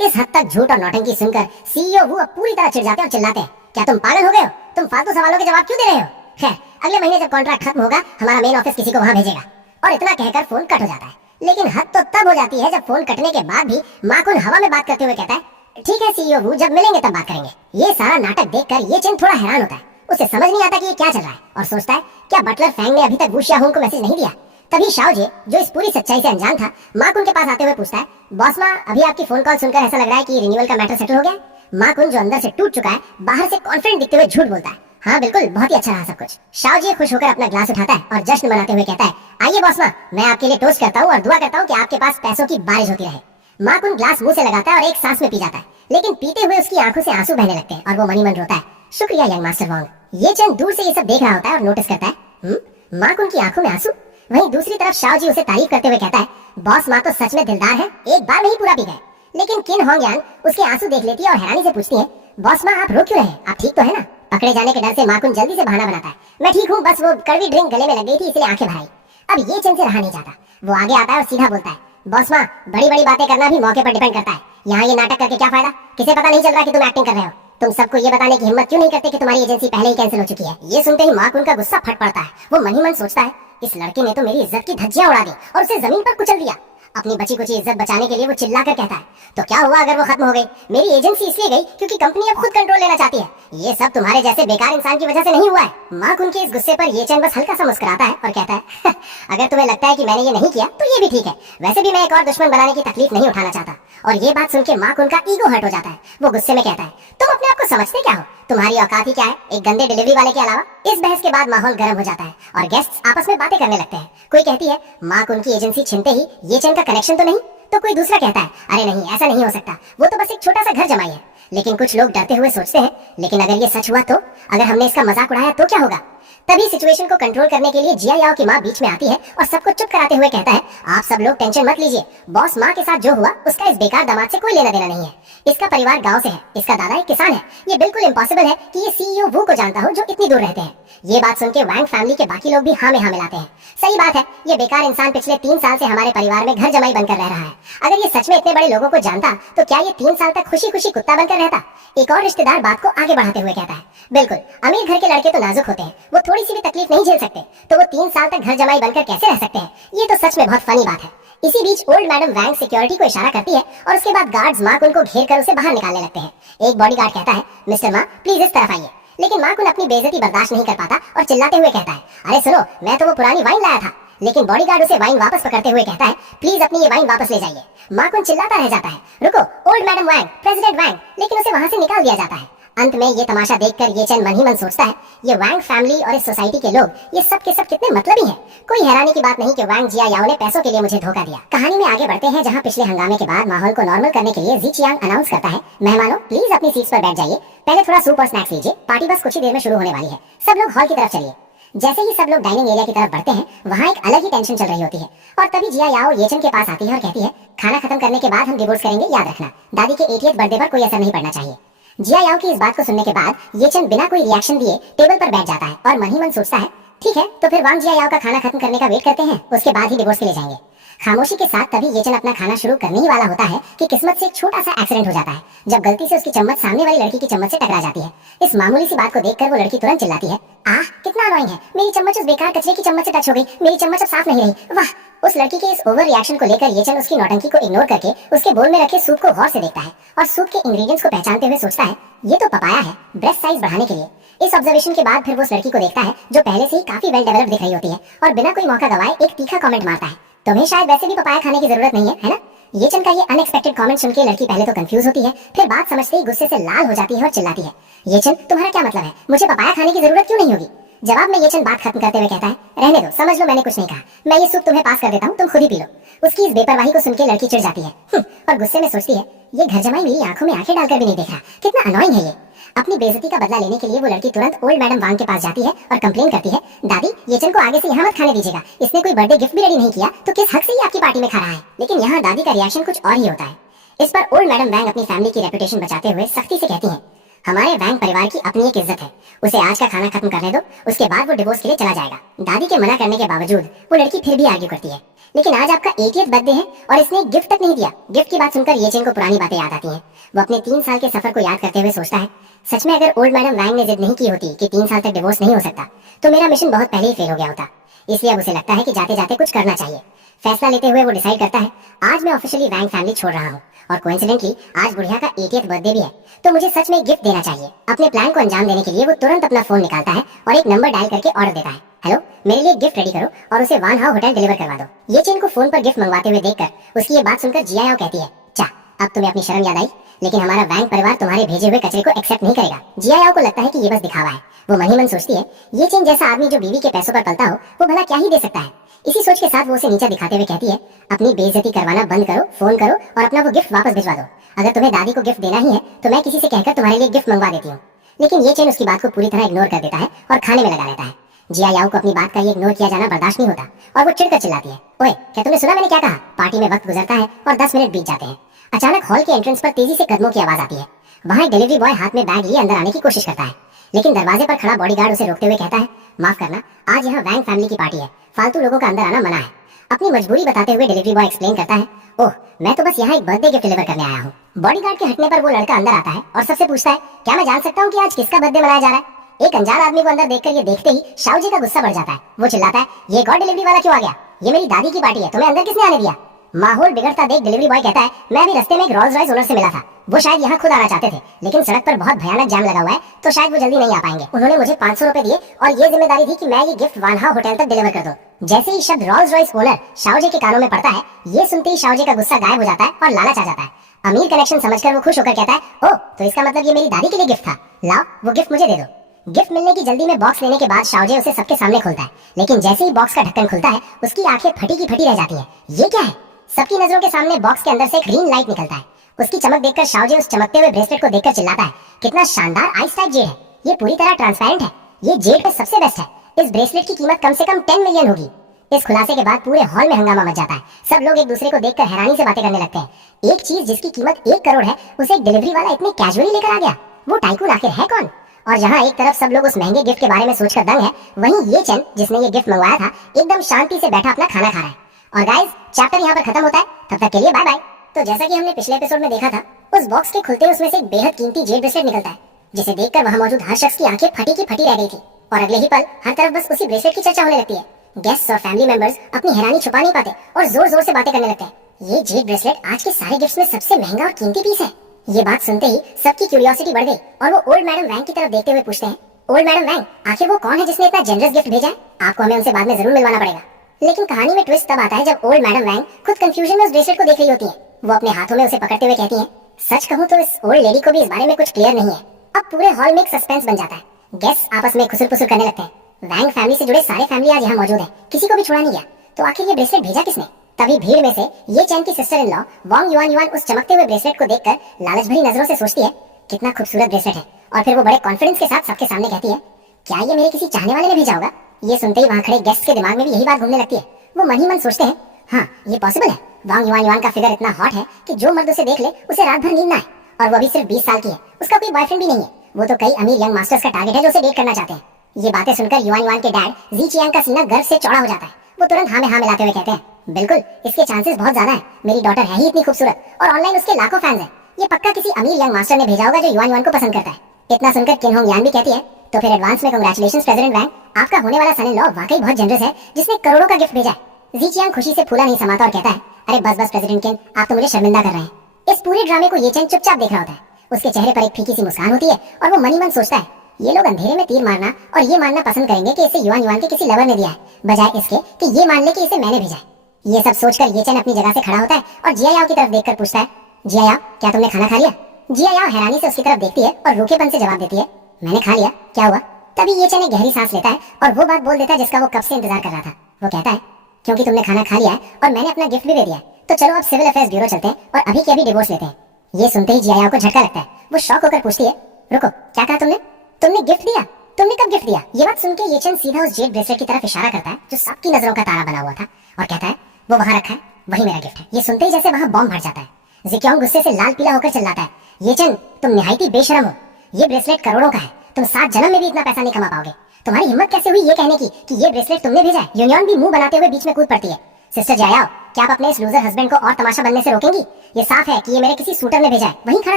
इस हद तक झूठ और नौटंकी सुनकर सीईओ वू अब पूरी तरह चिढ़ जाते हैं और चिल्लाते हैं, क्या तुम पागल हो गए हो? तुम फालतू सवालों के जवाब क्यों दे रहे हो? खैर, अगले महीने जब कॉन्ट्रैक्ट खत्म होगा हमारा मेन ऑफिस किसी को वहां भेजेगा। और इतना कहकर फोन कट हो जाता है। लेकिन हद तो तब हो जाती है जब फोन कटने के बाद भी माकुन हवा में बात करते हुए कहता है, ठीक है सीईओ वू, जब मिलेंगे तब बात करेंगे। ये सारा नाटक देखकर ये चेन थोड़ा हैरान होता है, उसे समझ नहीं आता कि ये क्या चल रहा है और सोचता है, क्या बटलर फैंग ने अभी तक वू शियाहोंग को मैसेज नहीं दिया? तभी शाओजे, जो इस पूरी सच्चाई से अनजान था, माकुन के पास आते हुए पूछता है, बॉस माँ, अभी आपकी फोन कॉल सुनकर ऐसा लग रहा है कि रिन्यूअल का मैटर सेटल हो गया। माकुन, जो अंदर से टूट चुका है, बाहर से कॉन्फिडेंट दिखते हुए झूठ बोलता है, हाँ बिल्कुल, बहुत ही अच्छा रहा सब कुछ। शाओजी खुश होकर अपना ग्लास उठाता है और जश्न मनाते हुए कहता है, आइए बॉस माँ, मैं आपके लिए टोस्ट करता हूँ और दुआ करता हूँ कि आपके पास पैसों की बारिश होती रहे। माकुन ग्लास मुंह से लगाता है और एक सांस में पी जाता है, लेकिन पीते हुए उसकी आंखों से आंसू बहने लगते हैं और वो मनी मन रोता है, शुक्रिया यंग मास्टर वोंग। ये चंद दूर से ये सब देख रहा होता है और नोटिस करता है, माकुन की आंखों में आंसू। वहीं दूसरी तरफ शाओजी उसे तारीफ करते हुए कहता है, बॉस माँ तो सच में दिलदार है, एक बार में ही पूरा पी गए। लेकिन किन होंगयान उसके आंसू देख लेती है और हैरानी से पूछती है, बॉस माँ आप रो क्यों रहे, आप ठीक तो है ना। पकड़े जाने के डर से माकुन जल्दी से बहाना बनाता है, मैं ठीक हूँ, बस वो कड़वी ड्रिंक गले में लग गई थी इसलिए आंखें भर आई। अब ये चैन से रहा नहीं जाता, वो आगे आता है और सीधा बोलता है, बॉस माँ बड़ी बड़ी बातें करना भी मौके पर डिपेंड करता है, यहाँ ये नाटक करके क्या फायदा, किसे पता नहीं चल रहा कि तुम एक्टिंग कर रहे हो, तुम सबको ये बताने की हिम्मत क्यों नहीं करते कि तुम्हारी एजेंसी पहले ही कैंसिल हो चुकी है। ये सुनते ही माकुन का गुस्सा फट पड़ता है, वो मन ही मन सोचता है, इस लड़के ने तो मेरी इज्जत की धज्जियां उड़ा दी और उसे जमीन पर कुचल दिया। अपनी बची कुची इज्जत बचाने के लिए वो चिल्लाकर कहता है, तो क्या हुआ अगर वो खत्म हो गई, मेरी एजेंसी इसलिए गई क्योंकि कंपनी अब खुद कंट्रोल लेना चाहती है, ये सब तुम्हारे जैसे बेकार इंसान की वजह से नहीं हुआ है। माकुन के इस गुस्से पर ये चैन बस हल्का सा मुस्कुराता है और कहता है, अगर तुम्हें लगता है कि मैंने ये नहीं किया तो ये भी ठीक है, वैसे भी मैं एक और दुश्मन बनाने की तकलीफ नहीं उठाना चाहता। और ये बात सुन के माकुन का ईगो हर्ट हो जाता है, वो गुस्से में कहता है, तुम अपने आप को समझते क्या हो, तुम्हारी औकात ही क्या है एक गंदे डिलीवरी वाले के अलावा। इस बहस के बाद माहौल गर्म हो जाता है और गेस्ट्स आपस में बातें करने लगते हैं। कोई कहती है, माकुन की एजेंसी छीनते ही ये चैन का कनेक्शन तो नहीं, तो कोई दूसरा कहता है, अरे नहीं ऐसा नहीं हो सकता, वो तो बस एक छोटा सा घर जमाई है। लेकिन कुछ लोग डरते हुए सोचते हैं, लेकिन अगर ये सच हुआ तो, अगर हमने इसका मजाक उड़ाया तो क्या होगा। तभी सिचुएशन को कंट्रोल करने के लिए जिया याओ की माँ बीच में आती है और सबको चुप कराते हुए कहता है, आप सब लोग टेंशन मत लीजिए, बॉस माँ के साथ जो हुआ उसका इस बेकार दामाद से कोई लेना देना नहीं है, इसका परिवार गांव से है, इसका दादा एक किसान है, ये बिल्कुल इम्पॉसिबल है कि ये सीईओ वू को जानता हो जो इतनी दूर रहते हैं। ये बात सुन के वैंग फैमिली के बाकी लोग भी हाँ में हाँ मिलाते हैं, सही बात है, ये बेकार इंसान पिछले 3 साल से हमारे परिवार में घर जमाई बनकर रह रहा है, अगर ये सच में इतने बड़े लोगों को जानता तो क्या ये 3 साल तक खुशी खुशी कुत्ता बनकर रहता। एक और रिश्तेदार बात को आगे बढ़ाते हुए कहता है, बिल्कुल, अमीर घर के लड़के तो नाजुक होते हैं, वो थोड़ी सी भी तकलीफ नहीं झेल सकते, तो वो 3 साल तक घर जमाई बनकर कैसे रह सकते हैं, ये तो सच में बहुत फनी बात है। इसी बीच ओल्ड मैडम वैंग सिक्योरिटी को इशारा करती है और उसके बाद गार्ड्स माकुन को घेर कर उसे बाहर निकालने लगते हैं। एक बॉडीगार्ड कहता है, मिस्टर माँ प्लीज इस तरफ आइए, लेकिन माकुन अपनी बेइज्जती बर्दाश्त नहीं कर पाता और चिल्लाते हुए कहता है, अरे सुनो, मैं तो वो पुरानी वाइन लाया था। लेकिन बॉडीगार्ड उसे वाइन वापस पकड़ते हुए कहता है, प्लीज अपनी ये वाइन वापस ले जाइए। माकुन चिल्लाता रह जाता है, रुको ओल्ड मैडम वैंग, प्रेसिडेंट वैंग, लेकिन उसे वहां से निकाल दिया जाता है। अंत में ये तमाशा देखकर ये चैन मन ही मन सोचता है, ये वैंग फैमिली और इस सोसाइटी के लोग ये सब के सब कितने मतलबी हैं। कोई हैरानी की बात नहीं कि वैंग जिया याओ ने पैसों के लिए मुझे धोखा दिया। कहानी में आगे बढ़ते हैं, जहाँ पिछले हंगामे के बाद माहौल को नॉर्मल करने के लिए जी चियांग अनाउंस करता है, मेहमानों प्लीज अपनी सीट्स पर बैठ जाइए, पहले थोड़ा सूप और स्नैक्स लीजिए, पार्टी बस कुछ ही देर में शुरू होने वाली है, सब लोग हॉल की तरफ चलिए। जैसे ही सब लोग डाइनिंग एरिया की तरफ बढ़ते हैं, वहाँ एक अलग ही टेंशन चल रही होती है और तभी जिया याओ येचन के पास आती है और कहती है, खाना खत्म करने के बाद हम डिवोर्स करेंगे, याद रखना दादी के 80th बर्थडे पर कोई असर नहीं पड़ना चाहिए। जिया याओ की इस बात को सुनने के बाद येचन बिना कोई रिएक्शन दिए टेबल पर बैठ जाता है और मन ही मन सोचता है, ठीक है तो फिर वांग जिया याओ का खाना खत्म करने का वेट करते हैं, उसके बाद ही डिवोर्स के लिए जाएंगे। खामोशी के साथ तभी येचन अपना खाना शुरू करने ही वाला होता है कि किस्मत से एक छोटा सा एक्सीडेंट हो जाता है, जब गलती से उसकी चम्मच सामने वाली लड़की की चम्मच से टकरा जाती है। इस मामूली सी बात को देखकर वो लड़की तुरंत चिल्लाती है, आह कितना अनोइंग है, मेरी चम्मच उस बेकार कचरे की चम्मच से टच हो गई, मेरी चम्मच अब साफ नहीं रही। वाह। उस लड़की के इस ओवर रिएक्शन को लेकर येचन उसकी नौटंकी को इग्नोर करके उसके बोल में रखे सूप को गौर से देखता है और सूप के इंग्रेडिएंट्स को पहचानते हुए सोचता है, ये तो पपाया है, ब्रेस्ट साइज बढ़ाने के लिए। इस ऑब्जर्वेशन के बाद फिर वो उस लड़की को देखता है जो पहले से ही काफी वेल डेवलप्ड दिख रही होती है और बिना कोई मौका गवाए एक तीखा कमेंट मारता है, तुम्हें शायद वैसे भी पपाया खाने की जरूरत नहीं है ना। येचन का ये अनएक्सपेक्टेड कमेंट सुन के लड़की पहले तो कंफ्यूज होती है, फिर बात समझते ही गुस्से से लाल हो जाती है और चिल्लाती है, येचन तुम्हारा क्या मतलब है, मुझे पपाया खाने की जरूरत क्यों नहीं होगी। जवाब में येचन बात खत्म करते हुए कहता है, रहने दो, समझ लो मैंने कुछ नहीं कहा, मैं ये सूप तुम्हें पास कर देता हूँ, तुम खुद ही पी लो। उसकी इस बेपरवाही को सुन के लड़की चिढ़ जाती है और गुस्से में सोचती है, ये घर जमाई मेरी आंखों में आंखें डालकर भी नहीं देख रहा, कितना अनोइंग है ये। अपनी बेइज्जती का बदला लेने के लिए वो लड़की तुरंत ओल्ड मैडम वांग के पास जाती है और कंप्लेन करती है, दादी येचन को आगे से यहाँ मत खाने दीजिएगा, इसने कोई बर्थडे गिफ्ट भी रेडी नहीं किया तो किस हक से ये आपकी पार्टी में खा रहा है। लेकिन यहाँ दादी का रिएक्शन कुछ और ही होता है। इस पर ओल्ड मैडम वांग अपनी फैमिली की रेपुटेशन बचाते हुए सख्ती से कहती है, हमारे वैंग परिवार की अपनी एक इज्जत है, उसे आज का खाना खत्म करने दो, उसके बाद वो डिवोर्स के लिए चला जाएगा। दादी के मना करने के बावजूद वो लड़की फिर भी आर्ग्यू करती है, लेकिन आज आपका 80th बर्थडे है और इसने एक गिफ्ट तक नहीं दिया। गिफ्ट की बात सुनकर येचन को पुरानी बातें याद आती हैं। वो अपने 3 साल के सफर को याद करते हुए सोचता है, सच में अगर ओल्ड मैडम वैंग ने जिद नहीं की होती कि 3 साल तक डिवोर्स नहीं हो सकता तो मेरा मिशन बहुत पहले ही फेल हो गया होता। इसलिए अब उसे लगता है कि जाते जाते कुछ करना चाहिए। फैसला लेते हुए वो डिसाइड करता है, आज मैं ऑफिशियली वैंग फैमिली छोड़ रहा हूँ और कोइंसिडेंटली आज बुढ़िया का 80th बर्थडे भी है, तो मुझे सच में गिफ्ट देना चाहिए। अपने प्लान को अंजाम देने के लिए वो तुरंत अपना फोन निकालता है और एक नंबर डायल करके ऑर्डर देता है, हेलो मेरे लिए गिफ्ट रेडी करो और उसे वान हाउ होटल डिलीवर करवा दो। ये चेन को फोन पर गिफ्ट मंगवाते हुए देखकर उसकी ये बात सुनकर जिया याओ कहती है, चा अब तुम्हें अपनी शर्म याद आई, लेकिन हमारा वैंग परिवार तुम्हारे भेजे हुए कचरे को एक्सेप्ट नहीं करेगा। जिया याओ को लगता है कि ये बस दिखावा है। वो मन ही मन सोचती है, ये चेन जैसा आदमी जो बीवी के पैसों पर पलता हो वो भला क्या ही दे सकता है। इसी सोच के साथ वो उसे नीचा दिखाते हुए कहती है, अपनी बेइज्जती करवाना बंद करो, फोन करो और अपना वो गिफ्ट वापस भिजवा दो। अगर तुम्हें दादी को गिफ्ट देना ही है तो मैं किसी से कहकर तुम्हारे लिए गिफ्ट मंगवा देती हूँ। लेकिन ये चेन उसकी बात को पूरी तरह इग्नोर कर देता है और खाने में लगा रहता है। जिया याओ को अपनी बात का ये इग्नोर किया जाना बर्दाश्त नहीं होता और वो चिढ़कर चिल्लाती है, ओए क्या तुमने सुना मैंने क्या कहा, पार्टी में वक्त गुजरता है और 10 मिनट बीत जाते हैं। अचानक हॉल के एंट्रेंस पर तेजी से कदमों की आवाज आती है। वहां एक डिलीवरी बॉय हाथ में बैग लिए अंदर आने की कोशिश करता है, लेकिन दरवाजे पर खड़ा बॉडीगार्ड उसे रोकते हुए कहता है, माफ करना, आज यहाँ वैंग फैमिली की पार्टी है, फालतू लोगों का अंदर आना मना है। अपनी मजबूरी बताते हुए डिलीवरी बॉय एक्सप्लेन करता है, ओह मैं तो बस यहाँ एक बर्थडे गिफ्ट डिलीवर करने आया हूँ। बॉडीगार्ड के हटने पर वो लड़का अंदर आता है और सबसे पूछता है, क्या मैं जान सकता हूँ कि आज किसका बर्थडे मनाया जा रहा है। एक अनजान आदमी को अंदर देखकर ये देखते ही शाहू का गुस्सा बढ़ जाता है। वो चिल्लाता है, ये एक और डिलीवरी वाला क्यों आ गया, ये मेरी दादी की पार्टी है, तुम्हें अंदर किसने आने दिया। माहौल बिगड़ता देख डिलीवरी बॉय कहता है, मैं अभी रास्ते में एक रोल्स रॉयस ओनर से मिला था, वो शायद यहाँ खुद आना चाहते थे, लेकिन सड़क पर बहुत भयानक जाम लगा हुआ है तो शायद वो जल्दी नहीं आ पाएंगे। उन्होंने मुझे 500 रुपए दिए और ये जिम्मेदारी थी कि मैं ये गिफ्ट वानहा होटल तक डिलीवर कर दूं। जैसे ही शब्द रोल्स रॉयस ओनर शाहू के कानों में पड़ता है, ये सुनते ही शाहू का गुस्सा गायब हो जाता है और लालच आ जाता है। अमीर कनेक्शन समझकर वो खुश होकर कहता है, ओह तो इसका मतलब ये मेरी दादी के लिए गिफ्ट था, लाओ वो गिफ्ट मुझे दे दो। गिफ्ट मिलने की जल्दी में बॉक्स लेने के बाद शाहू उसे सबके सामने खोलता है, लेकिन जैसे ही बॉक्स का ढक्कन खुलता है उसकी आंखें फटी की फटी रह जाती है। ये क्या है। सबकी नजरों के सामने बॉक्स के अंदर से एक ग्रीन लाइट निकलता है। उसकी चमक देखकर शाहू उस चमकते हुए ब्रेसलेट को देखकर चिल्लाता है, कितना शानदार आइस टाइप जेड है, ये पूरी तरह ट्रांसपेरेंट है, ये जेड पे सबसे बेस्ट है। इस ब्रेसलेट की कीमत कम से कम 10 मिलियन होगी। इस खुलासे के बाद पूरे हॉल में हंगामा मच जाता है। सब लोग एक दूसरे को देखकर हैरानी से बातें करने लगते हैं। एक चीज जिसकी कीमत 1 करोड़ है उसे एक डिलीवरी वाला इतने कैजुअली लेकर आ गया, वो टाइकून आखिर है कौन। और जहां एक तरफ सब लोग उस महंगे गिफ्ट के बारे में सोचकर दंग है, वहीं ये चंद जिसने ये गिफ्ट मंगवाया था एकदम शांति से बैठा अपना खाना खा रहा है। और गाइस चैप्टर यहाँ पर खत्म होता है, तब तक के लिए बाय बाय। तो जैसा कि हमने पिछले एपिसोड में देखा था, उस बॉक्स के खुलते उसमें से एक बेहद कीमती जेड ब्रेसलेट निकलता है, जिसे देखकर वहां मौजूद हर शख्स की आंखें फटी की फटी रह गई थी। और अगले ही पल हर तरफ बस उसी ब्रेसलेट की चर्चा होने लगती है। गेस्ट्स और फैमिली मेंबर्स अपनी हैरानी छुपा नहीं पाते और जोर जोर से बातें करने लगते हैं। ये जेड ब्रेसलेट आज के सारे गिफ्ट्स में सबसे महंगा और कीमती पीस है। ये बात सुनते ही सबकी क्यूरियोसिटी बढ़ गई और वो ओल्ड मैडम वैंग की तरफ देखते हुए पूछते हैं, ओल्ड मैडम वैंग, आखिर वो कौन है जिसने इतना जनरस गिफ्ट भेजा है। आपको हमें उनसे बाद में जरूर मिलवाना पड़ेगा। लेकिन कहानी में ट्विस्ट तब आता है जब ओल्ड मैडम वैंग खुद कंफ्यूजन में उस ब्रेसलेट को देख रही होती है। वो अपने हाथों में उसे पकड़ते हुए कहती हैं, सच कहूं तो इस ओल्ड लेडी को भी इस बारे में कुछ क्लियर नहीं है। अब पूरे हॉल में एक सस्पेंस बन जाता है। गेस्ट्स आपस में खुसुर पुसुर करने लगते हैं। वैंग फैमिली से जुड़े सारे फैमिली आज यहाँ मौजूद है, किसी को भी छोड़ा नहीं गया, तो आखिर ये ब्रेसलेट भेजा किसने। तभी भीड़ में से ये चैन की sister in law Wang yuan yuan उस चमकते हुए ब्रेसलेट को देखकर लालच भरी नजरों से सोचती है, कितना खूबसूरत ब्रेसलेट है। और फिर वो बड़े कॉन्फिडेंस के साथ सबके सामने कहती है, क्या ये मेरे किसी चाहने वाले ने भेजा होगा। ये सुनते ही वहां खड़े गेस्ट के दिमाग में भी यही बात घूमने लगती है। वो मन ही मन सोचते हैं, हाँ ये पॉसिबल है। वांग युआन युआन का फिगर इतना हॉट है कि जो मर्द उसे देख ले उसे रात भर नींद ना आए। और वो अभी सिर्फ 20 साल की है, उसका कोई बॉयफ्रेंड भी नहीं है। वो तो कई अमीर यंग मास्टर्स का टारगेट है जो उसे डेट करना चाहते हैं। ये बातें सुनकर युआन युआन के डैड जी चियांग का सीना गर्व से चौड़ा हो जाता है। वो तुरंत हाँ में हाँ मिलाते हुए कहते हैं, बिल्कुल इसके चांसेस बहुत ज्यादा है, मेरी डॉटर है ही इतनी खूबसूरत और ऑनलाइन उसके लाखों फैंस हैं। ये पक्का किसी अमीर यंग मास्टर ने भेजा होगा जो युआन युआन को पसंद करता है। इतना सुनकर किन होंग यान भी कहती है, तो फिर एडवांस में कांग्रेचुलेशंस प्रेसिडेंट वैंग, आपका होने वाला सन इन लॉ वाकई बहुत जनरस है जिसने करोड़ों का गिफ्ट भेजा है। जी चियांग खुशी से फूला नहीं समाता और कहता है, अरे बस बस प्रेसिडेंट किन, आप तो मुझे शर्मिंदा कर रहे हैं। इस पूरे ड्रामे को ये चैन चुपचाप देख रहा होता है। उसके चेहरे पर एक फीकी सी मुस्कान होती है और वो मनी मन सोचता है, ये लोग अंधेरे में तीर मारना और ये मानना पसंद करेंगे कि इसे युआन युआन के किसी लवर ने दिया है, बजाय इसके कि ये मान ले कि इसे मैंने भेजा है। ये सब सोचकर ये चैन अपनी जगह से खड़ा होता है और जिया याओ की तरफ देखकर पूछता है, जिया याओ क्या तुमने खाना खा लिया। जिया याओ हैरानी से उसकी तरफ देखती है और रूखेपन से जवाब देती है, मैंने खा लिया, क्या हुआ। तभी ये चैन एक गहरी सांस लेता है और वो बात बोल देता है जिसका वो कब से इंतजार कर रहा था। वो कहता है, क्योंकि तुमने खाना खा लिया है और मैंने अपना गिफ्ट भी दे दिया है, तो चलो अब सिविल अफेयर्स ब्यूरो चलते हैं और अभी के अभी डिवोर्स लेते हैं। ये सुनते ही जिया याओ को झटका लगता है। वो शॉक होकर पूछती है, रुको क्या कहा तुमने, तुमने गिफ्ट दिया, तुमने कब गिफ्ट दिया। ये बात सुनकर ये चैन सीधा उस जेड ब्रेसलेट की तरफ इशारा करता है जो सबकी नजरों का तारा बना हुआ था और कहता है, वो वहां रखा है, वही मेरा गिफ्ट है। ये सुनते ही जैसे वहां बॉम्ब फट जाता है। जिक्योंग गुस्से से लाल पीला होकर चिल्लाता है, ये चैन तुम निहायती बेशरम हो, ये ब्रेसलेट करोड़ों का है, तुम 7 जन्म में भी इतना पैसा नहीं कमा पाओगे। तुम्हारी हिम्मत कैसे हुई ये कहने की कि ये ब्रेसलेट तुमने भेजा है। यूनियन भी मुंह बनाते हुए बीच में कूद पड़ती है। सिस्टर जायाओ, क्या आप अपने इस लूजर हस्बैंड को और तमाशा बनने से रोकेंगी। ये साफ है कि ये मेरे किसी सूटर ने भेजा है। वहीं खड़ा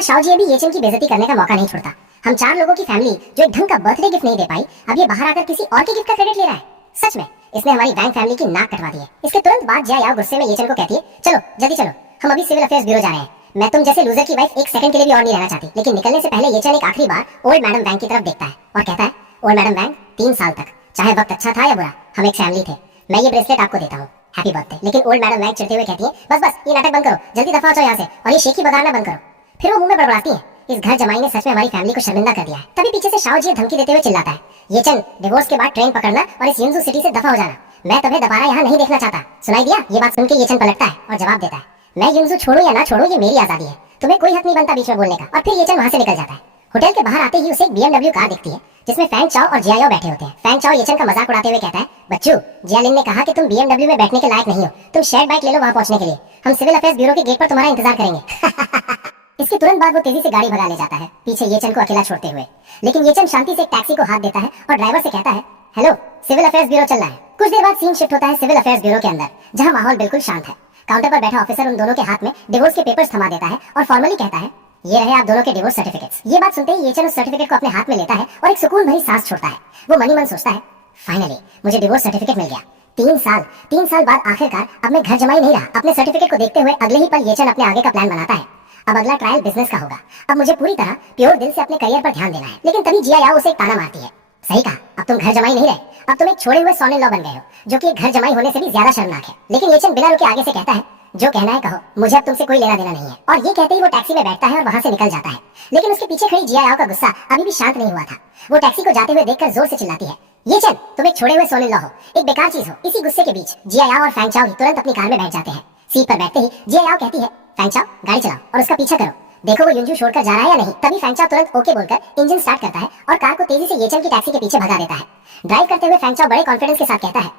शाओ जी भी ये चैन की बेइज्जती करने का मौका नहीं छोड़ता। हम 4 लोगों की फैमिली जो एक ढंग का बर्थडे गिफ्ट नहीं दे पाई, अब ये बाहर आकर किसी और के गिफ्ट का क्रेडिट ले रहा है। सच में इसने हमारी वैंग फैमिली की नाक कटवा दी है। इसके तुरंत बाद जायाओ गुस्से में ये चैन को कहती है, चलो जल्दी चलो, हम अभी सिविल अफेयर्स ब्यूरो जा रहे हैं। मैं तुम जैसे लूजर की वाइफ एक सेकंड के लिए भी और नहीं रहना चाहती। लेकिन निकलने से पहले ये चैन एक आखिरी बार ओल्ड मैडम वैंग की तरफ देखता है और कहता है, ओल्ड मैडम वैंग, 3 साल तक चाहे वक्त अच्छा था या बुरा, हम एक फैमिली थे। मैं ये ब्रेसलेट आपको देता हूँ, हैप्पी बर्थडे। लेकिन ओल्ड मैडम वैंग चिढ़ते हुए कहती है, बस बस ये नाटक बंद करो, जल्दी दफा हो जाओ यहाँ से और ये शेखी बगाड़ना बंद करो। फिर वो मुंह में बड़बड़ाती है, इस घर जमाई ने सच में हमारी फैमिली को शर्मिंदा कर दिया है। तभी पीछे से शाओ जी धमकी देते हुए चिल्लाता है, ये चन डिवोर्स के बाद ट्रेन पकड़ना और इस युनजू सिटी से दफा हो जाना। मैं तुम्हें दोबारा यहाँ नहीं देखना चाहता, सुनाई दिया। ये बात सुनकर ये चन पलटता है और जवाब देता है, मैं युनजू छोड़ू या ना छोड़ू ये मेरी आजादी है, तुम्हें कोई हक नहीं बनता बीच में बोलने का। और फिर ये चन वहां से निकल जाता है। होटल के बाहर आते ही उसे एक BMW कार दिखती है जिसमें फैंग चाओ और जियाओ बैठे होते हैं। फैंग चाओ येचन का मजाक उड़ाते हुए कहता है, बच्चू, जियालिन ने कहा कि तुम BMW में बैठने के लायक नहीं हो, तुम शेयर्ड बाइक ले लो वहां पहुंचने के लिए। हम सिविल अफेयर्स ब्यूरो के गेट पर तुम्हारा इंतजार करेंगे। इसके तुरंत बाद वो तेजी से गाड़ी भगा ले जाता है, पीछे येचन को अकेला छोड़ते हुए। लेकिन येचन शांति से एक टैक्सी को हाथ देता है और ड्राइवर से कहता है, हेलो, सिविल अफेयर्स ब्यूरो चल रहा है। कुछ देर बाद सीन शिफ्ट होता है सिविल अफेयर्स ब्यूरो के अंदर, जहां माहौल बिल्कुल शांत है। काउंटर पर बैठा ऑफिसर उन दोनों के हाथ में डिवोर्स के पेपर्स थमा देता है और फॉर्मली कहता है, ये रहे आप दोनों के डिवोर्स सर्टिफिकेट्स। ये बात सुनते ही येचन उस सर्टिफिकेट को अपने हाथ में लेता है और एक सुकून भरी सांस छोड़ता है। वो मनी मन सोचता है, फाइनली मुझे डिवोर्स सर्टिफिकेट मिल गया। 3 साल बाद आखिरकार अब मैं घर जमाई नहीं रहा। अपने सर्टिफिकेट को देखते हुए अगले ही पल येचन अपने आगे का प्लान बनाता है। अब अगला ट्रायल बिजनेस का होगा। अब मुझे पूरी तरह प्योर दिल से अपने करियर पर ध्यान देना है। लेकिन तभी जिया याओ उसे एक ताना मारती है, सही कहा, अब तुम घर जमाई नहीं रहे, अब तुम एक छोड़े हुए सॉन इन लॉ बन गए हो, जो कि एक घर जमाई होने से भी ज्यादा शर्मनाक है। लेकिन येचन बिना रुके आगे से कहता है, जो कहना है कहो, मुझे अब तुमसे कोई लेना देना नहीं है। और ये कहते ही वो टैक्सी में बैठता है और वहां से निकल जाता है। लेकिन उसके पीछे खड़ी जिया याओ का गुस्सा अभी भी शांत नहीं हुआ था। वो टैक्सी को जाते हुए देखकर जोर से चिल्लाती है, येचन, तुम एक छोड़े हुए सोन इन लॉ हो, एक बेकार चीज हो। इसी गुस्से के बीच जिया याओ और फैंग चाओ तुरंत अपनी कार में बैठ जाते हैं। सीट पर बैठते ही जिया याओ कहती है, फैंग चाओ, गाड़ी चलाओ और उसका पीछा करो, देखो वो युंजू छोड़कर जा रहा है या नहीं। तभी फैंग चाओ तुरंत ओके बोलकर इंजन स्टार्ट करता है और कार को तेजी से येचन की टैक्सी के पीछे भगा देता है। ड्राइव करते हुए फैंग चाओ बड़े कॉन्फिडेंस के साथ कहता है,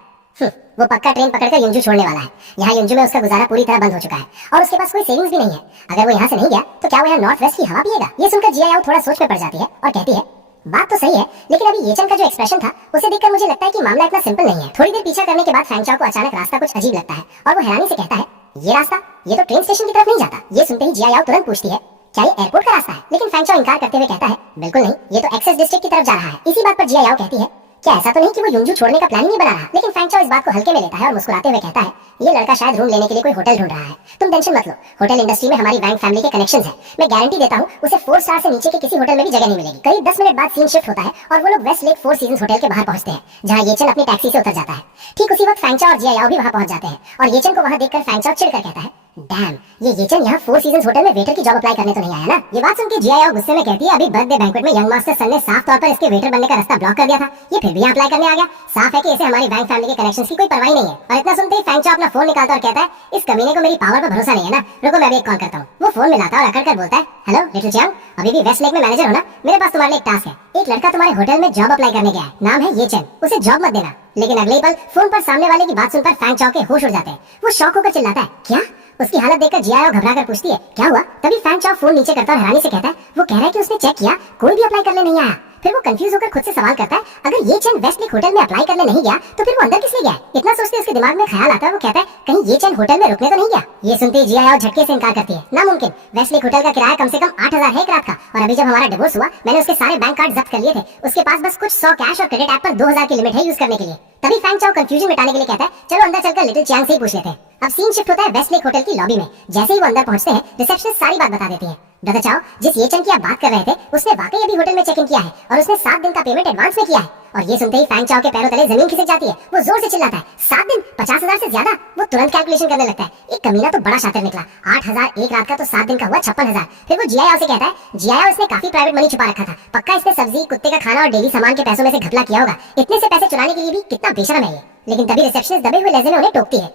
वो पक्का ट्रेन पकड़कर युंजू छोड़ने वाला है। यहाँ युंजू में उसका गुजारा पूरी तरह बंद हो चुका है और उसके पास कोई सेविंग्स भी नहीं है। अगर वो यहाँ से नहीं गया तो क्या वो यहाँ नॉर्थ वेस्ट की हवा पिएगा? ये सुनकर जिया याओ थोड़ा सोच में पड़ जाती है और कहती है, बात तो सही है, लेकिन अभी येचन का जो एक्सप्रेशन था उसे देखकर मुझे लगता है कि मामला इतना सिंपल नहीं है। थोड़ी देर पीछा करने के बाद फैंग चाओ को अचानक रास्ता कुछ अजीब लगता है और वो हैरानी से कहता है, ये रास्ता, ये तो ट्रेन स्टेशन की तरफ नहीं जाता। ये सुनते ही जिया याओ तुरंत पूछती है, क्या ये एयरपोर्ट का रास्ता है? लेकिन फैंग चाओ इनकार करते हुए कहता है, बिल्कुल नहीं, ये तो एक्सेस डिस्ट्रिक्ट की तरफ जा रहा है। इसी बात पर जिया याओ कहती है, क्या ऐसा तो नहीं कि वो युंजू छोड़ने का प्लान ही नहीं बना रहा? लेकिन फैंग चाओ इस बात को हल्के में लेता है और मुस्कुराते हुए कहता है, ये लड़का शायद रूम लेने के लिए कोई होटल ढूंढ रहा है। तुम टेंशन मत लो, होटल इंडस्ट्री में हमारी वैंग फैमिली के कनेक्शंस हैं। मैं गारंटी देता हूँ उसे 4 स्टार से नीचे के किसी होटल में भी जगह नहीं मिलेगी। करीब 10 मिनट बाद सीन शिफ्ट होता है और वो लोग वेस्ट लेक 4 सीजन्स होटल के बाहर पहुंचते हैं, जहाँ येचन अपनी टैक्सी से उतर जाता है। ठीक उसी वक्त फैंग चाओ और जिया याओ भी वहां पहुंच जाते हैं और येचन को वहां देखकर फैंग चाओ चिढ़कर कहता है, डैम, ये येचन यहाँ 4 सीजन्स होटल में वेटर की जॉब अप्लाई करने तो नहीं आया ना? ये बात सुनकर जिया याओ गुस्से में कहती है, अभी बर्थडे बैंक्वेट में यंग मास्टर सन ने साफ तौर पर इसके वेटर बनने का रास्ता ब्लॉक कर दिया था, ये फिर भी अप्लाई करने आ गया। साफ है कि इसे हमारी वैंग फैमिली के कनेक्शंस की कोई परवाह नहीं है। और इतना सुनते ही फैंग चाओ अपना फोन निकालता और कहता है, इस कमीने को मेरी पावर पर भरोसा नहीं है ना, रुको मैं भी एक कॉल करता हूँ। वो फोन मिलाता और अकड़ कर बोलता है, हेलो लिटिल चियांग, अभी भी वेस्ट लेक में मैनेजर हो ना? मेरे पास तुम्हारे लिए एक टास्क है। एक लड़का तुम्हारे होटल में जॉब अप्लाई करने गया है, नाम है येचन, उसे जॉब मत देना। लेकिन अगले ही पल फोन पर सामने वाले की बात सुनकर फैंग चाओ के होश उड़ जाते हैं। वो शॉक होकर चिल्लाता है, क्या? उसकी हालत देखकर जिया याओ घबरा कर पूछती है, क्या हुआ? तभी फैंग चाओ फोन नीचे करता और हैरानी से कहता है, वो कह रहा है कि उसने चेक किया, कोई भी अप्लाई करने नहीं आया। फिर वो कंफ्यूज होकर खुद से सवाल करता है, अगर ये चैन वेस्ट लेक होटल में अप्लाई करने नहीं गया तो फिर वो अंदर किस लिए गया? इतना सोचते उसके दिमाग में ख्याल आता है, वो कहता है, कहीं ये चैन होटल में रुकने तो नहीं गया? ये सुनते ही जिया याओ झटके से इनकार करती है, नामुमकिन, वेस्ट लेक होटल का किराया कम से कम 8,000 है एक रात का, और अभी जब हमारा डिवोर्स हुआ मैंने उसके सारे बैंक कार्ड जब्त कर लिए थे, उसके पास बस कुछ 100 कैश और क्रेडिट ऐप पर 2,000 की लिमिट है यूज करने के लिए। तभी फैंग चाओ कंफ्यूजन मिटाने के लिए कहता है, चलो अंदर चलकर लिटिल चियांग से ही पूछ लेते हैं। अब सीन शिफ्ट होता है वेस्ट लेक होटल की लॉबी में। जैसे ही वो अंदर पहुंचते हैं रिसेप्शनिस्ट सारी बात बता देती है। ब्रदर चाओ, जिस येचन की आप बात कर रहे थे उसने वाकई अभी होटल में चेक इन किया है और उसने 7 दिन का पेमेंट एडवांस में किया है। और ये सुनते ही फैंग चाओ के पैरों तले जमीन खिसक जाती है। वो जोर से चिल्लाता है, 7 दिन, 50,000 से ज्यादा? वो तुरंत कैलकुलेशन करने लगता है, एक कमीना तो बड़ा शातिर निकला, 8,000 एक रात का तो 7 दिन का हुआ 56,000। फिर वो जिया याओ से कहता है, जिया याओ इसने काफी प्राइवेट मनी छुपा रखा था, पक्का इसने सब्जी, कुत्ते का खाना और डेली सामान के पैसों में से घपला किया होगा। इतने से पैसे चुराने के लिए भी कितना बेशरम है ये। लेकिन तभी रिसेप्शनिस्ट दबे हुए लहजे में उन्हें टोकती है,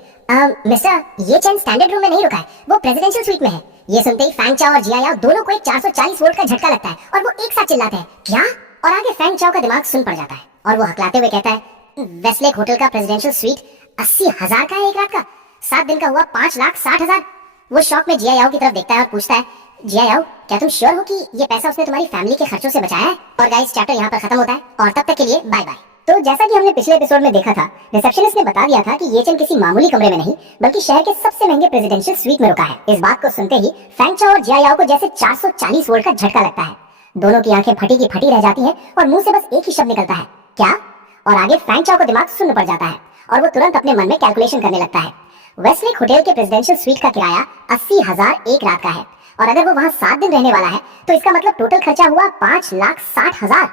मिस्टर, ये चैन स्टैंडर्ड रूम में नहीं रुका है, वो प्रेसिडेंशियल स्वीट में है। ये सुनते ही फैंग चाओ और जिया याओ दोनों को एक 440 वोल्ट का झटका लगता है और वो एक साथ चिल्लाते हैं, क्या? और आगे फैंग चाओ का दिमाग सुन पड़ जाता है और वो हकलाते हुए कहता है, वेस्टलेक होटल का प्रेसिडेंशियल स्वीट 80,000 का है एक रात का, 7 दिन का हुआ 5,60,000। वो शॉक में जिया याओ की तरफ देखता है और पूछता है, जिया याओ, क्या तुम श्योर हो कि ये पैसा उसने तुम्हारी फैमिली के खर्चों से बचाया है? और गाइस, चैप्टर यहाँ पर खत्म होता है और तब तक के लिए बाय बाय। तो जैसा कि हमने पिछले एपिसोड में देखा था, रिसेप्शनिस्ट ने बता दिया था कि ये चैन किसी मामूली कमरे में नहीं बल्कि शहर के सबसे महंगे प्रेसिडेंशियल स्वीट में रुका है। इस बात को सुनते ही फैंग चाओ और जिया याओ को जैसे 440 वोल्ट का झटका लगता है। दोनों की आंखें फटी की फटी रह जाती हैं और मुंह से बस एक ही शब्द निकलता है, क्या? और आगे फैंग चाओ को दिमाग सुन्न पड़ जाता है और वो तुरंत अपने मन में कैलकुलेशन करने लगता है। वेस्टलेक होटल के प्रेसिडेंशियल स्वीट का किराया 80,000 एक रात का है और अगर वो वहाँ 7 दिन रहने वाला है तो इसका मतलब टोटल खर्चा हुआ 5,60,000।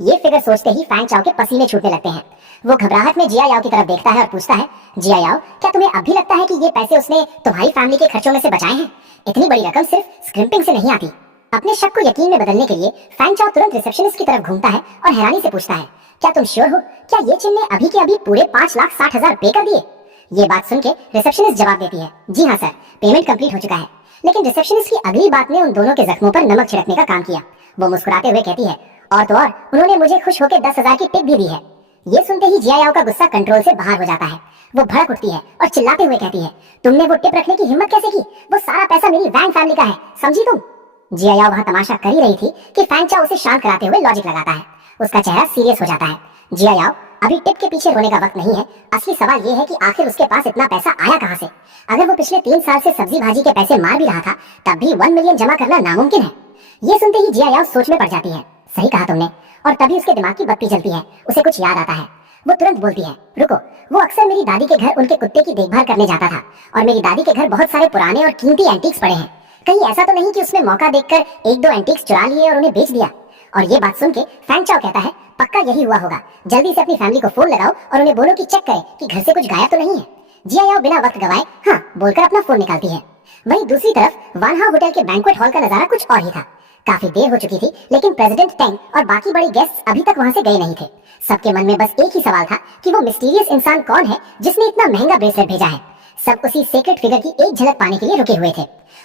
ये फिगर सोचते ही फैंग चाओ के पसीने छूटने लगते हैं। वो घबराहट में जिया याओ की तरफ देखता है और पूछता है, जिया याओ, क्या तुम्हें अब भी लगता है कि ये पैसे उसने तुम्हारी फैमिली के खर्चों में से बचाए हैं? इतनी बड़ी रकम सिर्फ स्क्रिम्पिंग से नहीं आती। अपने शक को यकीन में बदलने के लिए फैंग चाओ तुरंत रिसेप्शनिस्ट की तरफ घूमता है और हैरानी से पूछता है, क्या तुम श्योर हो? क्या ये चिन ने अभी के अभी पूरे 5,60,000 पे कर दिए? ये बात सुन के रिसेप्शनिस्ट जवाब देती है, जी हाँ सर, पेमेंट कंप्लीट हो चुका है। लेकिन रिसेप्शनिस्ट की अगली बात ने उन दोनों के जख्मों पर नमक छिड़कने का काम किया। वो मुस्कुराते हुए कहती है, और तो और उन्होंने मुझे खुश होकर 10,000 की टिप भी दी है। ये सुनते ही जिया याओ का गुस्सा कंट्रोल से बाहर हो जाता है। वो भड़क उठती है और चिल्लाते हुए कहती है, तुमने वो टिप रखने की हिम्मत कैसे की? वो सारा पैसा मेरी वैंग फैमिली का है, समझी तुम? जिया याओ वहां तमाशा कर ही रही थी कि फैंचा उसे शांत कराते हुए लॉजिक लगाता है। उसका चेहरा सीरियस हो जाता है। जिया याओ, अभी टिप के पीछे रोने का वक्त नहीं है। असली सवाल ये है कि आखिर उसके पास इतना पैसा आया कहां से? अगर वो पिछले 3 साल से सब्जी भाजी के पैसे मार भी रहा था, तब भी 1 मिलियन जमा करना नामुमकिन है। ये सुनते ही जिया याओ सोच में पड़ जाती है। सही कहा तुमने। और तभी उसके दिमाग की बत्ती जलती है। उसे कुछ याद आता है। वो तुरंत बोलती है, रुको, वो अक्सर मेरी दादी के घर उनके कुत्ते की देखभाल करने जाता था और मेरी दादी के घर बहुत सारे पुराने और कीमती एंटीक्स पड़े हैं। कहीं ऐसा तो नहीं कि उसने मौका देखकर 1-2 एंटीक्स चुरा लिए और उन्हें बेच दिया? और ये बात सुन के फैंग चाओ कहता है, पक्का यही हुआ होगा। जल्दी से अपनी फैमिली को फोन लगाओ और उन्हें बोलो कि चेक करें कि घर से कुछ गायब तो नहीं है। जिया याओ बिना वक्त गवाए हाँ बोलकर अपना फोन निकालती है। वहीं दूसरी तरफ वानहा होटल के बैंक्वेट हॉल का नजारा कुछ और ही था। काफी देर हो चुकी थी, लेकिन प्रेसिडेंट टेंग और बाकी बड़े गेस्ट अभी तक वहां से गए नहीं थे। सबके मन में बस एक ही सवाल था कि वो मिस्टीरियस इंसान कौन है जिसने इतना महंगा ब्रेसलेट भेजा है। सब उसी सीक्रेट फिगर की एक झलक पाने के लिए रुके हुए थे।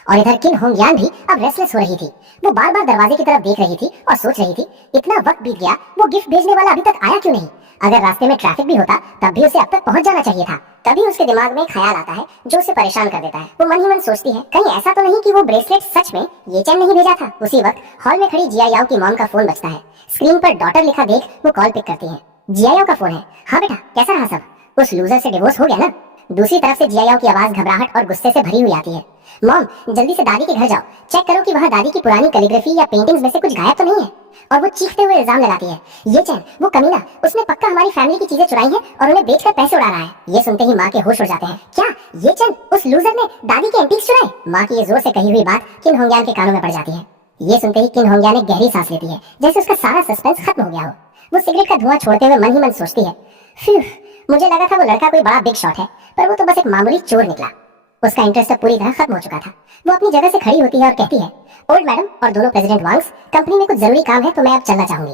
और इधर किन होंगयान भी अब रेस्टलेस हो रही थी। वो बार बार दरवाजे की तरफ देख रही थी और सोच रही थी, इतना वक्त बीत गया, वो गिफ्ट भेजने वाला अभी तक आया क्यों नहीं? अगर रास्ते में ट्रैफिक भी होता तब भी उसे अब तक पहुंच जाना चाहिए था। तभी उसके दिमाग में ख्याल आता है जो उसे परेशान कर देता है। वो मन ही मन सोचती है, कहीं ऐसा तो नहीं कि वो ब्रेसलेट सच में ये चैन नहीं भेजा था। उसी वक्त हॉल में खड़ी जिया याओ की मॉम का फोन बजता है। स्क्रीन पर डॉटर लिखा देख वो कॉल पिक करती है। जिया याओ का फोन है। हाँ बेटा, कैसा रहा सब? उस लूजर से डिवोर्स हो गया ना? दूसरी तरफ से जिया याओ की आवाज घबराहट और गुस्से से भरी हुई आती है। मॉम, जल्दी से दादी के घर जाओ, चेक करो कि वहाँ दादी की पुरानी कैलीग्राफी या पेंटिंग्स में से कुछ गायब तो नहीं है। और वो चीखते हुए इल्जाम लगाती है, ये चैन, वो कमीना, उसने पक्का हमारी फैमिली की चीजें चुराई हैं और उन्हें बेचकर पैसे उड़ा रहा है। ये सुनते ही माँ के होश उड़ जाते हैं। क्या ये चैन उस लूजर ने दादी के एंटीक्स चुराए? माँ की ये जोर से कही हुई बात किन होंगयान के कानों में पड़ जाती है। ये सुनते ही किन होंगयान एक गहरी सांस लेती है, जैसे उसका सारा सस्पेंस खत्म हो गया हो। वो सिगरेट का धुआं छोड़ते हुए मन ही मन सोचती है, मुझे लगा था वो लड़का कोई बड़ा बिग शॉट है, पर वो तो बस एक मामूली चोर निकला। उसका इंटरेस्ट अब पूरी तरह खत्म हो चुका था। वो अपनी जगह से खड़ी होती है और कहती है, ओल्ड मैडम और दोनों प्रेसिडेंट वांग्स, कंपनी में कुछ जरूरी काम है तो मैं अब चलना चाहूंगी।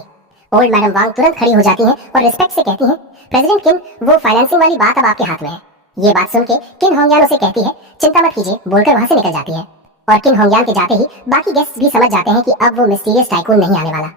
ओल्ड मैडम वांग तुरंत खड़ी हो जाती हैं और रिस्पेक्ट से कहती हैं, प्रेसिडेंट किन, वो फाइनेंसिंग वाली बात अब आपके हाथ में है। ये बात सुन के किन होंगयान उसे कहती है, चिंता मत कीजिए, बोलकर वहां से निकल जाती है। और किन होंगयान के जाते ही बाकी गेस्ट भी समझ जाते हैं कि अब वो मिस्टीरियस टाइकून नहीं आने वाला।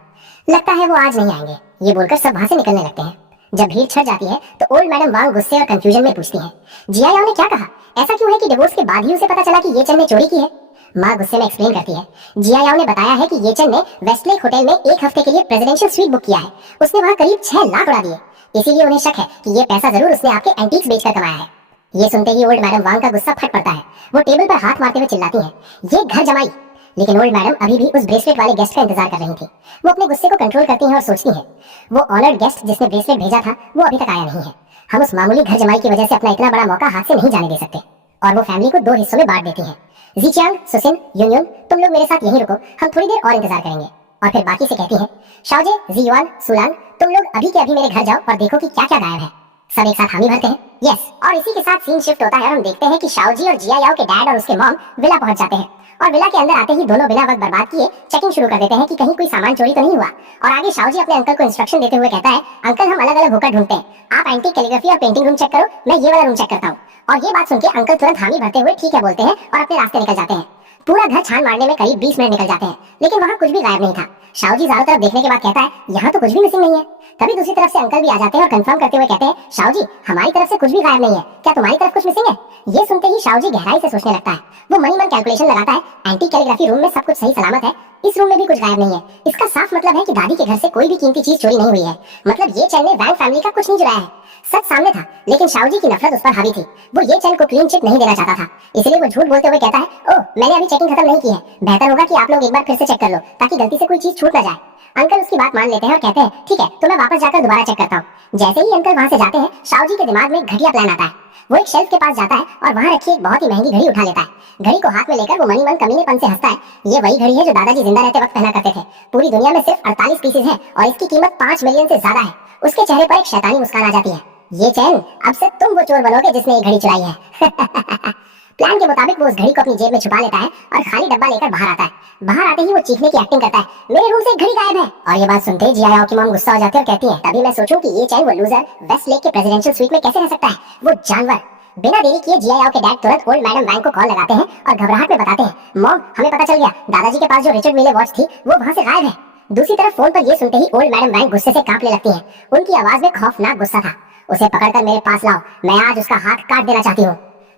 लगता है वो आज नहीं आएंगे। ये बोलकर सब वहां से निकलने लगते हैं। जब भीड़ छट जाती है तो ओल्ड मैडम वांग गुस्से और कंफ्यूजन में पूछती हैं, जिया याओ ने क्या कहा? ऐसा क्यों है कि डिवोर्स के बाद ही उसे पता चला कि ये चैन ने चोरी की है? माँ गुस्से में एक्सप्लेन करती है, जिया याओ ने बताया है कि ये चैन ने वेस्टलेक होटल में 1 हफ्ते के लिए प्रेसिडेंशियल स्वीट बुक किया है। उसने वहाँ करीब 6 लाख उड़ा दिए। इसीलिए उन्हें शक है कि ये पैसा जरूर उसने आपके एंटीक्स बेचकर कमाया है। ये सुनते ही ओल्ड मैडम वांग का गुस्सा फट पड़ता है। वो टेबल पर हाथ मारते हुए चिल्लाती है, ये घर जमाई। लेकिन ओल्ड मैडम अभी भी उस ब्रेसलेट वाले गेस्ट का इंतजार कर रही थी। वो अपने गुस्से को कंट्रोल करती हैं और सोचती हैं, वो ऑनर्ड गेस्ट जिसने ब्रेसलेट भेजा था वो अभी तक आया नहीं है। हम उस मामूली घर जमाई की वजह से अपना इतना बड़ा मौका हाथ से नहीं जाने दे सकते। और वो फैमिली को 2 हिस्सों में बांट देती हैं। जीचियांग, सुसिन, यूनियन, तुम लोग मेरे साथ यहीं रुको, हम थोड़ी देर और इंतजार करेंगे। और फिर बाकी से कहती हैं, शाओजे, जीयुआन, सुलान, तुम लोग अभी के अभी मेरे घर जाओ और देखो कि क्या क्या गायब है। सब एक साथ हामी भरते हैं। यस, और इसी के साथ सीन शिफ्ट होता है और हम देखते हैं कि शाओजी और जिया याओ के डैड और उसके मॉम विला पहुंच जाते हैं। और विला के अंदर आते ही दोनों बिना वक्त बर्बाद किए चेकिंग शुरू कर देते हैं कि कहीं कोई सामान चोरी तो नहीं हुआ। और आगे शाओजी अपने अंकल को इंस्ट्रक्शन देते हुए कहता है, अंकल हम अलग अलग होकर ढूंढते हैं, आप एंटीक कैलीग्राफी और पेंटिंग रूम चेक करो, मैं ये वाला रूम चेक करता हूँ। और ये बात सुनकर अंकल तुरंत हामी भरते हुए ठीक है बोलते हैं और अपने रास्ते निकल जाते हैं। पूरा घर छान मारने में करीब 20 मिनट निकल जाते हैं, लेकिन वहाँ कुछ भी गायब नहीं था। शाओजी चारों तरफ देखने के बाद कहता है, यहाँ तो कुछ भी मिसिंग नहीं है। तभी दूसरी तरफ से अंकल भी आ जाते हैं और कंफर्म करते हुए कहते हैं, शाओजी हमारी तरफ से कुछ भी गायब नहीं है, क्या तुम्हारी तरफ कुछ मिसिंग है? ये सुनते ही शाओजी गहराई से सोचने लगता है। वो मनी मन कैलकुलेशन लगाता है, एंटी कैलीग्राफी रूम में सब कुछ सही सलामत है, इस रूम में भी कुछ गायब नहीं है। इसका साफ मतलब है कि दादी के घर से कोई भी कीमती चीज चोरी नहीं हुई है। मतलब ये चैन ने वैंग फैमिली का कुछ नहीं चुराया है। सच सामने था, लेकिन शाओजी की नफरत उस पर हावी थी। वो ये चैन को क्लीन चिट नहीं देना चाहता था, इसलिए वो झूठ बोलते हुए कहता है, ओह मैंने अभी चेकिंग खत्म नहीं की है, बेहतर होगा कि आप लोग एक बार फिर से चेक कर लो ताकि गलती से कोई चीज छूट ना जाए। अंकल उसकी बात मान लेते हैं और कहते हैं, ठीक है तो मैं वापस जाकर दोबारा चेक करता हूँ। जैसे ही अंकल वहाँ से जाते हैं, शाओजी के दिमाग में एक घटिया प्लान आता है। वो एक शेल्फ के पास जाता है और वहाँ रखी एक बहुत ही महंगी घड़ी उठा लेता है। घड़ी को हाथ में लेकर वो मनी मन कमीनेपन से हंसता है, ये वही घड़ी है जो दादाजी जिंदा रहते वक्त पहना करते थे। पूरी दुनिया में सिर्फ 48 पीसेज है और इसकी कीमत 5 मिलियन से ज्यादा है। उसके चेहरे पर एक शैतानी मुस्कान आ जाती है। ये चैन, अब से तुम वो चोर बनोगे जिसने ये घड़ी चुराई है। प्लान के मुताबिक वो उस घड़ी को अपनी जेब में छुपा लेता है और खाली डब्बा लेकर बाहर आता है। बाहर आते ही वो चीखने की एक्टिंग करता है, मेरे रूम से एक घड़ी गायब है। और ये बात सुनते ही जिया याओ की मॉम गुस्सा हो जाती है और कहती है, तभी मैं सोचूं कि ये चैन वो लूजर वेस्टलेक के प्रेसिडेंशियल स्वीट में कैसे रह सकता है, वो जानवर। बिना देरी किए जिया याओ के डैड तुरंत ओल्ड मैडम वैंग को कॉल लगाते हैं और घबराहट में बताते हैं, मॉम हमें पता चल गया, दादाजी के पास जो रिचर्ड मिले वॉच थी वो वहाँ से गायब है। दूसरी तरफ फोन पर ये सुनते ही ओल्ड मैडम वैंग गुस्से से कांपने लगती हैं। उनकी आवाज में खौफनाक गुस्सा था। उसे पकड़कर मेरे पास लाओ, मैं आज उसका हाथ काट देना चाहती हूँ।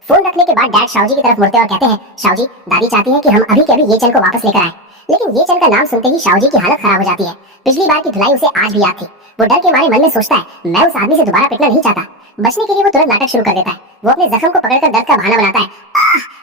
फोन रखने के बाद डैड शाओजी की तरफ मुड़ते और कहते हैं, शाओजी, दादी चाहती है कि हम अभी के अभी ये चैन को वापस लेकर आए। लेकिन ये चैन का नाम सुनते ही शाओजी की हालत खराब हो जाती है। पिछली बार की धुलाई उसे आज भी याद थी। वो डर के मारे मन में सोचता है, मैं उस आदमी से दोबारा पिटना नहीं चाहता। बचने के लिए वो तुरंत नाटक शुरू कर देता है। वो अपने जख्म को पकड़कर दर्द का बहाना बनाता है।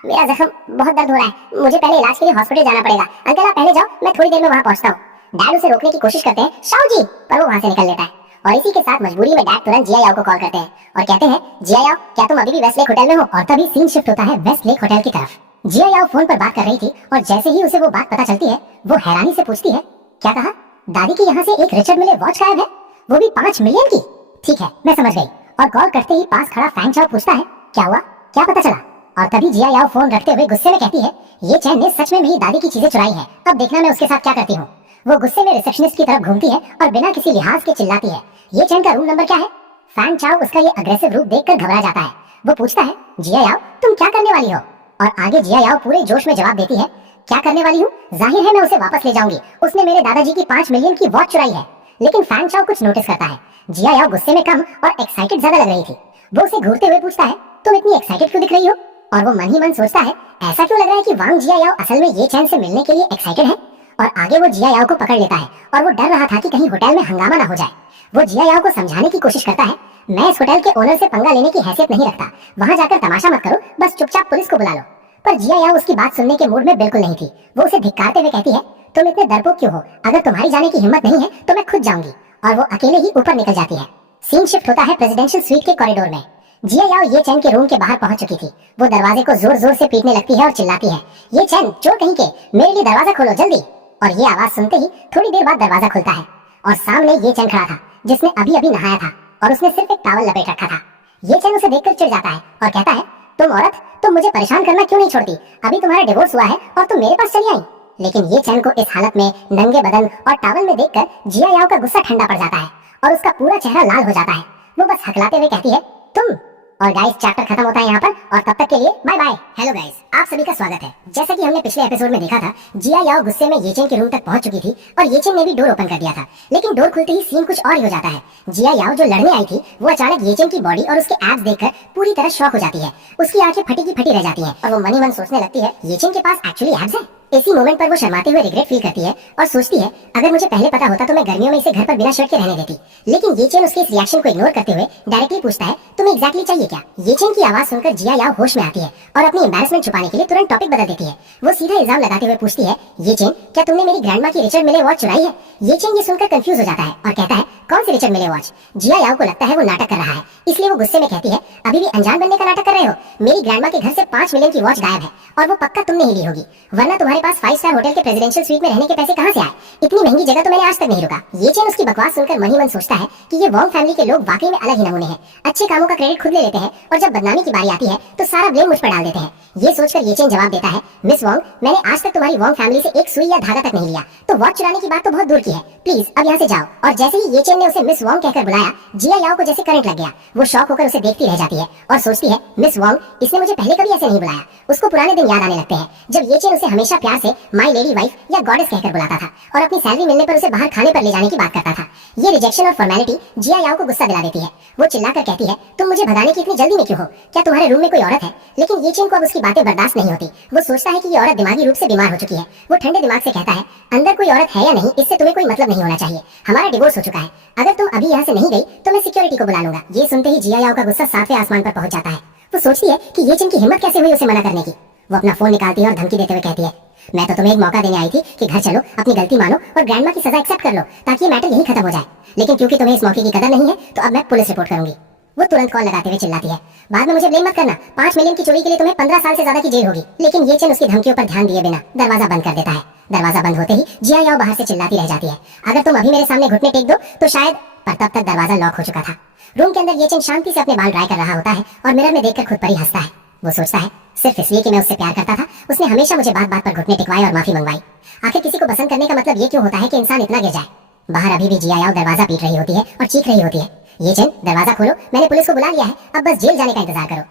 मेरा जख्म बहुत दर्द हो रहा है, मुझे पहले इलाज के लिए हॉस्पिटल जाना पड़ेगा। अंकल आप पहले जाओ, मैं थोड़ी देर में वहाँ पहुँचता हूँ। डैड उसे रोकने की कोशिश करते हैं, शाओजी, पर वो वहाँ से निकल लेता है। और इसी के साथ मजबूरी में डैड तुरंत जिया याओ को कॉल करते हैं और कहते हैं, जिया याओ, क्या तुम अभी भी वेस्ट लेक होटल में हो? और तभी सीन शिफ्ट होता है वेस्ट लेक होटल की तरफ। जिया याओ फोन पर बात कर रही थी और जैसे ही उसे वो बात पता चलती है, वो हैरानी से पूछती है, क्या कहा? दादी की यहाँ से एक रिचर्ड मिले वॉच गायब है, वो भी 5 मिलियन की। ठीक है, मैं समझ गई। और कॉल करते ही पास खड़ा फैंग चाओ पूछता है, क्या हुआ, क्या पता चला? और तभी जिया याओ फोन रखते हुए गुस्से में कहती है, ये चैन ने सच में मेरी दादी की चीजें चुराई है, अब देखना मैं उसके साथ क्या करती हूँ। वो गुस्से में रिसेप्शनिस्ट की तरफ घूमती है और बिना किसी लिहाज के चिल्लाती है, ये चैन का रूम नंबर क्या है? फैंग चाओ उसका ये अग्रेसिव रूप देखकर घबरा जाता है। वो पूछता है, जिया याओ, तुम क्या करने वाली हो? और आगे जिया याओ पूरे जोश में जवाब देती है, क्या करने वाली हूँ? जाहिर है मैं उसे वापस ले जाऊंगी, उसने मेरे दादाजी की 5 मिलियन की वॉच चुराई है। लेकिन फैंग चाओ कुछ नोटिस करता है। जिया याओ गुस्से में कम और एक्साइटेड ज्यादा लग रही थी। वो उसे घूरते हुए पूछता है, तुम इतनी एक्साइटेड क्यों दिख रही हो? और वो मन ही मन सोचता है, ऐसा क्यों लग रहा है कि वांग जिया याओ असल में ये चैन से मिलने के लिए एक्साइटेड है। और आगे वो जिया याओ को पकड़ लेता है और वो डर रहा था कि कहीं होटल में हंगामा ना हो जाए। वो जिया याओ को समझाने की कोशिश करता है, मैं इस होटल के ओनर से पंगा लेने की हैसियत नहीं रखता, वहां जाकर तमाशा मत करो, बस चुपचाप पुलिस को बुला लो। पर जिया याओ उसकी बात सुनने के मूड में बिल्कुल नहीं थी। वो उसे धिक्कारते हुए कहती है, तुम इतने डरपोक क्यों हो? अगर तुम्हारी जाने की हिम्मत नहीं है तो मैं खुद जाऊंगी। और वो अकेले ही ऊपर निकल जाती है। सीन शिफ्ट होता है प्रेसिडेंशियल स्वीट के कॉरिडोर में। जिया याओ ये चैन के रूम के बाहर पहुंच चुकी थी। वो दरवाजे को जोर जोर से पीटने लगती है और चिल्लाती है, ये चैन, चोर कहीं के, मेरे लिए दरवाजा खोलो जल्दी। और ये आवाज सुनते ही थोड़ी देर बाद दरवाजा खुलता है और सामने ये चैन खड़ा था, जिसने अभी अभी नहाया था और उसने सिर्फ एक टॉवल लपेट रखा था। ये चैन उसे देखकर चिढ़ जाता है और कहता है, तुम औरत, तुम मुझे परेशान करना क्यों नहीं छोड़ती? अभी तुम्हारा डिवोर्स हुआ है और तुम मेरे पास चली आई। लेकिन ये चैन को इस हालत में नंगे बदन और टॉवल में देखकर जिया याओ का गुस्सा ठंडा पड़ जाता है और उसका पूरा चेहरा लाल हो जाता है। वो बस हकलाते हुए कहती है, तुम। और गाइस, चैप्टर खत्म होता है यहाँ पर और तब तक के लिए बाय बाय। हेलो गाइस, आप सभी का स्वागत है। जैसा कि हमने पिछले एपिसोड में देखा था, जिया याओ गुस्से में येचेन के रूम तक पहुंच चुकी थी और येचेन ने भी डोर ओपन कर दिया था। लेकिन डोर खुलते ही सीन कुछ और ही हो जाता है। जिया याओ जो लड़ने आई थी, वो अचानक येचेन की बॉडी और उसके एब्स देखकर पूरी तरह शॉक हो जाती है। उसकी आंखें फटी की फटी रह जाती हैं और वो मन ही मन सोचने लगती है, येचेन के पास एक्चुअली एब्स है। इसी मोमेंट पर वो शर्माते हुए रिग्रेट फील करती है और सोचती है, अगर मुझे पहले पता होता तो मैं गर्मियों में इसे घर पर बिना शर्ट के रहने देती। लेकिन येचेन उसके इस रिएक्शन को इग्नोर करते हुए डायरेक्टली पूछता है, तुम्हें एग्जैक्टली चाहिए क्या? येचेन की आवाज सुनकर जिया याओ होश में आती है और अपनी एम्बैरेसमेंट छुपाने के लिए तुरंत टॉपिक बदल देती है। वो सीधा इल्जाम लगाते हुए पूछती है, येचेन, क्या तुमने मेरी ग्रैंडमा की रिचर्ड मिले वॉच चुराई है? येचेन ये सुनकर कंफ्यूज हो जाता है और कहता है, कौन सी रिचर्ड मिले वॉच? जिया याओ को लगता है वो नाटक कर रहा है, इसलिए वो गुस्से में कहती है, अभी भी अनजान बनने का नाटक कर रहे हो? मेरी ग्रैंडमा के घर से 5 मिलियन की वॉच गायब है और वो पक्का तुमने ही ली होगी, वरना तुम्हारे पास 5 स्टार होटल के प्रेसिडेंशियल स्वीट में रहने के पैसे कहां से आए? इतनी महंगी जगह तो मैंने आज तक नहीं रुका। येचेन उसकी बकवास सुनकर मन ही मन सोचता है कि ये वोंग फैमिली के लोग वाकई में अलग ही नमूने हैं। अच्छे कामों का क्रेडिट खुद ले लेते हैं और जब बदनामी की बारी आती है तो सारा ब्लेम मुझ पर डाल देते हैं। ये सोचकर येचेन जवाब देता है, मिस वोंग, मैंने आज तक तुम्हारी वोंग फैमिली से एक सुई या धागा तक नहीं लिया, तो वॉच चुराने की बात तो बहुत दूर की है। प्लीज अब यहाँ से जाओ। और जैसे ही येचेन ने उसे मिस वोंग कहकर बुलाया, जिया याओ को जैसे करंट लग गया। वो शॉक होकर उसे देखती रह जाती है और सोचती है, मिस वोंग, इसने मुझे पहले कभी ऐसे नहीं बुलाया। उसको पुराने दिन याद आने लगते हैं जब येचेन उसे हमेशा प्यार से माय लेडी वाइफ या गॉडेस कहकर बुलाता था और अपनी सैलरी मिलने पर उसे बाहर खाने पर ले जाने की बात करता था। ये रिजेक्शन और फॉर्मेलिटी जिया याओ को गुस्सा दिला देती है। वो चिल्लाकर कहती है, तुम मुझे भगाने की इतनी जल्दी में क्यों हो? क्या तुम्हारे रूम में कोई औरत है? लेकिन येचेन को अब उसकी बातें बर्दाश्त नहीं होती। वो सोचता है कि ये औरत दिमागी रूप से बीमार हो चुकी है। वो ठंडे दिमाग से कहता है, अंदर कोई औरत है या नहीं, इससे तुम्हें कोई मतलब नहीं होना चाहिए। हमारा डिवोर्स हो चुका है। अगर तुम अभी यहाँ से नहीं गई तो मैं सिक्योरिटी को बुला लूंगा। ये सुनते ही जिया याओ का गुस्सा 7वें आसमान पर पहुंच जाता है। वो सोचती है कि येचेन की हिम्मत कैसे हुई उसे मना करने की। वो अपना फोन निकालती है और धमकी देते हुए कहती है, मैं तो तुम्हें एक मौका देने आई थी कि घर चलो, अपनी गलती मानो और ग्रैंडमा की सजा एक्सेप्ट कर लो ताकि ये मैटर यहीं खत्म हो जाए। लेकिन क्योंकि तुम्हें इस मौके की कदर नहीं है तो अब मैं पुलिस रिपोर्ट करूंगी। वो तुरंत कॉल लगाते हुए चिल्लाती है, बाद में मुझे ब्लेम मत करना, 5 मिलियन की चोरी के लिए तुम्हें 15 साल से ज्यादा की जेल होगी। लेकिन येचेन उसकी धमकियों पर ध्यान दिए बिना दरवाजा बंद कर देता है। दरवाजा बंद होते ही जिया याओ बाहर से चिल्लाती रह जाती है, अगर तुम अभी मेरे सामने घुटने टेक दो तो शायद। पर तब तक दरवाजा लॉक हो चुका था। रूम के अंदर येचेन शांति से अपने बाल ड्राई कर रहा होता है और मिरर में देखकर खुद पर ही हंसता है। वो सोचता है, सिर्फ इसलिए कि मैं उससे प्यार करता था, उसने हमेशा मुझे बात बात पर घुटने टिकवाए और माफी मंगवाई। आखिर किसी को पसंद करने का मतलब ये क्यों होता है कि इंसान इतना गिर जाए? बाहर अभी भी जिया याओ दरवाजा पीट रही होती है और चीख रही होती है, येचेन, दरवाजा खोलो, मैंने पुलिस को बुला लिया है, अब बस जेल जाने का इंतजार करो।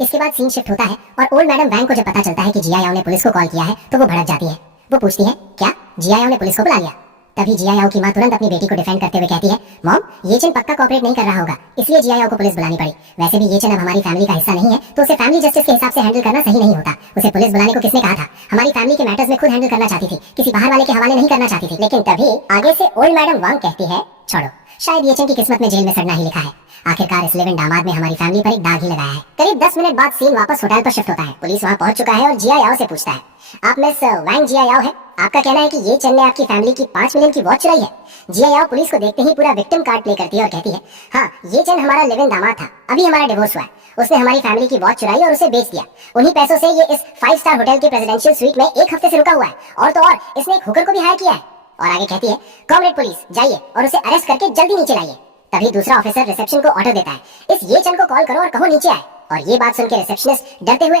इसके बाद सीन शिफ्ट होता है और ओल्ड मैडम वैंग को जब पता चलता है कि जिया याओ ने पुलिस को कॉल किया है तो वो भड़क जाती है। वो पूछती है, क्या जिया याओ ने पुलिस को बुला लिया? तभी जिया याओ की माँ तुरंत अपनी बेटी को डिफेंड करते हुए कहती है, मॉम ये चेन पक्का कॉपरेट नहीं कर रहा होगा, इसलिए जिया याओ को पुलिस बुलानी पड़ी। वैसे भी ये चेन अब हमारी फैमिली का हिस्सा नहीं है, तो उसे फैमिली जस्टिस के हिसाब से हैंडल करना सही नहीं होता। उसे पुलिस बुलाने को किसने कहा था? हमारी फैमिली के मैटर्स में खुद हैंडल करना चाहती थी, किसी बाहर वाले के हवाले नहीं करना चाहती थी। लेकिन तभी आगे से ओल्ड मैडम वांग कहती है, छोड़ो, शायद ये चेन की किस्मत में जेल में सड़ना ही लिखा है। आखिरकार इस लिव इन दामाद में हमारी फैमिली पर एक दाग ही लगाया है। करीब 10 मिनट बाद सीन वापस होटल पर शिफ्ट होता है। पुलिस वहां पहुंच चुका है और जिया याओ से पूछता है, आप मिस वांग जिया याओ है? आपका कहना है कि ये चेन ने आपकी फैमिली की 5 मिलियन की वॉच चुराई है। जिया याओ पुलिस को देखते ही पूरा विक्टिम कार्ड प्ले करती है और कहती है, हाँ, ये चेन हमारा लिव इन दामाद था, अभी हमारा डिवोर्स हुआ है। उसने हमारी फैमिली की वॉच चुराई और उसे बेच दिया। उन्हीं पैसों से ये इस 5 स्टार होटल के प्रेसिडेंशियल स्वीट में 1 हफ्ते से रुका हुआ है, और तो और इसने एक हुकर को भी हायर किया है। और आगे कहती है, कॉमरेड पुलिस, जाइए और उसे अरेस्ट करके जल्दी नीचे लाइए। तभी दूसरा ऑफिसर रिसेप्शन को ऑर्डर देता है, इस ये चंद को कॉल करो और कहो नीचे आए। और ये बात सुनकर रिसेप्शनिस्ट डरते हुए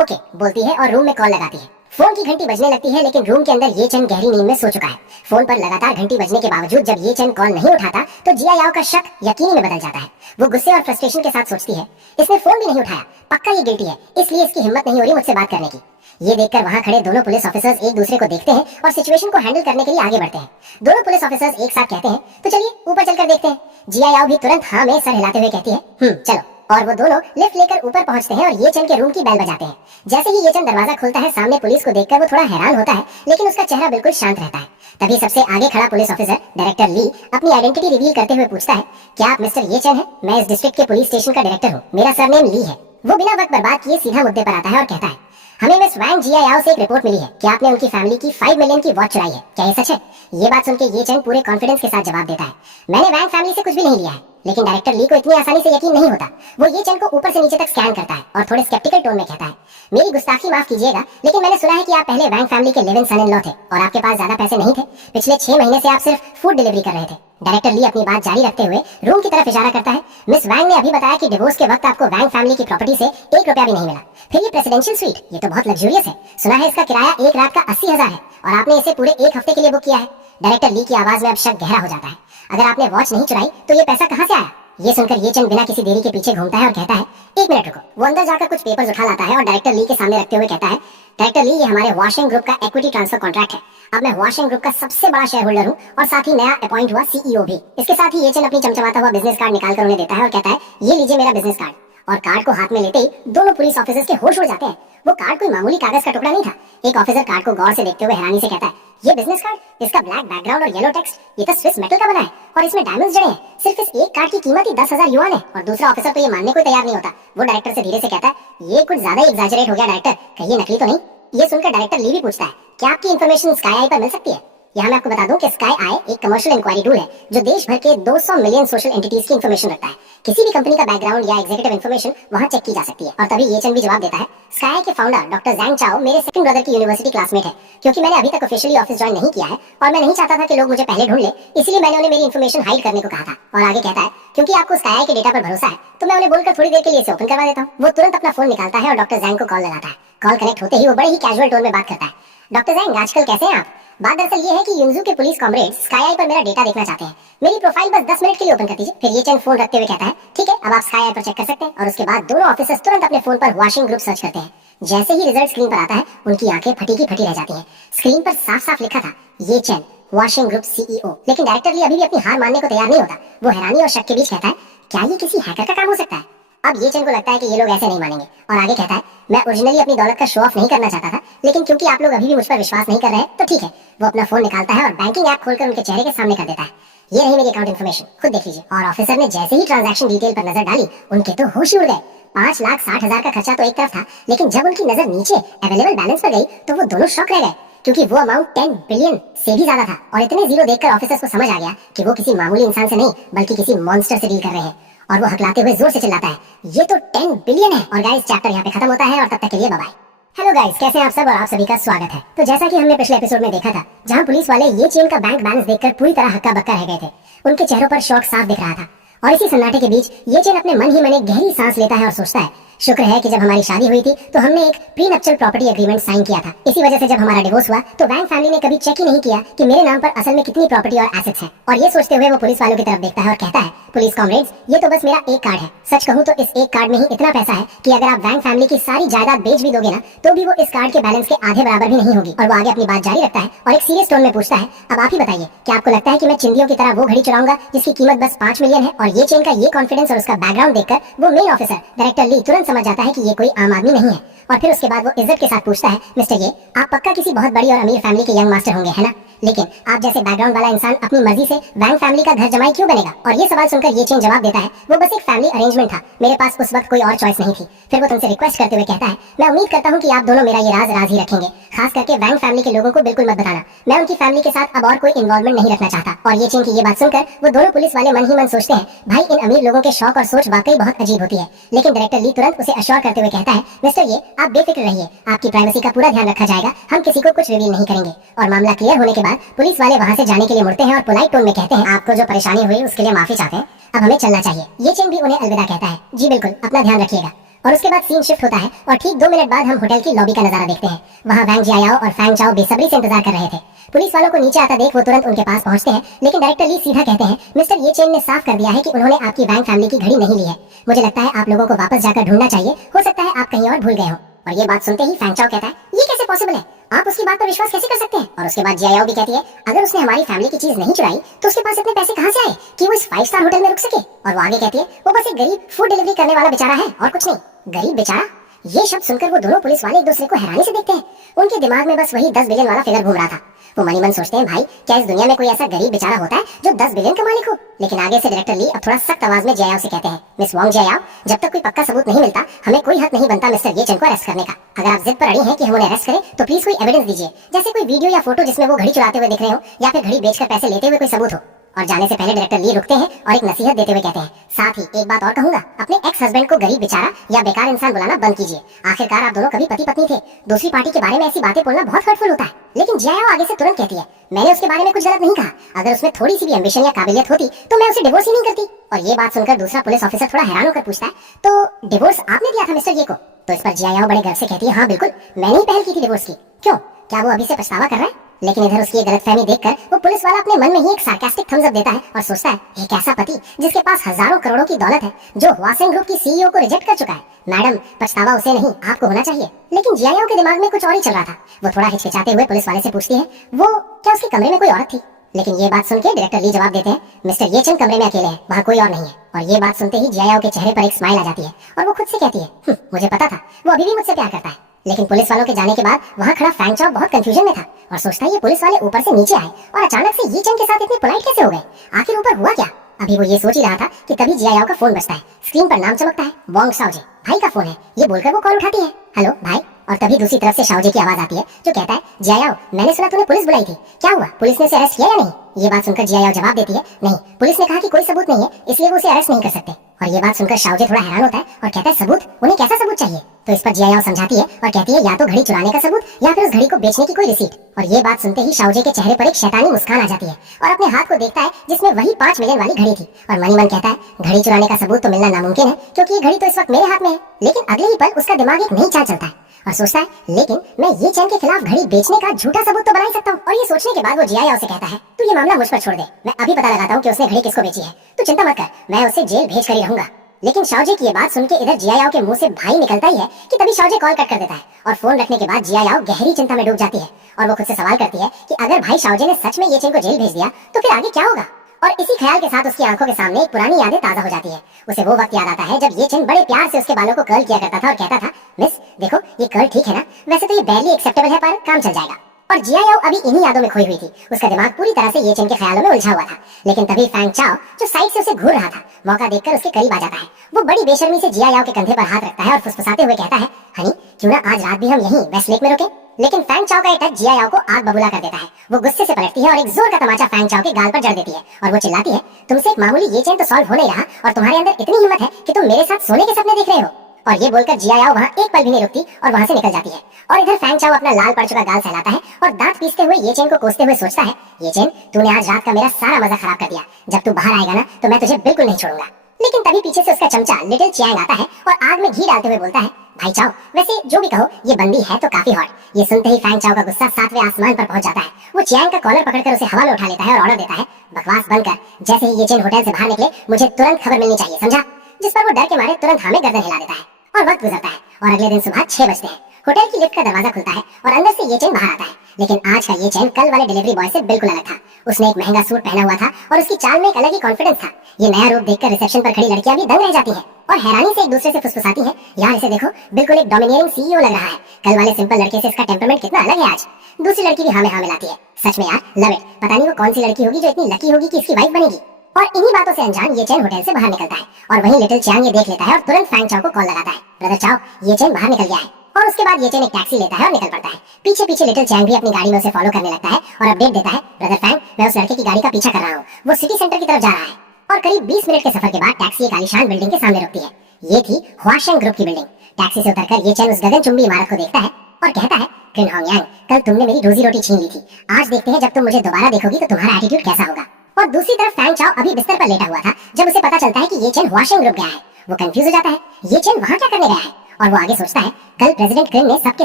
ओके बोलती है और रूम में कॉल लगाती है। फोन की घंटी बजने लगती है, लेकिन रूम के अंदर ये चंद गहरी नींद में सो चुका है। फोन पर लगातार घंटी बजने के बावजूद जब ये चंद कॉल नहीं उठाता तो जिया याओ का शक यकीनी में बदल जाता है। वो गुस्से और फ्रस्ट्रेशन के साथ सोचती है, इसने फोन भी नहीं उठाया, पक्का ये गिल्टी है, इसलिए इसकी हिम्मत नहीं हो रही मुझसे बात करने की। ये देखकर वहां खड़े दोनों पुलिस ऑफिसर्स एक दूसरे को देखते हैं और सिचुएशन को हैंडल करने के लिए आगे बढ़ते हैं। दोनों पुलिस ऑफिसर्स एक साथ कहते हैं, तो चलिए ऊपर चलकर देखते हैं। जिया याओ भी तुरंत हाँ में सर हिलाते हुए कहती है, चलो। और वो दोनों लिफ्ट लेकर ऊपर पहुंचते हैं और ये चंद के रूम की बेल बजाते हैं। जैसे ही ये चंद दरवाजा खुलता है, सामने पुलिस को देखकर वो थोड़ा हैरान होता है, लेकिन उसका चेहरा बिल्कुल शांत रहता है। तभी सबसे आगे खड़ा पुलिस ऑफिसर डायरेक्टर ली अपनी आइडेंटिटी रिवील करते हुए पूछता है, क्या आप मिस्टर ये चंद हैं? मैं इस डिस्ट्रिक्ट के पुलिस स्टेशन का डायरेक्टर हूँ, मेरा सरनेम ली है। वो बिना वक्त बर्बाद किए सीधा मुद्दे पर आता है और कहता है, हमें मिस वांग जिया याओ से एक रिपोर्ट मिली है कि आपने उनकी फैमिली की 5 मिलियन की वॉच चुराई है, क्या ये सच है? ये बात सुनकर ये चंद पूरे कॉन्फिडेंस के साथ जवाब देता है, मैंने वांग फैमिली से कुछ भी नहीं लिया है। लेकिन डायरेक्टर ली को इतनी आसानी से यकीन नहीं होता। वो ये चंद को ऊपर से नीचे तक स्कैन करता है और थोड़े स्केप्टिकल टोन में कहता है, मेरी गुस्ताखी माफ कीजिएगा, लेकिन मैंने सुना है कि आप पहले वांग फैमिली के live in son in law थे और आपके पास ज्यादा पैसे नहीं थे। पिछले 6 महीने से आप सिर्फ फूड डिलीवरी कर रहे थे। डायरेक्टर ली अपनी बात जारी रखते हुए रूम की तरफ इशारा करता है, मिस वांग ने अभी बताया कि डिवोर्स के वक्त आपको वांग फैमिली की प्रॉपर्टी से 1 रुपया भी नहीं मिला। फिर ये प्रेसिडेंशियल स्वीट, ये तो बहुत लग्जूरियस है। सुना है इसका किराया एक रात का 80,000 है और आपने इसे पूरे 1 हफ्ते के लिए बुक किया है। डायरेक्टर ली की आवाज में अब शक गहरा हो जाता है, अगर आपने वॉच नहीं चुराई तो ये पैसा कहाँ से आया? ये सुनकर ये चंद बिना किसी देरी के पीछे घूमता है और कहता है, 1 मिनट रुको। वो अंदर जाकर कुछ पेपर्स उठा लाता है और डायरेक्टर ली के सामने रखते हुए कहता है, डायरेक्टर ली, ये हमारे वॉशिंग ग्रुप का इक्विटी ट्रांसफर कॉन्ट्रैक्ट है। अब मैं वॉशिंग ग्रुप का सबसे बड़ा शेयर होल्डर हूँ और साथ ही नया अपॉइंट हुआ सीईओ भी। इसके साथ ही ये चंद अपनी चमचमाता हुआ बिजनेस कार्ड निकालकर उन्हें देता है और कहता है, ये लीजिए मेरा बिजनेस कार्ड। और कार्ड को हाथ में लेते ही दोनों पुलिस ऑफिसर्स के होश उड़ जाते हैं। वो कार्ड कोई मामूली कागज का टुकड़ा नहीं था। एक ऑफिसर कार्ड को गौर से देखते हुए हैरानी से कहता है, ये बिजनेस कार्ड, इसका ब्लैक बैकग्राउंड और येलो टेक्स्ट, ये तो स्विस मेटल का बना है और इसमें डायमंड्स जड़े हैं। सिर्फ इस एक कार्ड की कीमत ही 10,000 युआन है। और दूसरा ऑफिसर तो ये मानने को तैयार नहीं होता। वो डायरेक्टर से धीरे से कहता है, ये कुछ ज्यादा ही एग्जैजरेट हो गया डायरेक्टर, कहीं ये नकली तो नहीं? ये सुनकर डायरेक्टर ली भी पूछता है, क्या आपकी इन्फॉर्मेशन स्काई आई पर मिल सकती है? यहाँ मैं आपको बता दूं कि स्काई आई एक कमर्शियल इंक्वायरी टूल है जो देश भर के 200 मिलियन सोशल एंटिटीज की इन्फॉर्मेशन रखता है। किसी भी कंपनी का बैकग्राउंड या एग्जीक्यूटिव इन्फॉर्मेशन वहाँ चेक की जा सकती है। और तभी ये चंद भी जवाब देता है, स्काई के फाउंडर डॉक्टर जैंग चाओ मेरे सेकंड ब्रदर की यूनिवर्सिटी क्लासमेट है। क्योंकि मैंने अभी तक ऑफिशियली ऑफिस ज्वाइन नहीं किया है और मैं नहीं चाहता था कि लोग मुझे पहले ढूंढ ले, इसलिए मैंने उन्हें मेरी इन्फॉर्मेशन हाइड करने को कहा था। और आगे कहता है, क्योंकि आपको स्काई के डेटा पर भरोसा है तो मैं उन्हें बोलकर थोड़ी देर के लिए इसे ओपन करवा देता हूँ। वो तुरंत अपना फोन निकालता है और डॉक्टर जैंग को कॉल लगाता है। कॉल कनेक्ट होते ही वो बड़े ही कैजुअल टोन में बात करता है, डॉक्टर जैंग आजकल कैसे हैं आप? बात दरअसल ये है कि युनजू के पुलिस कॉमरेड स्काई आई पर मेरा डेटा देखना चाहते हैं। मेरी प्रोफाइल बस 10 मिनट के लिए ओपन कर दीजिए। फिर ये चंद फोन रखते हुए कहता है, ठीक है, अब आप स्काई आई पर चेक कर सकते हैं। और उसके बाद दोनों ऑफिसर्स तुरंत अपने फोन पर वॉशिंग ग्रुप सर्च करते हैं। जैसे ही रिजल्ट स्क्रीन पर आता है, उनकी आंखें फटी की फटी रह जाती हैं। स्क्रीन पर साफ साफ लिखा था, ये चंद वॉशिंग ग्रुप सीईओ। लेकिन डायरेक्टर ली अभी भी अपनी हार मानने को तैयार नहीं होता। वो हैरानी और शक के बीच कहता है, क्या ये किसी हैकर का काम हो सकता है? अब ये चंद को लगता है कि ये लोग ऐसे नहीं मानेंगे और आगे कहता है, मैं ओरिजिनली अपनी दौलत का शो ऑफ नहीं करना चाहता था, लेकिन क्योंकि आप लोग अभी भी मुझ पर विश्वास नहीं कर रहे हैं तो ठीक है। वो अपना फोन निकालता है और बैंकिंग ऐप खोलकर उनके चेहरे के सामने कर देता है, ये रही मेरी अकाउंट इन्फॉर्मेशन, खुद देख लीजिए। और ऑफिसर ने जैसे ही ट्रांजैक्शन डिटेल पर नजर डाली, उनके तो होश ही उड़ गए। 5,60,000 का खर्चा तो एक तरफ था, लेकिन जब उनकी नजर नीचे अवेलेबल बैलेंस पर गई तो वो दोनों शॉक रह गए, क्योंकि वो अमाउंट 10 बिलियन से भी ज्यादा था। और इतने जीरो देखकर ऑफिसर्स को समझ आ गया कि वो किसी मामूली इंसान से नहीं बल्कि किसी मॉन्स्टर से डील कर रहे हैं। और वो हकलाते हुए जोर से चिल्लाता है, ये तो 10 बिलियन है। और गाइस, चैप्टर यहाँ पे खत्म होता है और तब तक के लिए बाय बाय। हेलो गाइस, कैसे हैं आप सब? और आप सभी का स्वागत है। तो जैसा कि हमने पिछले एपिसोड में देखा था, जहां पुलिस वाले ये चेन का बैंक बैलेंस देखकर पूरी तरह हक्का बक्का रह गए थे, उनके चेहरों पर शौक साफ दिख रहा था। और इसी सन्नाटे के बीच ये चेन अपने मन ही मन एक गहरी सांस लेता है और सोचता है, शुक्र है कि जब हमारी शादी हुई थी तो हमने एक prenuptial property agreement sign किया था। इसी वजह से जब हमारा डिवोर्स हुआ तो वैंग फैमिली ने कभी चेक ही नहीं किया कि मेरे नाम पर असल में कितनी प्रॉपर्टी और एसेट्स हैं। और ये सोचते हुए वो पुलिस वालों की तरफ देखता है और कहता है, पुलिस कॉमरेड्स, ये तो बस मेरा एक कार्ड है। सच कहूँ तो इस एक कार्ड में ही इतना पैसा है कि अगर आप वैंग फैमिली की सारी जायदाद बेच भी दोगे ना तो भी वो इस कार्ड के बैलेंस के आधे बराबर भी नहीं होगी। और वो आगे अपनी बात जारी रखता है और एक सीरियस टोन में पूछता है, अब आप ही बताइए, क्या आपको लगता है कि मैं चिंदियों की तरह वो घड़ी चुराऊंगा जिसकी कीमत बस 5 मिलियन है? और ये चेन का ये कॉन्फिडेंस और उसका बैकग्राउंड देखकर वो मेन ऑफिसर डायरेक्टर ली तुरंत समझ जाता है कि ये कोई आम आदमी नहीं है। और फिर उसके बाद वो इज्जत के साथ पूछता है, मिस्टर ये, आप पक्का किसी बहुत बड़ी और अमीर फैमिली के यंग मास्टर होंगे, है ना? लेकिन आप जैसे बैकग्राउंड वाला इंसान अपनी मर्जी से वैंग फैमिली का घर जमाई क्यों बनेगा? और ये सवाल सुनकर ये चेन जवाब देता है, वो बस एक फैमिली अरेंजमेंट था, मेरे पास उस वक्त कोई और चॉइस नहीं थी। फिर वो तुमसे रिक्वेस्ट करते हुए कहता है, मैं उम्मीद करता हूँ कि आप दोनों मेरा ये राज राज ही रखेंगे, खास करके वैंग फैमिली के लोगों को बिल्कुल मत बताना। मैं उनकी फैमिली के साथ अब और कोई इन्वॉल्वमेंट नहीं रखना चाहता। और ये चेन की ये बात सुनकर वो दोनों पुलिस वाले मन ही मन सोचते हैं, भाई इन अमीर लोगों के शौक और सोच वाकई बहुत अजीब होती है। लेकिन डायरेक्टर ली तुरंत उसे अश्योर करते हुए कहता है, मिस्टर ये, आप बेफिक्र रहिए, आपकी प्राइवेसी का पूरा ध्यान रखा जाएगा, हम किसी को कुछ रिवील नहीं करेंगे। और मामला क्लियर होने के बाद पुलिस वाले वहाँ से जाने के लिए मुड़ते हैं और पोलाइट टोन में कहते हैं, आपको जो परेशानी हुई उसके लिए माफी चाहते हैं, अब हमें चलना चाहिए। ये चेन भी उन्हें अलविदा कहता है, जी बिल्कुल, अपना ध्यान रखिएगा। और उसके बाद सीन शिफ्ट होता है और ठीक 2 मिनट बाद हम होटल की लॉबी का नजारा देखते हैं। वहाँ वैंग जियाओ और फैंग चाओ बेसब्री से इंतजार कर रहे थे। पुलिस वालों को नीचे आता देख वो तुरंत उनके पास पहुंचते हैं, लेकिन डायरेक्टर ली सीधा कहते हैं, मिस्टर ये चेन ने साफ कर दिया है कि उन्होंने आपकी वैंग फैमिली की घड़ी नहीं ली है। मुझे लगता है आप लोगों को वापस जाकर ढूंढना चाहिए, हो सकता है आप कहीं और भूल गए हो। और ये बात सुनते ही फैंग चाओ कहता है, ये कैसे पॉसिबल है? आप उसकी बात पर विश्वास कैसे कर सकते हैं? और उसके बाद जियाओ भी कहती है, अगर उसने हमारी फैमिली की चीज नहीं चुराई तो उसके पास इतने पैसे कहाँ से आए कि वो इस 5 स्टार होटल में रुक सके? और वो आगे कहती है, वो बस एक गरीब फूड डिलीवरी करने वाला बेचारा है और कुछ नहीं। गरीब बेचारा? ये शब्द सुनकर वो दोनों पुलिस वाले एक दूसरे को हैरानी से देखते हैं। उनके दिमाग में बस वही 10 बिलियन वाला फिगर घूम रहा था। वो मनी मन सोचते हैं, भाई क्या इस दुनिया में कोई ऐसा गरीब बेचारा होता है जो 10 बिलियन का मालिक हो? लेकिन आगे से डायरेक्टर ली अब थोड़ा सख्त आवाज में जियाओ से कहते हैं, मिस वोंग जियाओ, जब तक कोई पक्का सबूत नहीं मिलता हमें कोई हक नहीं बनता मिस्टर ये चेन को अरेस्ट करने का। अगर आप जिद पर अड़ी हैं कि हम उन्हें अरेस्ट करें तो प्लीज कोई एविडेंस दीजिए, जैसे कोई वीडियो या फोटो जिसमें वो घड़ी चुराते हुए दिख रहे हो या फिर घड़ी बेचकर पैसे लेते हुए कोई सबूत हो। और जाने से पहले डायरेक्टर ली रुकते हैं और एक नसीहत देते हुए कहते हैं, साथ ही एक बात और कहूंगा, अपने एक्स हस्बैंड को गरीब बेचारा या बेकार इंसान बुलाना बंद कीजिए। आखिरकार आप दोनों कभी पति पत्नी थे, दूसरी पार्टी के बारे में ऐसी बातें बोलना बहुत हर्टफुल होता है। लेकिन जियाओ आगे से तुरंत कहती है, मैंने उसके बारे में कुछ गलत नहीं कहा, अगर उसमें थोड़ी सी भी एम्बिशन या काबिलियत होती तो मैं उसे डिवोर्स ही नहीं करती। और ये बात सुनकर दूसरा पुलिस ऑफिसर थोड़ा हैरान होकर पूछता है, तो डिवोर्स आपने दिया था मिस्टर ये को? तो इस पर जियाओ बड़े गर्व से कहती है, हाँ बिल्कुल, मैंने ही पहल की थी डिवोर्स की। क्यों, क्या वो अभी से पछतावा कर रहा है? लेकिन इधर उसकी गलतफहमी देखकर वो पुलिस वाला अपने मन में ही एक सार्कास्टिक थम्स अप देता है और सोचता है, एक ऐसा पति जिसके पास हजारों करोड़ों की दौलत है, जो हुआसेन ग्रुप की सीईओ को रिजेक्ट कर चुका है। मैडम, पछतावा उसे नहीं आपको होना चाहिए। लेकिन जियाओ के दिमाग में कुछ और ही चल रहा था। वो थोड़ा हिचकिचाते हुए पुलिस वाले से पूछती है, वो क्या उसके कमरे में कोई औरत थी? लेकिन ये बात सुन के डायरेक्टर ली जवाब देते हैं, मिस्टर ये चंद कमरे में अकेले हैं, वहाँ कोई और नहीं है। और ये बात सुनते ही जियाओ के चेहरे पर एक स्माइल आ जाती है और वो खुद से कहती है, मुझे पता था, वो अभी भी मुझसे प्यार करता है। लेकिन पुलिस वालों के जाने के बाद वहाँ खड़ा फैंग चाओ बहुत कंफ्यूजन में था और सोचता है, ये पुलिस वाले ऊपर से नीचे आए और अचानक से ये चंद के साथ इतने पोलाइट कैसे हो गए? आखिर ऊपर हुआ क्या? अभी वो ये सोच ही रहा था कि तभी जियाओ का फोन बजता है। स्क्रीन पर नाम चमकता है, वोंग शाओजे, भाई का फोन है। ये बोलकर वो कॉल उठाती है, हेलो भाई। और तभी दूसरी तरफ से शाओजे की आवाज आती है जो कहता है, जियाओ, मैंने सुना तूने पुलिस बुलाई थी, क्या हुआ? पुलिस ने उसे अरेस्ट किया या नहीं? ये बात सुनकर जियाओ जवाब देती है, नहीं, पुलिस ने कहा कि कोई सबूत नहीं है, इसलिए वो उसे अरेस्ट नहीं कर सकते। और ये बात सुनकर शाओजे थोड़ा हैरान होता है और कहता है, सबूत? उन्हें कैसा सबूत चाहिए? तो इस पर जियाओ समझाती है और कहती है, या तो घड़ी चुराने का सबूत या फिर उस घड़ी को बेचने की कोई रिसीट। और ये बात सुनते ही शाओजे के चेहरे पर एक शैतानी मुस्कान आ जाती है और अपने हाथ को देखता है जिसमें वही 5 मिलियन वाली घड़ी थी। और मनी मन कहता है, घड़ी चुराने का सबूत तो मिलना नामुमकिन है क्योंकि ये घड़ी तो इस वक्त मेरे हाथ में है। लेकिन अगले ही पल उसका दिमाग एक नई चाल चलता है और सोचता है, लेकिन मैं ये चैन के खिलाफ घड़ी बेचने का झूठा सबूत तो बना ही सकता हूँ। और ये सोचने के बाद वो जियाओ से कहता है, तू ये मामला मुझ पर छोड़ दे, मैं अभी पता लगाता हूँ कि उसने घड़ी किसको बेची है, तू चिंता मत कर, मैं उसे जेल भेज कर ही रहूंगा। लेकिन शाओजे की ये बात सुन के इधर जियाओ के मुंह से भाई निकलता ही है कि तभी शाओजे कॉल कट कर देता है और फोन रखने के बाद जियाओ गहरी चिंता में डूब जाती है और वो खुद से सवाल करती है कि अगर भाई शाओजे ने सच में ये चेन को जेल भेज दिया तो फिर आगे क्या होगा? और इसी ख्याल के साथ उसकी आंखों के सामने एक पुरानी यादें ताजा हो जाती है। उसे वो वक्त याद आता है जब ये चेन बड़े प्यार से उसके बालों को कर्ल किया करता था और कहता था, मिस देखो ये कर्ल ठीक है ना, वैसे तो ये बैरली एक्सेप्टेबल है पर काम चल जाएगा। और जियाओ अभी इन्हीं यादों में खोई हुई थी, उसका दिमाग पूरी तरह से ये चेन के ख्यालों में उलझा हुआ था। लेकिन तभी फैंग चाओ जो साइड से उसे घूर रहा था, मौका देखकर उसके करीब आ जाता है। वो बड़ी बेशर्मी से जियाओ के कंधे पर हाथ रखता है और फुसफुसाते हुए कहता है, हनी क्यों ना आज रात भी हम यहीं वेस्ट लेक में रुके? लेकिन फैंग चाओ का ये टच जियाओ को आग बबूला कर देता है। वो गुस्से से पलटती है और एक जोर का तमाचा फैंग चाओ के गाल पर जड़ देती है और वो चिल्लाती है, तुमसे एक मामूली ये चेन तो सॉल्व हो नहीं रहा और तुम्हारे अंदर इतनी हिम्मत है कि तुम मेरे साथ सोने के सपने देख रहे हो। और ये बोलकर जियाओ वहाँ एक पल भी नहीं रुकती और वहाँ से निकल जाती है। और इधर फैंग चाओ अपना लाल पड़ चुका गाल सहलाता है और दांत पीसते हुए ये चेन को कोसते हुए सोचता है, ये चेन तूने आज रात का मेरा सारा मजा खराब कर दिया, जब तू बाहर आएगा ना तो मैं तुझे बिल्कुल नहीं छोड़ूंगा। लेकिन तभी पीछे से उसका चमचा लिटिल चियांग आता है और आग में घी डालते हुए बोलता है, भाई चाओ, वैसे जो भी कहो ये बंदी है तो काफी हॉट। ये सुनते ही फैंग चाओ का गुस्सा 7वें आसमान पर पहुंच जाता है। वो चियांग का कॉलर पकड़कर उसे हवा में उठा लेता है और ऑर्डर देता है, बकवास बंद कर, जैसे ही ये चेन होटल से बाहर निकले मुझे तुरंत खबर मिलनी चाहिए, समझा? जिस पर वो डर के मारे तुरंत हमें गर्दन हिला देता है और वक्त गुजरता है और अगले दिन सुबह 6 बजते हैं। होटल की लिफ्ट का दरवाजा खुलता है और अंदर से ये चेन बाहर आता है। लेकिन आज का ये चेन कल वाले डिलीवरी बॉय से बिल्कुल अलग था। उसने एक महंगा सूट पहना हुआ था और उसकी चाल में एक अलग ही कॉन्फिडेंस था। ये नया रूप देखकर रिसेप्शन पर खड़ी लड़कियां भी दंग रह जाती हैं और हैरानी से एक दूसरे से फुसफुसाती हैं, यार इसे देखो, बिल्कुल एक डोमिनियरिंग सीईओ लग रहा है। कल वाले सिंपल लड़के से इसका टेम्परामेंट कितना अलग है आज। दूसरी लड़की भी हाँ में हाँ मिलाती है, सच में यार लव इट। पता नहीं वो कौन सी लड़की होगी जो इतनी लकी होगी कि इसकी वाइफ बनेगी। और इन्हीं बातों से अनजान ये चेन होटल से बाहर निकलता है और वहीं लिटिल चियांग ये देख लेता है और तुरंत फैंग चाओ को कॉल लगाता है, ब्रदर चाओ, ये चेन बाहर निकल गया है। और उसके बाद ये चेन एक टैक्सी लेता है और निकल पड़ता है। पीछे पीछे लिटिल चियांग भी अपनी गाड़ी में उसे फॉलो करने लगता है और अपडेट देता है, ब्रदर फैंग, मैं उस लड़के की गाड़ी का पीछा कर रहा हूँ, वो सिटी सेंटर की तरफ जा रहा है। और करीब 20 मिनट के सफर के बाद टैक्सी एक आलीशान बिल्डिंग के सामने रुकती है। ये थी हुआशेंग ग्रुप की बिल्डिंग। टैक्सी से उतरकर ये चेन उस गगनचुंबी इमारत को देखता है और कहता है, क्विन होंगयांग, कल तुमने मेरी रोजी रोटी छीन ली थी, आज देखते हैं जब तुम मुझे दोबारा देखोगी तो तुम्हारा एटीट्यूड कैसा होगा। और दूसरी तरफ फैंग चाओ अभी बिस्तर पर लेटा हुआ था जब उसे पता चलता है कि ये चेन हुआशेंग ग्रुप गया है। वो कंफ्यूज हो जाता है, ये चेन वहां क्या करने गया है। और वो आगे सोचता है, कल प्रेसिडेंट क्विन ने सबके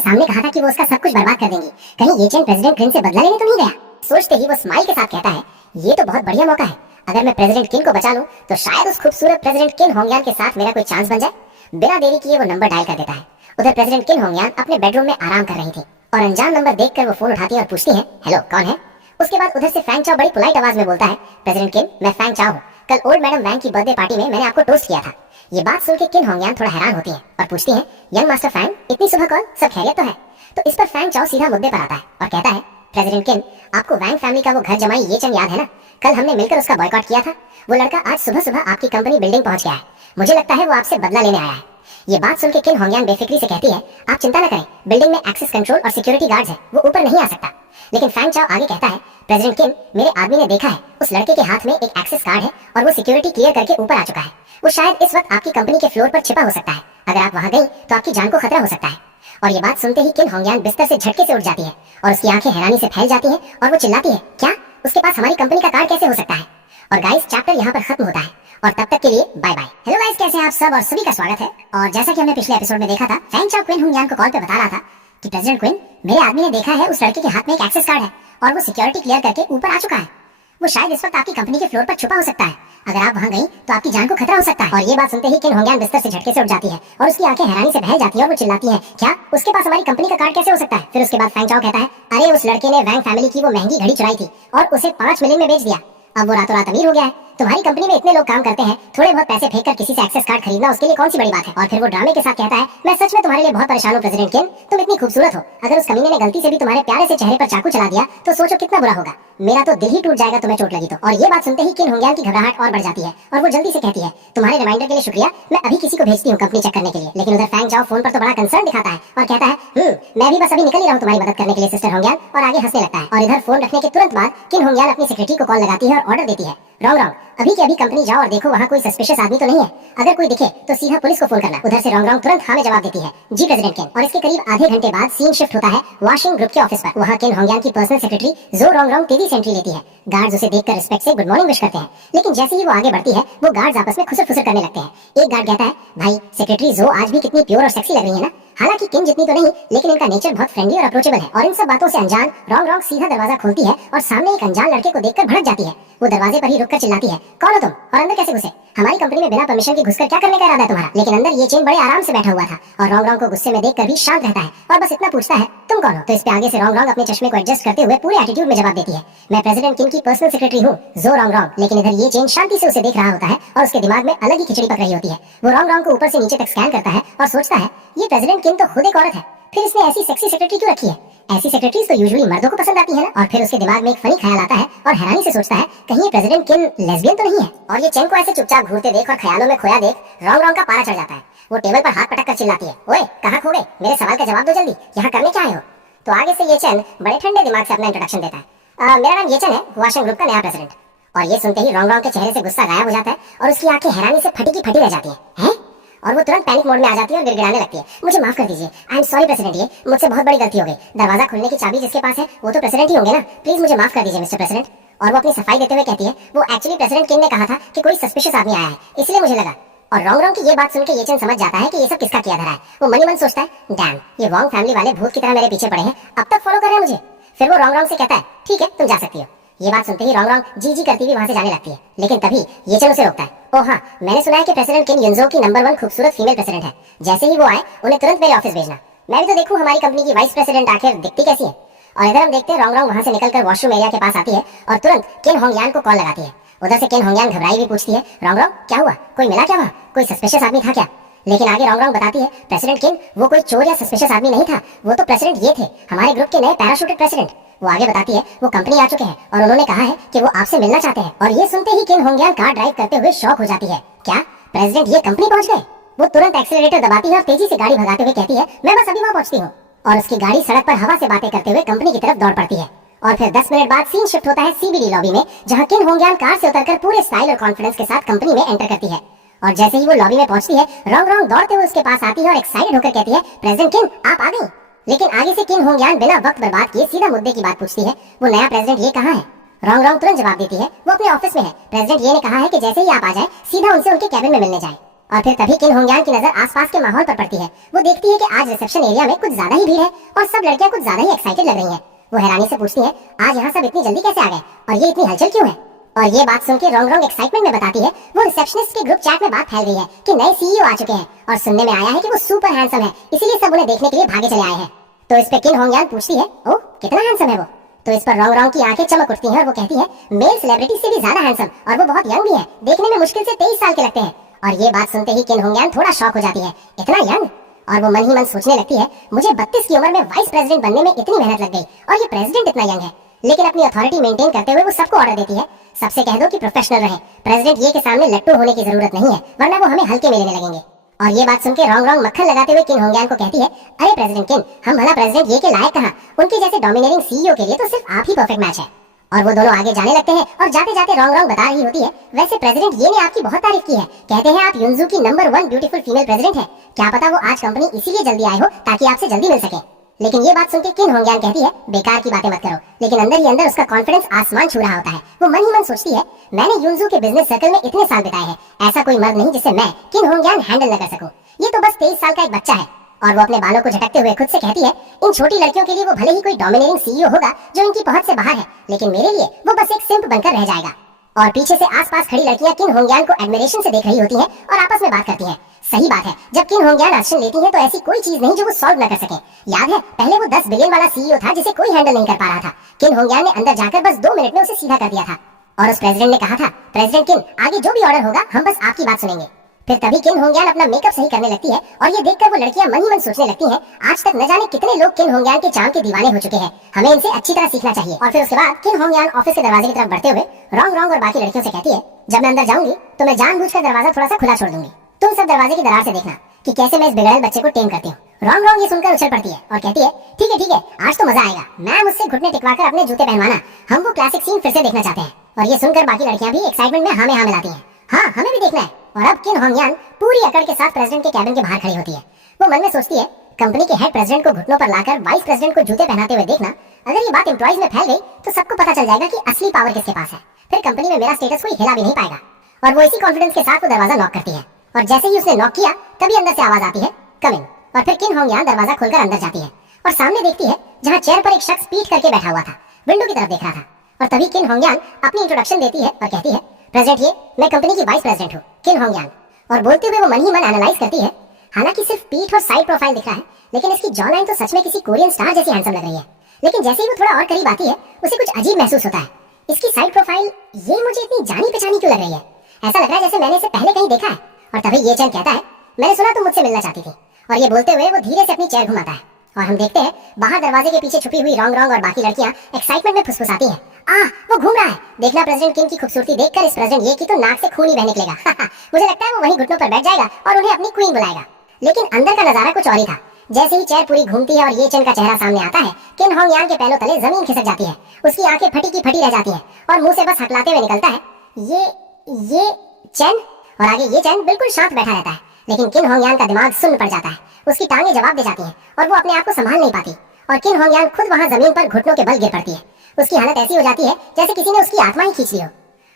सामने कहा था कि वो उसका सब कुछ बर्बाद कर देंगी, कहीं ये चेन प्रेसिडेंट क्विन से बदला लेने तो नहीं गया। सोचते ही वो स्माइल के साथ कहता है, ये तो बहुत बढ़िया मौका है, अगर मैं प्रेसिडेंट किन को बचा लूं तो शायद उस खूबसूरत प्रेसिडेंट किन होंगयांग के साथ मेरा कोई चांस बन जाए। बिना देरी किए वो नंबर डायल कर देता है। उधर प्रेसिडेंट किन होंगयांग अपने बेडरूम में आराम कर रही थी और अनजान नंबर देखकर वो फोन उठाती है और पूछती है, हेलो कौन है। उसके बाद उधर से फैंग चाओ बड़ी पोलाइट आवाज में बोलता है, प्रेसिडेंट किन, मैं फैंग चाओ हूँ, कल ओल्ड मैडम वैंग की बर्थडे पार्टी में मैंने आपको टोस्ट किया था। ये बात सुन के किन होंगयांग थोड़ा हैरान होती है और पूछती है, यंग मास्टर फैंग, इतनी सुबह कॉल, सब खैरियत तो है? तो इस पर फैंग चाओ सीधा मुद्दे पर आता है और कहता है, प्रेसिडेंट किन, आपको वैंग फैमिली का वो घर जमाई ये चेन याद है ना? कल हमने मिलकर उसका बॉयकॉट किया था। वो लड़का आज सुबह सुबह आपकी कंपनी बिल्डिंग पहुंच गया है। मुझे लगता है वो आपसे बदला लेने आया है। ये बात सुन के किन होंगयांग बेफिक्री से कहती है, आप चिंता न करें, बिल्डिंग में एक्सेस कंट्रोल और सिक्योरिटी गार्ड्स है, वो ऊपर नहीं आ सकता। लेकिन फैंग चाओ आगे कहता है, प्रेसिडेंट किन, मेरे आदमी ने देखा है उस लड़के के हाथ में एक एक्सेस कार्ड है और वो सिक्योरिटी क्लियर करके ऊपर आ चुका है। वो शायद इस वक्त आपकी कंपनी के फ्लोर पर छिपा हो सकता है। अगर आप वहां गई तो आपकी जान को खतरा हो सकता है। और ये बात सुनते ही किन होंगयांग बिस्तर से झटके से उठ जाती है और उसकी आंखें हैरानी से फैल जाती हैं और वो चिल्लाती है, क्या उसके पास हमारी कंपनी का कार्ड कैसे हो सकता है। और गाइस, चैप्टर यहाँ पर खत्म होता है और तब तक के लिए बाय बाय। हेलो गाइस, कैसे हैं आप सब और सभी का स्वागत है। और जैसा कि हमने पिछले एपिसोड में देखा था, फैंग चाओ क्विन होंगयांग को कॉल पे बता रहा था कि प्रेसिडेंट क्विन, मेरे आदमी ने देखा है उस लड़के के हाथ में एक एक्सेस कार्ड है और वो सिक्योरिटी क्लियर करके ऊपर आ चुका है। वो शायद इस वक्त आपकी कंपनी के फ्लोर पर छुपा हो सकता है। अगर आप वहां गई तो आपकी जान को खतरा हो सकता है। और ये बात सुनते ही किन होंगयांग बिस्तर से झटके से उठ जाती है और उसकी आंखें हैरानी से बहल जाती है और वो चिल्लाती है, क्या उसके पास हमारी कंपनी का कार्ड कैसे हो सकता है। फिर उसके बाद फैंग चाओ कहता है, अरे उस लड़के ने वैंग फैमिली की वो महंगी घड़ी चुराई थी और उसे 5 मिलियन में बेच दिया। अब वो रातों रात अमीर हो गया है। तुम्हारी कंपनी में इतने लोग काम करते हैं, थोड़े बहुत पैसे फेंक कर किसी से एक्सेस कार्ड खरीदना उसके लिए कौन सी बड़ी बात है। और फिर वो ड्रामे के साथ कहता है, मैं सच में तुम्हारे लिए बहुत परेशान हूँ प्रेसिडेंट किन, तुम इतनी खूबसूरत हो, अगर उस कमीने ने गलती से भी तुम्हारे प्यारे से चेहरे पर चाकू चला दिया तो सोचो कितना बुरा होगा। मेरा तो दिल ही टूट जाएगा तुम्हें चोट लगी तो। और ये बात सुनते ही किन होंगयांग की घबराहट और बढ़ जाती है और वो जल्दी से कहती है, तुम्हारे रिमाइंडर के लिए शुक्रिया, मैं अभी किसी को भेजती हूँ कंपनी चेक करने के लिए। लेकिन उधर फैंग चाओ फोन पर तो बड़ा कंसर्न दिखाता है और कहता है, मैं भी बस अभी निकल ही रहा हूँ तुम्हारी मदद करने के लिए सिस्टर होंगयांग, और आगे हंसने लगता है। और इधर फोन रखने के तुरंत बाद किन होंगयांग अपनी सेक्रेटरी को कॉल लगाती है और ऑर्डर देती है, रॉन्ग रॉन्ग, अभी के अभी कंपनी जाओ और देखो वहाँ कोई सस्पिशियस आदमी तो नहीं है, अगर कोई दिखे तो सीधा पुलिस को फोन करना। उधर से रॉन्ग रॉन्ग तुरंत हाँ में जवाब देती है, जी प्रेसिडेंट किन। और इसके करीब आधे घंटे बाद सीन शिफ्ट होता है वाशिंग ग्रुप के ऑफिस पर। वहाँ किन होंगयांग की पर्सनल सेक्रेटरी जो रॉन्ग रॉन्ग तेजी से एंट्री लेती है। गार्ड्स उसे देखकर रिस्पेक्ट से गुड मॉर्निंग विश करते हैं, लेकिन जैसे ही वो आगे बढ़ती है वो गार्ड्स आपस में खुसर फुसर करने लगते हैं। एक गार्ड कहता है, भाई सेक्रेटरी जो आज भी कितनी प्योर और सेक्सी लग रही है ना, हालांकि किन जितनी तो नहीं, लेकिन इनका नेचर बहुत फ्रेंडली और अप्रोचेबल है। और इन सब बातों से अनजान रॉन्ग रॉन्ग सीधा दरवाजा खोलती है और सामने एक अनजान लड़के को देखकर भड़क जाती है। वो दरवाजे पर ही रुककर चिल्लाती है, कौन हो तुम और अंदर कैसे घुसे, हमारी कंपनी में बिना परमिशन के घुसकर क्या करने का इरादा है तुम्हारा। लेकिन अंदर ये चेन बड़े आराम से बैठा हुआ था और रॉन्ग रॉन्ग को गुस्से में देखकर भी शांत रहता है और बस इतना पूछता है, तुम कौन हो। तो इस पे आगे से रॉन्ग रॉन्ग अपने चश्मे को एडजस्ट करते हुए पूरे एटीट्यूड में जवाब देती है, मैं प्रेसिडेंट किन की पर्सनल सेक्रेटरी हूँ, जो रॉन्ग रॉन्ग। लेकिन इधर ये चेन शांति से उसे देख रहा होता है और उसके दिमाग में अलग ही खिचड़ी पक रही होती है। वो रॉन्ग रॉन्ग को ऊपर से नीचे तक स्कैन करता है और सोचता है, ये प्रेसिडेंट किन तो खुद एक औरत है, फिर इसने ऐसी सेक्सी सेक्रेटरी क्यों रखी है। ऐसी सेक्रेटरीज तो यूजुअली मर्दों को पसंद आती है ना। और फिर उसके दिमाग में एक फनी ख्याल आता है और हैरानी से सोचता है, कहीं ये प्रेसिडेंट किन लेस्बियन तो नहीं है। और ये चेन को ऐसे चुपचाप घूरते देख और ख्यालों में खोया देख रॉन्ग रॉन्ग का पारा चढ़ जाता है। वो टेबल पर हाथ पटक कर चिल्लाती है, ओए कहाँ खो गए, मेरे सवाल का जवाब दो जल्दी, यहाँ करने क्या आए हो। तो आगे से ये चेन बड़े ठंडे दिमाग से अपना इंट्रोडक्शन देता है, मेरा नाम ये चेन है, वाशिंग ग्रुप का नया प्रेसिडेंट। और ये सुनते ही रॉन्ग रॉन्ग के चेहरे से गुस्सा गायब हो जाता है और उसकी आंखें हैरानी से फटी की फटी रह जाती हैं। और वो तुरंत पैनिक मोड में आ जाती है और गिड़गिड़ाने लगती है, मुझे माफ कर दीजिए, आई एम सॉरी प्रेसिडेंट, ये मुझसे बहुत बड़ी गलती हो गई, दरवाजा खोलने की चाबी जिसके पास है वो तो प्रेसिडेंट ही होंगे ना, प्लीज मुझे माफ कर दीजिए मिस्टर प्रेसिडेंट। और वो अपनी सफाई देते हुए कहती है वो एक्चुअली प्रेसिडेंट किन ने कहा था कि कोई सस्पिशियस आदमी आया है, इसलिए मुझे लगा। और रोंग रोंग की ये बात सुन के ये चन समझ जाता है कि ये सब किसका किया धरा है। वो मन ही मन सोचता है डैम, ये वोंग फैमिली वाले भूत की तरह मेरे पीछे पड़े हैं, अब तक फॉलो कर रहे हैं मुझे। फिर वो रोंग रोंग से कहता है ठीक है तुम जा सकती हो। ये बात सुनते ही रोंग रोंग जी जी करती हुई वहां से जाने लगती है, लेकिन तभी ये चन उसे रोकता है। ओ हाँ, मैंने सुना है कि प्रेसिडेंट किन युनजो की नंबर 1 खूबसूरत फीमेल प्रेसिडेंट है। जैसे ही वो आए उन्हें तुरंत मेरे ऑफिस भेजना, मैं भी तो देखूं हमारी कंपनी की वाइस प्रेसिडेंट आखिर दिखती कैसी है। और इधर हम देखते हैं रोंग रोंग वहां से निकलकर वॉशरूम एरिया के पास आती है और तुरंत किन होंगयान को कॉल लगाती है। उधर से किन होंगयान घबराई हुई पूछती है रोंग रोंग क्या हुआ, कोई मिला क्या वहाँ, कोई सस्पिशियस आदमी था क्या। लेकिन आगे रोंग रोंग बताती है प्रेसिडेंट किन वो कोई चोर या सस्पिशियस आदमी नहीं था, वो तो प्रेसिडेंट ये थे, हमारे ग्रुप के नए पैराशूटेड प्रेसिडेंट। वो आगे बताती है वो कंपनी आ चुके हैं और उन्होंने कहा है कि वो आपसे मिलना चाहते हैं। और ये सुनते ही किन होंगयान कार ड्राइव करते हुए शॉक हो जाती है, क्या प्रेसिडेंट ये कंपनी पहुंच गए। वो तुरंत एक्सीलरेटर दबाती है और तेजी से गाड़ी भगाते हुए कहती है मैं बस अभी वहां पहुंचती हूँ। और उसकी गाड़ी सड़क पर हवा से बातें करते हुए कंपनी की तरफ दौड़ पड़ती है। और फिर 10 मिनट बाद सीन शिफ्ट होता है सीबीडी लॉबी में, जहां किन होंगयान कार से उतरकर पूरे स्टाइल और कॉन्फिडेंस के साथ कंपनी में एंटर करती है। और जैसे ही वो लॉबी में पहुंचती है रोंग रोंग दौड़ते हुए उसके पास आती है और एक्साइटेड होकर कहती है प्रेसिडेंट किन आप आ गई। लेकिन आगे से किन होंगयान बिना वक्त बर्बाद किए सीधा मुद्दे की बात पूछती है, वो नया प्रेसिडेंट ये कहाँ है। रोंग रोंग तुरंत जवाब देती है वो अपने ऑफिस में है, प्रेसिडेंट ये ने कहा है कि जैसे ही आप आ जाए सीधा उनसे उनके कैबिन में मिलने जाए। और फिर तभी किन होंगयान की नजर आसपास के माहौल पर पड़ती है। वो देखती है कि आज रिसेप्शन एरिया में कुछ ज्यादा ही भीड़ है और सब लड़कियां कुछ ज्यादा ही एक्साइटेड लग रही हैं। वो हैरानी से पूछती है आज यहाँ सब इतनी जल्दी कैसे आ गए और ये इतनी हलचल क्यों है। और ये बात सुन के रोंग रोंग एक्साइटमेंट में बताती है वो रिसेप्शनिस्ट के ग्रुप चैट में बात फैल रही है कि नए सीईओ आ चुके हैं और सुनने में आया है कि वो सुपर हैंडसम है, इसीलिए सब उन्हें देखने के लिए भागे चले आए हैं। तो इस पे किन होंगयान पूछती है ओ कितना हैंडसम है वो। तो इस पर रोंग रोंग की आंखें चमक उठती हैं और वो कहती है मेल सेलिब्रिटी से भी ज्यादा हैंडसम, और वो बहुत यंग भी है, देखने में मुश्किल से 23 साल के लगते हैं। और ये बात सुनते ही किन होंगयान थोड़ा शॉक हो जाती है, इतना यंग। और वो मन ही मन सोचने लगती है मुझे 32 की उम्र में वाइस प्रेसिडेंट बनने में इतनी मेहनत लग गई और ये प्रेसिडेंट इतना यंग है। लेकिन अपनी अथॉरिटी मेंटेन करते हुए वो सबको ऑर्डर देती है सबसे कह दो कि प्रोफेशनल रहे, प्रेसिडेंट ये के सामने लट्टू होने की जरूरत नहीं है वरना वो हमें हल्के में लेने लगेंगे। और ये बात सुनकर रोंग रोंग मक्खन लगाते हुए किन होंगयान को कहती है अरे प्रेसिडेंट किन, हम भला प्रेसिडेंट ये के लायक कहां, उनके जैसे डोमिनेटिंग सीईओ के लिए तो सिर्फ आप ही परफेक्ट मैच है। और वो दोनों आगे जाने लगते हैं और जाते जाते रोंग रोंग बता रही होती है वैसे प्रेसिडेंट ये ने आपकी बहुत तारीफ की है, कहते हैं आप युनजू की नंबर 1 ब्यूटीफुल फीमेल प्रेसिडेंट है, क्या पता वो आज कंपनी इसीलिए जल्दी आए हो ताकि आपसे जल्दी मिल सके। लेकिन ये बात सुनकर किन होंगयान कहती है बेकार की बातें मत करो, लेकिन अंदर ही अंदर उसका कॉन्फिडेंस आसमान छू रहा होता है। वो मन ही मन सोचती है मैंने युनजू के बिजनेस सर्कल में इतने साल बिताए हैं, ऐसा कोई मर्द नहीं जिसे मैं किन होंगयान हैंडल न कर सकूं, ये तो बस 23 साल का एक बच्चा है। और वो अपने बालों को झटकते हुए खुद से कहती है इन छोटी लड़कियों के लिए वो भले ही कोई डोमिनेटिंग सीईओ होगा जो इनकी पहुंच से बाहर है, लेकिन मेरे लिए वो बस एक सिंप बनकर रह जाएगा। और पीछे से आसपास खड़ी लड़कियां किन होंगयान को एडमिरेशन से देख रही होती हैं और आपस में बात करती हैं। सही बात है, जब किन होंगयान एक्शन लेती हैं तो ऐसी कोई चीज नहीं जो वो सॉल्व न कर सके। याद है पहले वो 10 बिलियन वाला सीईओ था जिसे कोई हैंडल नहीं कर पा रहा था, किन होंगयान ने अंदर जाकर बस 2 मिनट में उसे सीधा कर दिया था। और उस प्रेसिडेंट ने कहा था प्रेसिडेंट किन आगे जो भी ऑर्डर होगा हम बस आपकी बात सुनेंगे। फिर तभी किन होंगयान अपना मेकअप सही करने लगती है और ये देखकर वो लड़कियां मन ही मन सोचने लगती हैं आज तक न जाने कितने लोग किन होंगयान के चार्म के दीवाने हो चुके हैं, हमें इनसे अच्छी तरह सीखना चाहिए। और फिर उसके बाद किन होंगयान ऑफिस के दरवाजे की तरफ बढ़ते हुए रोंग रोंग और बाकी लड़कियों से कहती है जब मैं अंदर जाऊंगी तो मैं जानबूझकर दरवाजा थोड़ा सा खुला छोड़ दूंगी, तुम सब दरवाजे की दरार से देखना कि कैसे मैं इस बिगड़ेल बच्चे को टेम करती हूँ। रोंग रोंग ये सुनकर उछल पड़ती है और कहती है ठीक है आज तो मजा आएगा, मैम मुझसे घुटने टिकवाकर अपने जूते पहनवाना, हम वो क्लासिक सीन फिर से देखना चाहते हैं। और ये सुनकर बाकी लड़कियां भी एक्साइटमेंट में हाँ में हाँ मिलाती हैं, हाँ हमें भी देखना है। और अब किन होंगयान पूरी अकड़ के साथ प्रेसिडेंट के कैबिन के बाहर खड़ी होती है। वो मन में सोचती है कंपनी के हेड प्रेसिडेंट को घुटनों पर लाकर वाइस प्रेसिडेंट को जूते पहनाते हुए देखना, अगर ये बात एम्प्लॉइज में फैल गई तो सबको पता चल जाएगा कि असली पावर किसके पास है, फिर कंपनी में मेरा स्टेटस कोई हिला भी नहीं पाएगा। और वो इसी कॉन्फिडेंस के साथ वो दरवाजा नॉक करती है और जैसे ही उसने नॉक किया तभी अंदर से आवाज आती है कम इन। और फिर किन होंगयान दरवाजा खोलकर अंदर जाती है और सामने देखती है जहाँ चेयर पर एक शख्स पीठ करके बैठा हुआ था, विंडो की तरफ देख रहा था। और तभी किन होंगयान अपनी इंट्रोडक्शन देती है और कहती है प्रेसिडेंट ये मैं कंपनी की वाइस प्रेसिडेंट हूँ किन होंगयान। और बोलते हुए वो मन ही मन एनालाइज करती है, हालांकि सिर्फ पीठ और साइड प्रोफाइल दिख रहा है लेकिन इसकी जॉ लाइन तो सच में किसी कोरियन स्टार जैसी हैंडसम लग रही है। लेकिन जैसे ही वो थोड़ा और करीब आती है उसे कुछ अजीब महसूस होता है, इसकी साइड प्रोफाइल ये मुझे इतनी जानी पहचानी क्यों लग रही है, ऐसा लग रहा है जैसे मैंने इसे पहले कहीं देखा है। और तभी ये चैन कहता है मैंने सुना तुम मुझसे मिलना चाहती थी। और ये बोलते हुए वो धीरे से अपनी चेयर घुमाता है और हम देखते हैं बाहर दरवाजे के पीछे छुपी हुई रोंग रोंग और बाकी लड़कियां एक्साइटमेंट में फुसफुसाती हैं, वो घूम रहा है, देखना प्रेसिडेंट किन की खूबसूरती देखकर इस प्रेसिडेंट ये की तो नाक से खून ही बह निकलेगा। मुझे लगता है वो वहीं घुटनों पर बैठ जाएगा और उन्हें अपनी क्वीन बुलाएगा। लेकिन अंदर का नजारा कुछ और ही था। जैसे ही चेयर पूरी घूमती है और ये चेन का चेहरा सामने आता है किन होंगयान के पैरों तले जमीन खिसक जाती है, उसकी आंखें फटी की फटी रह जाती हैं और मुंह से बस हकलाते हुए निकलता है ये चैन। और आगे ये चैन बिल्कुल शांत बैठा रहता है, लेकिन किन होंगयान का दिमाग सुन्न पड़ जाता है, उसकी टांगें जवाब दे जाती हैं और वो अपने आप को संभाल नहीं पाती और किन होंगयान खुद वहां जमीन पर घुटनों के बल गिर पड़ती है। उसकी हालत ऐसी हो जाती है जैसे किसी ने उसकी आत्मा ही खींच ली हो।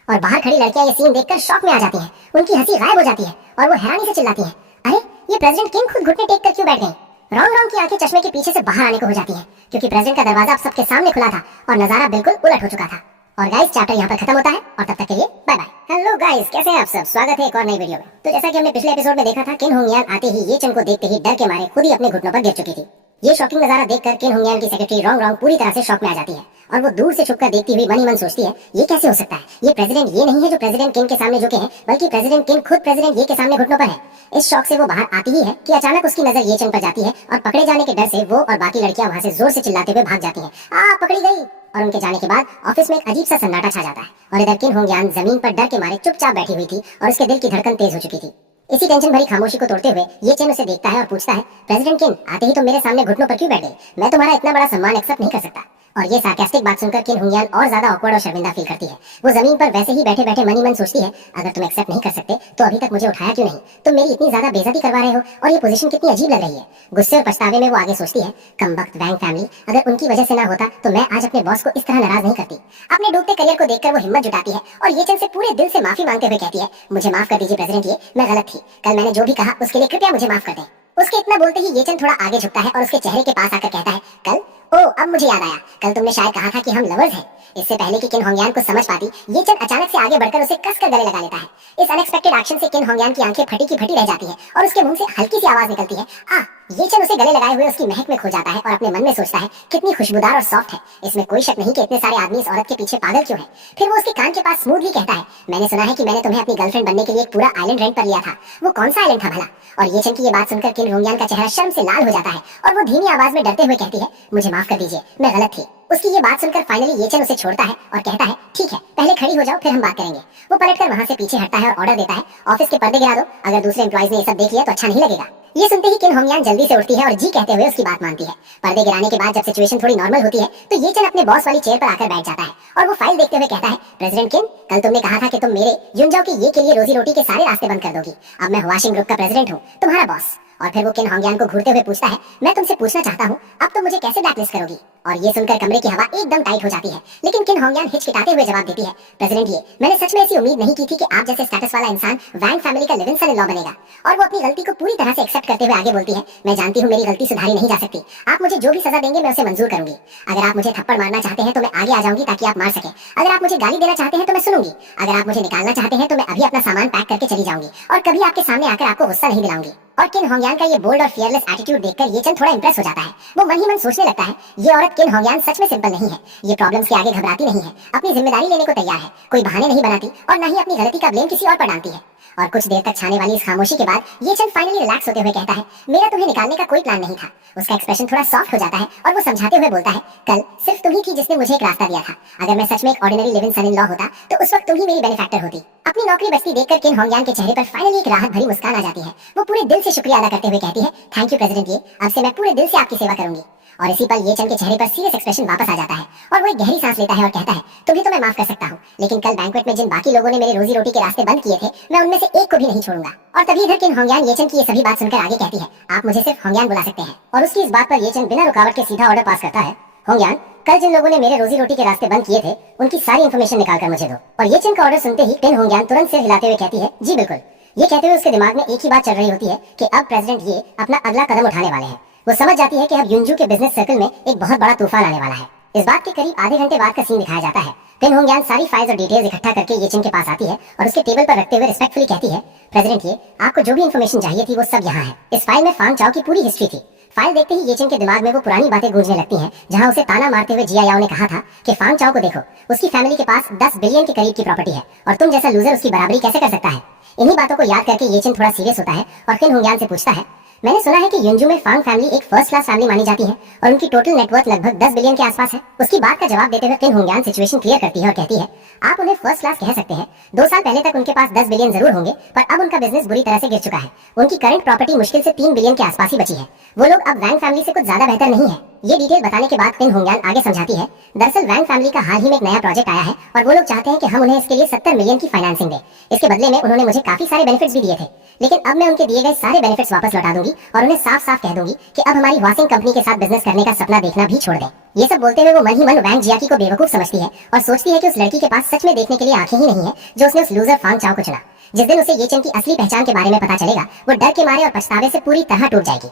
और बाहर खड़ी लड़कियां ये सीन देखकर शॉक में आ जाती हैं। उनकी हंसी गायब हो जाती है और वो हैरानी से चिल्लाती हैं, अरे ये प्रेसिडेंट किंग खुद घुटने टेक कर क्यों बैठ गए। रॉन्ग रॉन्ग की आंखें चश्मे के पीछे से बाहर आने को हो जाती हैं, क्योंकि प्रेसिडेंट का दरवाजा अब सबके सामने खुला था और नजारा बिल्कुल उलट हो चुका था। और गाइस चैप्टर यहाँ पर खत्म होता है और तब तक के लिए बाय बाय। हेलो गाइस, कैसे हैं आप सब? स्वागत है एक और नई वीडियो में। तो जैसा कि हमने पिछले एपिसोड में देखा था, किन होंगयान आते ही ये चन को देखते ही डर के मारे खुद ही अपने घुटनों पर गिर चुकी थी। ये शॉकिंग नजारा देखकर किन होंगयान की सेक्रेटरी रॉन्ग रॉन्ग पूरी तरह से शॉक में आ जाती है और वो दूर से छुपकर देखती हुई मन ही मन सोचती है, ये कैसे हो सकता है? ये प्रेसिडेंट ये नहीं है जो प्रेसिडेंट किंग के सामने झुके हैं, बल्कि प्रेसिडेंट किंग खुद प्रेसिडेंट ये के सामने घुटनों पर है। इस शौक से वो बाहर आती ही है कि अचानक उसकी नजर ये चन पर जाती है और पकड़े जाने के डर से वो और बाकी लड़कियां वहां से जोर से चिल्लाते हुए भाग जाती हैं, आ पकड़ी गई। और उनके जाने के बाद ऑफिस में एक अजीब सा सन्नाटा छा जाता है और इधर किन होंगयान जमीन पर डर के मारे चुपचाप बैठी हुई थी और उसके दिल की धड़कन तेज हो चुकी थी। इसी टेंशन भरी खामोशी को तोड़ते हुए ये चेन उसे देखता है और पूछता है, प्रेसिडेंट किंग आते ही तो मेरे सामने घुटनों पर क्यों बैठ गई? मैं तुम्हारा इतना बड़ा सम्मान एक्सेप्ट नहीं कर सकता। और ये सार्कास्टिक बात सुनकर किन होंगयान और ज्यादा ऑकवर्ड और शर्मिंदा फील करती है। वो जमीन पर वैसे ही बैठे बैठे मन ही मन सोचती है, अगर तुम एक्सेप्ट नहीं कर सकते तो अभी तक मुझे उठाया क्यों नहीं? तुम मेरी इतनी ज्यादा बेइज्जती करवा रहे हो और ये पोजीशन कितनी अजीब लग रही है। गुस्से और पछतावे में वो आगे सोचती है, कमबख्त वैंग फैमिली, अगर उनकी वजह से ना होता तो मैं आज अपने बॉस को इस तरह नाराज नहीं करती। अपने डूबते करियर को देखकर वो हिम्मत जुटाती है और ये चन से पूरे दिल से माफी मांगते हुए कहती है, मुझे माफ कर दीजिए प्रेसिडेंट, ये मैं गलत थी। कल मैंने जो भी कहा उसके लिए कृपया मुझे माफ कर दें। उसके इतना बोलते ही ये चन थोड़ा आगे झुकता है और उसके चेहरे के पास आकर कहता है, कल? ओ अब मुझे याद आया, कल तुमने शायद कहा था कि हम लवर्स हैं। इससे पहले कि किन होंगयान को समझ पाती, ये चन अचानक से आगे बढ़कर उसे कसकर गले लगा लेता है। इस अनएक्सपेक्टेड एक्शन से किन होंगयान की आंखें फटी की फटी रह जाती है और उसके मुंह से हल्की सी आवाज निकलती है, आ। ये चन उसे गले लगाए हुए उसकी महक में खो जाता है और अपने मन में सोचता है, कितनी खुशबूदार और सॉफ्ट है। इसमें कोई शक नहीं कि इतने सारे आदमी इस औरत के पीछे पागल क्यों है। फिर वो उसके कान के पास स्मूथली कहता है, मैंने सुना है कि मैंने तुम्हें अपनी गर्लफ्रेंड बनने के लिए एक पूरा आइलैंड रेंट पर लिया था। वो कौन सा आइलैंड था भला? और ये चन की ये बात सुनकर किन होंगयान का चेहरा शर्म से लाल हो जाता है और वो धीमी आवाज में डरते हुए कहती है, मुझे माफ कर दीजिए, मैं गलत थी। उसकी ये बात सुनकर फाइनली ये चन उसे छोड़ता है और कहता है, ठीक है पहले खड़ी हो जाओ फिर हम बात करेंगे। वो पलटकर वहां से पीछे हटता है और ऑर्डर देता है, ऑफिस के पर्दे गिरा दो, अगर दूसरे एम्प्लॉइज ने ये सब देख लिया तो अच्छा नहीं लगेगा। ये सुनते ही किन होंगयान जल्दी से उठती है और जी कहते हुए उसकी बात मानती है। पर्दे गिराने के बाद जब सिचुएशन थोड़ी नॉर्मल होती है तो ये चन अपने बॉस वाली चेयर पर आकर बैठ जाता है और वो फाइल देखते हुए कहता है, प्रेसिडेंट किंग, कल तुमने कहा था कि तुम मेरे युनजाओ के ये के लिए रोजी रोटी के सारे रास्ते बंद कर दोगी। अब मैं हुआशिंग ग्रुप का प्रेसिडेंट हूँ, तुम्हारा बॉस। और फिर वो किन होंगयान को घूरते हुए पूछता है, मैं तुमसे पूछना चाहता हूँ, अब तुम मुझे कैसे ब्लैकलिस्ट करोगी? और ये सुनकर कमरे की हवा एकदम टाइट हो जाती है, लेकिन किन होंगयान हिचकिचाते हुए जवाब देती है, प्रेसिडेंट ये मैंने सच में ऐसी उम्मीद नहीं की थी कि आप जैसे स्टेटस वाला इंसान वैंग फैमिली का live in son in law बनेगा। और वो अपनी गलती को पूरी तरह से एक्सेप्ट करते हुए आगे बोलती है, मैं जानती हूँ मेरी गलती सुधारी नहीं जा सकती, आप मुझे जो भी सजा देंगे मैं उसे मंजूर करूंगी। अगर आप मुझे थप्पड़ मारना चाहते हैं तो मैं आगे आ जाऊंगी ताकि आप मार सके। अगर आप मुझे गाली देना चाहते हैं तो मैं सुनूंगी। अगर आप मुझे निकालना चाहते हैं तो मैं अभी अपना सामान पैक करके चली जाऊंगी और कभी आपके सामने आकर आपको गुस्सा नहीं दिलाऊंगी। और किन होंगयान का ये बोल्ड और फियरलेस एटीट्यूड देखकर ये चन थोड़ा इंप्रेस हो जाता है। वो मन ही मन सोचने लगता है, ये औरत किन होंगयान सच में सिंपल नहीं है, ये प्रॉब्लम्स के आगे घबराती नहीं है, अपनी जिम्मेदारी लेने को तैयार है, कोई बहाने नहीं बनाती और न ही अपनी गलती का ब्लेम किसी और पर डालती है। और कुछ देर तक छाने वाली इस खामोशी के बाद ये चन फाइनली रिलैक्स होते हुए कहता है, मेरा तुम्हें निकालने का कोई प्लान नहीं था। उसका एक्सप्रेशन थोड़ा सॉफ्ट हो जाता है और वो समझाते हुए बोलता है, कल सिर्फ तुम ही थी जिसने मुझे एक रास्ता दिया था। अगर मैं सच में एक ordinary live in son in law होता तो उस वक्त तुम ही मेरी बेनिफैक्टर होती। अपनी नौकरी बचती देखकर किन होंगयान के चेहरे पर फाइनली एक राहत भरी मुस्कान आ जाती है। वो पूरे दिल से शुक्रिया अदा करते हुए कहती है, थैंक यू प्रेसिडेंट, ये अब से मैं पूरे दिल से आपकी सेवा करूंगी। और इसी पल ये चन के चेहरे पर सीरियस एक्सप्रेशन वापस आ जाता है और वो एक गहरी सांस लेता है और कहता है, तुम्हें तो मैं माफ कर सकता हूँ, लेकिन कल बैंक्वेट में जिन बाकी लोगों ने मेरे रोजी रोटी के रास्ते बंद किए थे, मैं उनमें से एक को भी नहीं छोड़ूंगा। और तभी इधर किन होंगयान ये चन की ये सभी बात सुनकर आगे कहती है, आप मुझे सिर्फ होंगयान बुला सकते हैं। और उसकी इस बात पर ये चन बिना रुकावट के सीधा ऑर्डर पास करता है, होंगयान, कल जिन लोगों ने मेरे रोजी रोटी के रास्ते बंद किए थे उनकी सारी इन्फॉर्मेशन निकाल कर मुझे दो। और ये चन का ऑर्डर सुनते ही किन होंगयान तुरंत सिर हिलाते हुए कहती है, जी बिल्कुल। ये कहते हुए उसके दिमाग में एक ही बात चल रही होती है कि अब प्रेसिडेंट ये अपना अगला कदम उठाने वाले हैं। वो समझ जाती है कि अब युनजू के बिजनेस सर्कल में एक बहुत बड़ा तूफान आने वाला है। इस बात के करीब आधे घंटे बाद का सीन दिखाया जाता है। किन होंगयान सारी फाइल्स और डिटेल्स इकट्ठा करके ये चन के पास आती है और उसके टेबल पर रखते हुए रिस्पेक्टफुली कहती है, प्रेसिडेंट ये आपको जो भी इन्फॉर्मेशन चाहिए थी वो सब यहाँ है। इस फाइल में फांग चाओ की पूरी हिस्ट्री थी। फाइल देखते ही ये चन के दिमाग में वो पुरानी बातें गूंजने लगती हैं, जहां उसे ताना मारते हुए जिया याओ ने कहा था कि फांग चाओ को देखो, उसकी फैमिली के पास 10 बिलियन के करीब की प्रॉपर्टी है और तुम जैसा लूजर उसकी बराबरी कैसे कर सकता है। इन्हीं बातों को याद करके ये चन थोड़ा सीरियस होता है और किन होंगयान से पूछता है, मैंने सुना है कि युनजू में फांग फैमिली एक फर्स्ट क्लास फैमिली मानी जाती है और उनकी टोटल नेटवर्थ लगभग 10 बिलियन के आसपास है। उसकी बात का जवाब देते हुए किन होंगयान सिचुएशन क्लियर करती है और कहती है, आप उन्हें फर्स्ट क्लास कह सकते हैं। 2 साल पहले तक उनके पास 10 बिलियन जरूर होंगे, पर अब उनका बिजनेस बुरी तरह से गिर चुका है। उनकी करंट प्रॉपर्टी मुश्किल से 3 बिलियन के आसपास ही बची है। वो लोग अब वैंग फैमिली से कुछ ज्यादा बेहतर नहीं है। ये डिटेल बताने के बाद किन होंगयान आगे समझाती है, दरअसल वैंग फैमिली का हाल ही में एक नया प्रोजेक्ट आया है और वो लोग चाहते हैं कि हम उन्हें इसके लिए 70 मिलियन की फाइनेंसिंग दें। इसके बदले में उन्होंने मुझे काफी सारे बेनिफिट्स भी दिए थे, लेकिन अब मैं उनके दिए गए सारे बेनिफिट्स वापस लौटा दूंगी और उन्हें साफ साफ कह दूंगी कि अब हमारी वाशिंग कंपनी के साथ बिजनेस करने का सपना देखना भी छोड़ दें। ये सब बोलते हुए वो मन ही मन वैंग जियाकी को बेवकूफ समझती है और सोचती है कि उस लड़की के पास सच में देखने के लिए आंखें ही नहीं है जो उसने उस लूजर फांग चाओ को चुना। जिस दिन उसे ये चेन की असली पहचान के बारे में पता चलेगा, वो डर के मारे और पछतावे से पूरी तरह टूट जाएगी।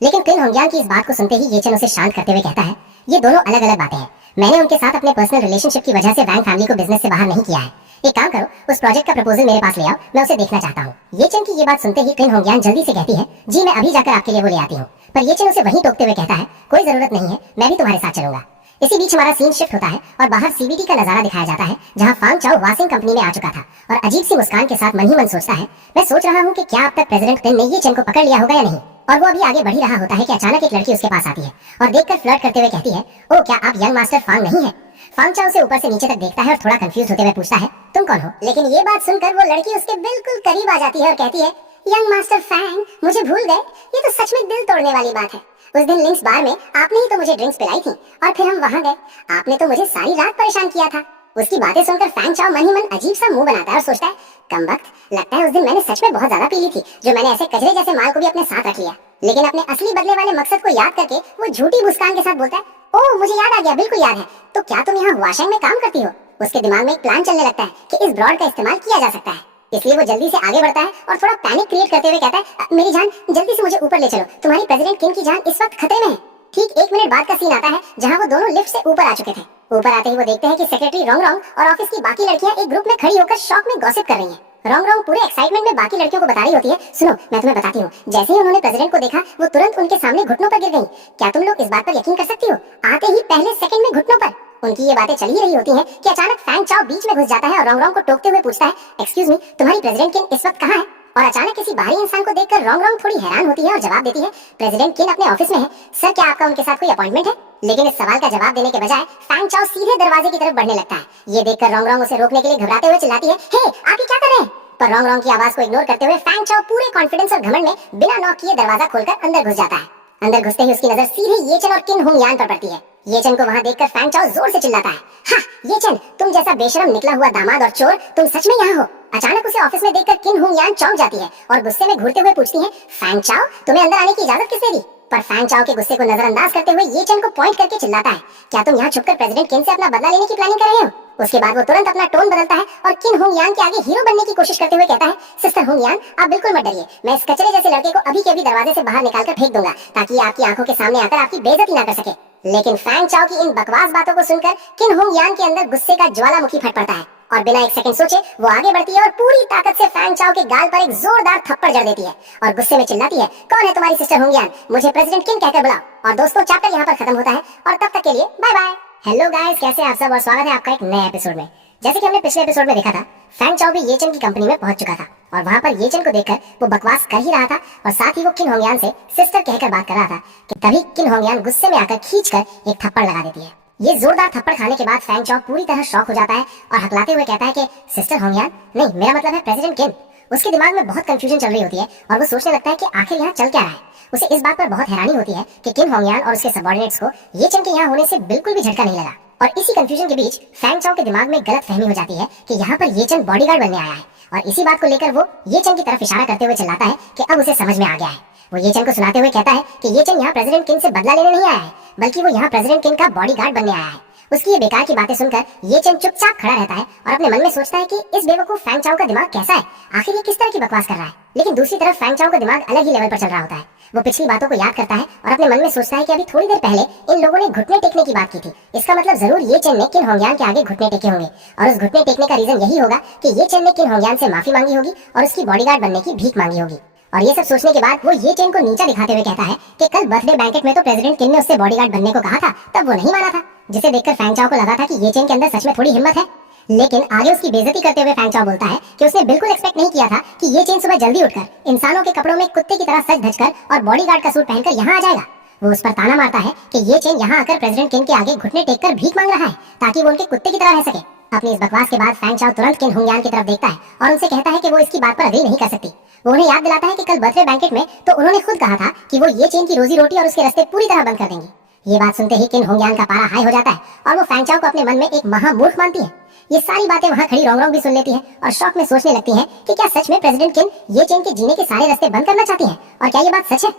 लेकिन किन होंगयान की इस बात को सुनते ही ये चेन उसे शांत करते हुए कहता है, ये दोनों अलग अलग बातें हैं। मैंने उनके साथ अपने पर्सनल रिलेशनशिप की वजह से वैंग फैमिली को बिजनेस से बाहर नहीं किया है। एक काम करो, उस प्रोजेक्ट का प्रपोजल मेरे पास ले आओ, मैं उसे देखना चाहता हूँ। ये चेन की ये बात सुनते ही किन होंगयान जल्दी से कहती है, जी मैं अभी जाकर आपके लिए वो ले आती हूँ। पर ये चेन उसे वहीं टोकते हुए कहता है, कोई जरूरत नहीं है, मैं भी तुम्हारे साथ चलूंगा। इसी बीच हमारा सीन शिफ्ट होता है और बाहर सीबीटी का नजारा दिखाया जाता है, जहां फांग चाओ वाशिंग कंपनी में आ चुका था और अजीब सी मुस्कान के साथ मन ही मन सोचता है, मैं सोच रहा हूँ कि क्या अब तक प्रेसिडेंट किन ने ये चेन को पकड़ लिया होगा या नहीं। और वो अभी आगे बढ़ ही रहा होता है कि अचानक एक लड़की उसके पास आती है और देखकर फ्लर्ट करते हुए कहती है, ओ क्या आप यंग मास्टर फांग नहीं है? फांग चाओ उसे ऊपर से नीचे तक देखता है और थोड़ा कंफ्यूज होते हुए पूछता है, तुम कौन हो? लेकिन ये बात सुनकर वो लड़की उसके बिल्कुल करीब आ जाती है और कहती है, यंग मास्टर फैंग, मुझे भूल गए? ये तो सच में दिल तोड़ने वाली बात है। उस दिन लिंक्स बार में आपने ही तो मुझे ड्रिंक्स पिलाई थी और फिर हम वहां गए, आपने तो मुझे सारी रात परेशान किया था। उसकी बातें सुनकर फैंग चाओ मन ही मन अजीब सा मुंह बनाता है और सोचता है, कमबख्त, लगता है उस दिन मैंने सच में बहुत ज्यादा पी ली थी, जो मैंने ऐसे कचरे जैसे माल को भी अपने साथ रख लिया। लेकिन अपने असली बदले वाले मकसद को याद करके वो झूठी मुस्कान के साथ बोलता है, ओह मुझे याद आ गया, बिल्कुल याद है, तो क्या तुम यहाँ वाशिंग में काम करती हो? उसके दिमाग में एक प्लान चलने लगता है कि इस ब्रॉड का इस्तेमाल किया जा सकता है, इसलिए वो जल्दी से आगे बढ़ता है और थोड़ा पैनिक क्रिएट करते हुए कहता है, मेरी जान जल्दी से मुझे ऊपर ले चलो, तुम्हारी प्रेसिडेंट किन की जान इस वक्त खतरे में है। ठीक 1 मिनट बाद का सीन आता है जहां वो दोनों लिफ्ट से ऊपर आ चुके थे। ऊपर आते ही वो देखते हैं कि सेक्रेटरी रोंग रोंग और ऑफिस की बाकी लड़कियां एक ग्रुप में खड़ी होकर शॉक में गॉसिप कर रही हैं। रोंग रोंग पूरे एक्साइटमेंट में बाकी लड़कियों को बता रही होती है, सुनो मैं तुम्हें बताती हूँ। जैसे ही उन्होंने प्रेसिडेंट को देखा, वो तुरंत उनके सामने घुटनों पर गिर गई। क्या तुम लोग इस बात पर यकीन कर सकती हो? आते ही पहले सेकंड में घुटनों पर। उनकी ये बातें चल ही रही होती हैं कि अचानक फैंग चाओ बीच में घुस जाता है और रोंग रोंग को टोकते हुए पूछता है, एक्सक्यूज मी, तुम्हारी प्रेसिडेंट किन इस वक्त कहाँ है? और अचानक किसी बाहरी इंसान को देखकर रोंग रोंग थोड़ी हैरान होती है और जवाब देती है, प्रेसिडेंट किन अपने ऑफिस में है। सर क्या आपका उनके साथ कोई अपॉइंटमेंट है? लेकिन इस सवाल का जवाब देने के बजाय फैंग चाओ सीधे दरवाजे की तरफ बढ़ने लगता है। ये देखकर रोंग रोंग उसे रोकने के लिए घबराते हुए चिल्लाती है, हे आप ये क्या कर रहे हैं? पर रोंग रोंग की आवाज को इग्नोर करते हुए फैंग चाओ पूरे कॉन्फिडेंस और घमंड में बिना नॉक किए दरवाजा खोलकर अंदर घुस जाता है। अंदर घुसते ही उसकी नजर सीधे ये चेन और किन होंगयान पर पड़ती है। ये चेन को वहां देखकर फैंग चाओ जोर से चिल्लाता है, हाँ ये चेन, तुम जैसा बेशरम निकला हुआ दामाद और चोर, तुम सच में यहाँ हो? अचानक उसे ऑफिस में देखकर किन होंगयान चौंक जाती है और गुस्से में घूरते हुए पूछती है, फैंग चाओ तुम्हें अंदर आने की इजाजत किसने दी? पर फैंग चाओ के गुस्से को नजरअंदाज करते हुए ये चेन को पॉइंट करके चिल्लाता है, क्या तुम यहाँ छुपकर प्रेसिडेंट किन से अपना बदला लेने की प्लानिंग कर रहे हो? उसके बाद वो तुरंत अपना टोन बदलता है और किन होंगयान के आगे हीरो बनने की कोशिश करते हुए कहता है, सिस्टर होंगयान आप बिल्कुल मत डरिए, मैं इस कचरे जैसे लड़के को अभी के अभी दरवाजे से बाहर निकालकर फेंक दूंगा ताकि आपकी आंखों के सामने आकर आपकी बेइज्जती ना कर सके। लेकिन फैंग चाओ की इन बकवास बातों को सुनकर किन होंगयान के अंदर गुस्से का ज्वालामुखी फट पड़ता है और बिना एक सेकंड सोचे वो आगे बढ़ती है और पूरी ताकत से फैंग चाओ के गाल पर एक जोरदार थप्पड़ जड़ देती है और गुस्से में चिल्लाती है, कौन है तुम्हारी सिस्टर होंगयान? मुझे प्रेसिडेंट किन कहकर बुलाओ। और दोस्तों चैप्टर यहाँ पर खत्म होता है और तब तक के लिए बाय बाय। हेलो गाइस, कैसे आप सब और स्वागत है आपका एक नए एपिसोड में। जैसे कि हमने पिछले एपिसोड में देखा था, फैंग चाओ भी ये चेन की कंपनी में पहुंच चुका था और वहां पर ये चेन को देखकर वो बकवास कर ही रहा था और साथ ही वो किन होंगयान से सिस्टर कहकर बात कर रहा था कि तभी किन होंगयान गुस्से में आकर खींचकर एक थप्पड़ लगा देती है। ये जोरदार थप्पड़ खाने के बाद फैंग चाओ पूरी तरह शॉक हो जाता है और हकलाते हुए कहता है कि सिस्टर होंगयान नहीं, मेरा मतलब है प्रेसिडेंट किन। उसके दिमाग में बहुत कंफ्यूजन चल रही होती है और वो सोचने लगता है कि आखिर यहाँ चल क्या रहा है। उसे इस बात पर बहुत हैरानी होती है कि किन होंगयान और उसके सबऑर्डिनेट्स को ये चेन के यहाँ होने से बिल्कुल भी झटका नहीं लगा। और इसी कंफ्यूजन के बीच फैंग चाओ के दिमाग में गलत फहमी हो जाती है कि यहाँ पर ये चेन बॉडीगार्ड बनने आया है और इसी बात को लेकर वो ये चेन की तरफ इशारा करते हुए चिल्लाता है कि अब उसे समझ में आ गया है। वो ये चेन को सुनाते हुए कहता है कि ये चेन यहाँ प्रेसिडेंट किन से बदला लेने नहीं आया है, बल्कि वो यहाँ प्रेसिडेंट किन का बॉडीगार्ड बनने आया है। उसकी ये बेकार की बातें सुनकर ये चेन चुपचाप खड़ा रहता है और अपने मन में सोचता है कि इस बेवकूफ फैंग चाओ का दिमाग कैसा है, आखिर ये किस तरह की बकवास कर रहा है। लेकिन दूसरी तरफ फैंग चाओ का दिमाग अलग ही लेवल पर चल रहा होता है। वो पिछली बातों को याद करता है और अपने मन में सोचता है कि अभी थोड़ी देर पहले इन लोगों ने घुटने टेकने की बात की थी, इसका मतलब जरूर ये चेन ने किन होंगयान के आगे घुटने टेके होंगे और उस घुटने टेकने का रीजन यही होगा कि ये चेन ने किन होंगयान से माफी मांगी होगी और उसकी बॉडीगार्ड बनने की भीख मांगी होगी। और ये सब सोचने के बाद वो ये चेन को नीचा दिखाते हुए कहता है कि कल बर्थडे बैंकेट में तो प्रेसिडेंट किन ने उससे बॉडीगार्ड बनने को कहा था, तब वो नहीं माना था, जिसे देखकर फैंग चाओ को लगा था कि ये चेन के अंदर सच में थोड़ी हिम्मत है। लेकिन आगे उसकी बेइज्जती करते हुए फैंग चाओ बोलता है कि उसने बिल्कुल एक्सपेक्ट नहीं किया था कि ये चेन सुबह जल्दी उठकर इंसानों के कपड़ों में कुत्ते की तरह सज धजकर और बॉडीगार्ड का सूट पहनकर यहाँ आ जाएगा। वो उस पर ताना मारता है कि ये चेन यहाँ आकर प्रेसिडेंट किन के आगे घुटने टेककर भीख मांग रहा है ताकि वो उनके कुत्ते की तरह रह सके। अपनी इस बकवास के बाद फैंग चाओ तुरंत किन होंगयान की तरफ देखता है और उनसे कहता है कि वो इसकी बात पर अग्री नहीं कर सकती। वो उन्हें याद दिलाता है कि कल बर्थडे बैंकेट में तो उन्होंने खुद कहा था कि वो ये चेन की रोजी रोटी और उसके रास्ते पूरी तरह बंद कर देंगी। ये बात सुनते ही किन होंगयान का पारा हाई हो जाता है और वो फैंग चाओ को अपने मन में एक महामूर्ख मानती है। ये सारी बातें वहाँ खड़ी रोंग रोंग भी सुन लेती है और शौक में सोचने लगती है कि क्या सच में प्रेसिडेंट किन ये चेन के जीने के सारे रास्ते बंद करना चाहती है और क्या ये बात सच है।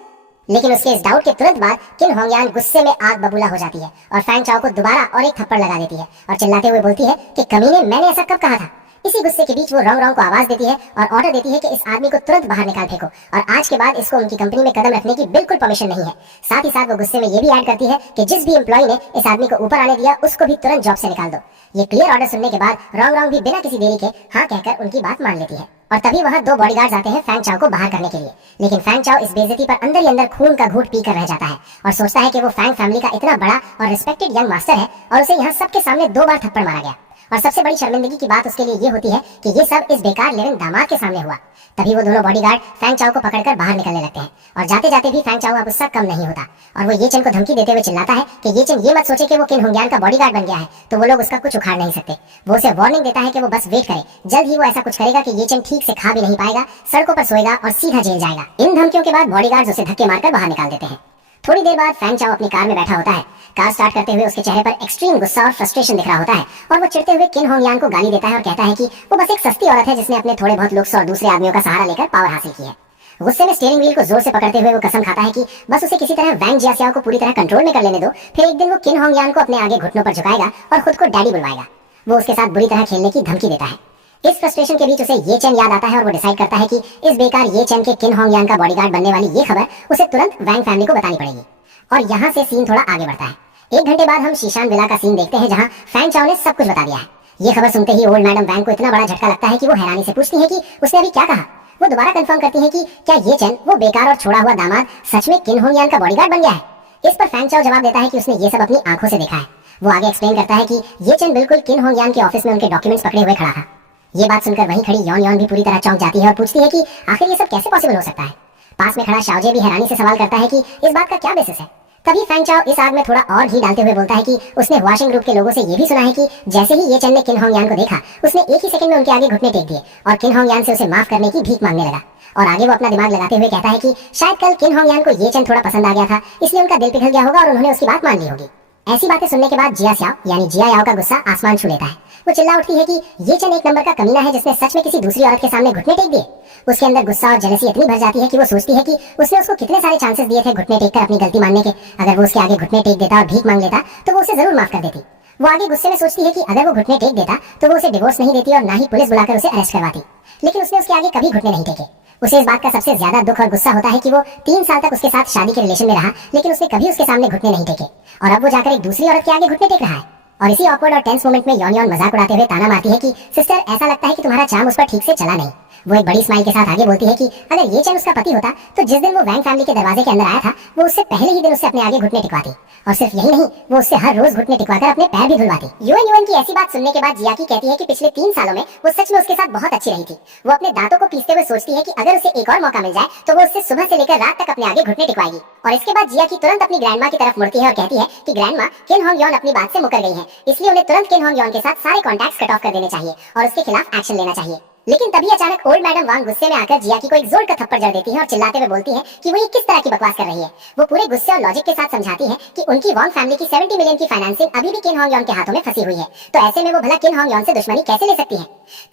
लेकिन उसके इस डाउट के तुरंत बाद किन होंगयान गुस्से में आग बबूला हो जाती है और फैंग चाओ को दोबारा और एक थप्पड़ लगा देती है और चिल्लाते हुए बोलती है कि कमीने, मैंने ऐसा कब कहा था। इसी गुस्से के बीच वो रोंग रोंग को आवाज देती है और ऑर्डर देती है कि इस आदमी को तुरंत बाहर निकाल फेंको और आज के बाद इसको उनकी कंपनी में कदम रखने की बिल्कुल परमिशन नहीं है। साथ ही साथ वो गुस्से में ये भी ऐड करती है कि जिस भी एम्प्लॉय ने इस आदमी को ऊपर आने दिया उसको भी तुरंत जॉब से निकाल दो। ये क्लियर ऑर्डर सुनने के बाद रोंग रोंग भी बिना किसी देरी के हाँ कहकर उनकी बात मान लेती है और तभी वहाँ 2 बॉडीगार्ड्स आते हैं फैंग चाओ को बाहर करने के लिए। लेकिन फैंग चाओ इस बेइज्जती पर अंदर ही अंदर खून का घूंट पीकर रह जाता है और सोचता है कि वो फैंग फैमिली का इतना बड़ा और रिस्पेक्टेड यंग मास्टर है और उसे यहाँ सबके सामने 2 बार थप्पड़ मारा गया। और सबसे बड़ी शर्मिंदगी की बात उसके लिए ये होती है कि ये सब इस बेकार लिविंग दामाद के सामने हुआ। तभी वो दोनों बॉडीगार्ड फैंग चाओ को पकड़कर बाहर निकलने लगते हैं और जाते जाते भी फैंग चाओ अब उससे कम नहीं होता और वो ये चेन को धमकी देते हुए चिल्लाता है कि ये चेन ये मत सोचे कि वो किन होंगयान का बॉडीगार्ड बन गया है तो वो लोग उसका कुछ उखाड़ नहीं सकते। वो उसे वार्निंग देता है कि वो बस वेट करे, जल्द ही वो ऐसा कुछ करेगा कि ये चेन ठीक से खा भी नहीं पाएगा, सड़कों पर सोएगा और सीधा जेल जाएगा। इन धमकियों के बाद बॉडीगार्ड्स उसे धक्के मारकर बाहर निकाल देते हैं। थोड़ी देर बाद फैंग चाओ अपनी कार में बैठा होता है। कार स्टार्ट करते हुए उसके चेहरे पर एक्सट्रीम गुस्सा और फ्रस्ट्रेशन दिख रहा होता है और वो चिढ़ते हुए किन होंगयान को गाली देता है और कहता है कि वो बस एक सस्ती औरत है जिसने अपने थोड़े बहुत लुक्स और दूसरे आदमियों का सहारा लेकर पावर हासिल की है। गुस्से में स्टीयरिंग व्हील को जोर से पकड़ते हुए वो कसम खाता है कि बस उसे किसी तरह वैंग जियासियाओ को पूरी तरह कंट्रोल में कर लेने दो, फिर एक दिन वो किन होंगयान को अपने आगे घुटनों पर झुकाएगा और खुद को डैडी बुलवाएगा। वो उसके साथ बुरी तरह खेलने की धमकी देता है। इस फ्रस्ट्रेशन के बीच उसे ये चेन याद आता है और वो डिसाइड करता है कि इस बेकार ये चेन के किन होंगयान का बॉडीगार्ड बनने वाली ये खबर उसे तुरंत वैंग फैमिली को बतानी पड़ेगी। और यहाँ से सीन थोड़ा आगे बढ़ता है। 1 घंटे बाद हम शीशान विला का सीन देखते हैं जहाँ फैंग चाओ ने सब कुछ बता दिया है। ये खबर सुनते ही ओल्ड मैडम वैंग को इतना बड़ा झटका लगता है कि वो हैरानी से पूछती है कि उसने अभी क्या कहा। वो दोबारा कंफर्म करती है कि क्या ये चेन वो बेकार और छोड़ा हुआ दामाद सच में किन होंगयान का बॉडीगार्ड बन गया है। इस पर फैंग चाओ जवाब देता है कि उसने ये सब अपनी आंखों से देखा है। वो आगे एक्सप्लेन करता है कि ये चेन बिल्कुल किन होंगयान के ऑफिस में उनके डॉक्यूमेंट्स पकड़े हुए खड़ा था। ये बात सुनकर वहीं खड़ी यॉन यॉन भी पूरी तरह चौंक जाती है और पूछती है कि आखिर ये सब कैसे पॉसिबल हो सकता है। पास में खड़ा शाओजे भी हैरानी से सवाल करता है कि इस बात का क्या बेसिस है। तभी फैंग चाओ इस आग में थोड़ा और घी डालते हुए बोलता है कि उसने वाशिंग ग्रुप के लोगों से ये भी सुना है कि जैसे ही ये चेन ने किन होंगयान को देखा उसने एक ही सेकंड में उनके आगे घुटने टेक दिए और किन होंगयान से उसे माफ करने की भीख मांगने लगा। और आगे वो अपना दिमाग लगाते हुए कहता है कि शायद कल किन होंगयान को ये चेन थोड़ा पसंद आ गया था, इसलिए उनका दिल पिघल गया होगा और उन्होंने उसकी बात मान ली होगी। ऐसी बातें सुनने के बाद जिया स्याओ यानी जिया याओ का गुस्सा आसमान छू लेता है। वो चिल्ला उठती है कि ये चेन एक नंबर का कमीना है जिसने सच में किसी दूसरी औरत के सामने घुटने टेक दिए। उसके अंदर गुस्सा और जेलसी इतनी भर जाती है कि वो सोचती है कि उसने उसको कितने सारे चांसेस दिए थे घुटने टेक कर अपनी गलती मानने के। अगर वो उसके आगे घुटने टेक देता और भीख मांग लेता तो वो उसे जरूर माफ कर देती। वो आगे गुस्से में सोचती है कि अगर वो घुटने टेक देता तो वो उसे डिवोर्स नहीं देती और ना ही पुलिस बुलाकर उसे अरेस्ट करवाती। लेकिन उसने उसके आगे कभी घुटने नहीं टेके। उसे इस बात का सबसे ज्यादा दुख और गुस्सा होता है कि वो 3 साल तक उसके साथ शादी के रिलेशन में रहा लेकिन उसने कभी उसके सामने घुटने नहीं टेके और अब वो जाकर एक दूसरी औरत के आगे घुटने टेक रहा है। और इसी ऑकवर्ड और टेंस मोमेंट में यॉन यॉन मजाक उड़ाते हुए ताना मारती है कि सिस्टर, ऐसा लगता है कि तुम्हारा चार्म उस पर ठीक से चला नहीं। वो एक बड़ी स्माइल के साथ आगे बोलती है कि अगर ये चेन उसका पति होता तो जिस दिन वो वैंग फैमिली के दरवाजे के अंदर आया था वो उससे पहले ही दिन उससे अपने आगे घुटने टिकवाती। और सिर्फ यही नहीं, वो उससे हर रोज घुटने टिकवाकर अपने पैर भी धुलवाती। यूएन की ऐसी बात सुनने के बाद जियाकी कहती है कि पिछले 3 सालों में वो सच में उसके साथ बहुत अच्छी रही थी। वो अपने दांतों को पीसते हुए सोचती है कि अगर उसे एक और मौका मिल जाए तो वो उससे सुबह से लेकर रात तक अपने आगे घुटने टिकवाएगी। और इसके बाद जियाकी तुरंत अपनी ग्रैंडमा की तरफ मुड़ती है और कहती है कि ग्रैंडमा, किन होंग यॉन अपनी बात से मुकर गई है, इसलिए उन्हें तुरंत किन होंग यॉन के साथ सारे कॉन्टैक्ट्स कट ऑफ कर देने चाहिए और उसके खिलाफ एक्शन लेना चाहिए। लेकिन तभी अचानक ओल्ड मैडम वांग गुस्से में आकर जियाकी को एक जोर का थप्पड़ जड़ देती है और चिल्लाते हुए बोलती है कि वो ये किस तरह की बकवास कर रही है। वो पूरे गुस्से और लॉजिक के साथ समझाती है कि उनकी वांग फैमिली की 70 मिलियन की फाइनेंसिंग अभी भी किन होंग यॉन के हाथों में फंसी हुई है, तो ऐसे में वो भला किन होंग यॉन से दुश्मनी कैसे ले सकती है।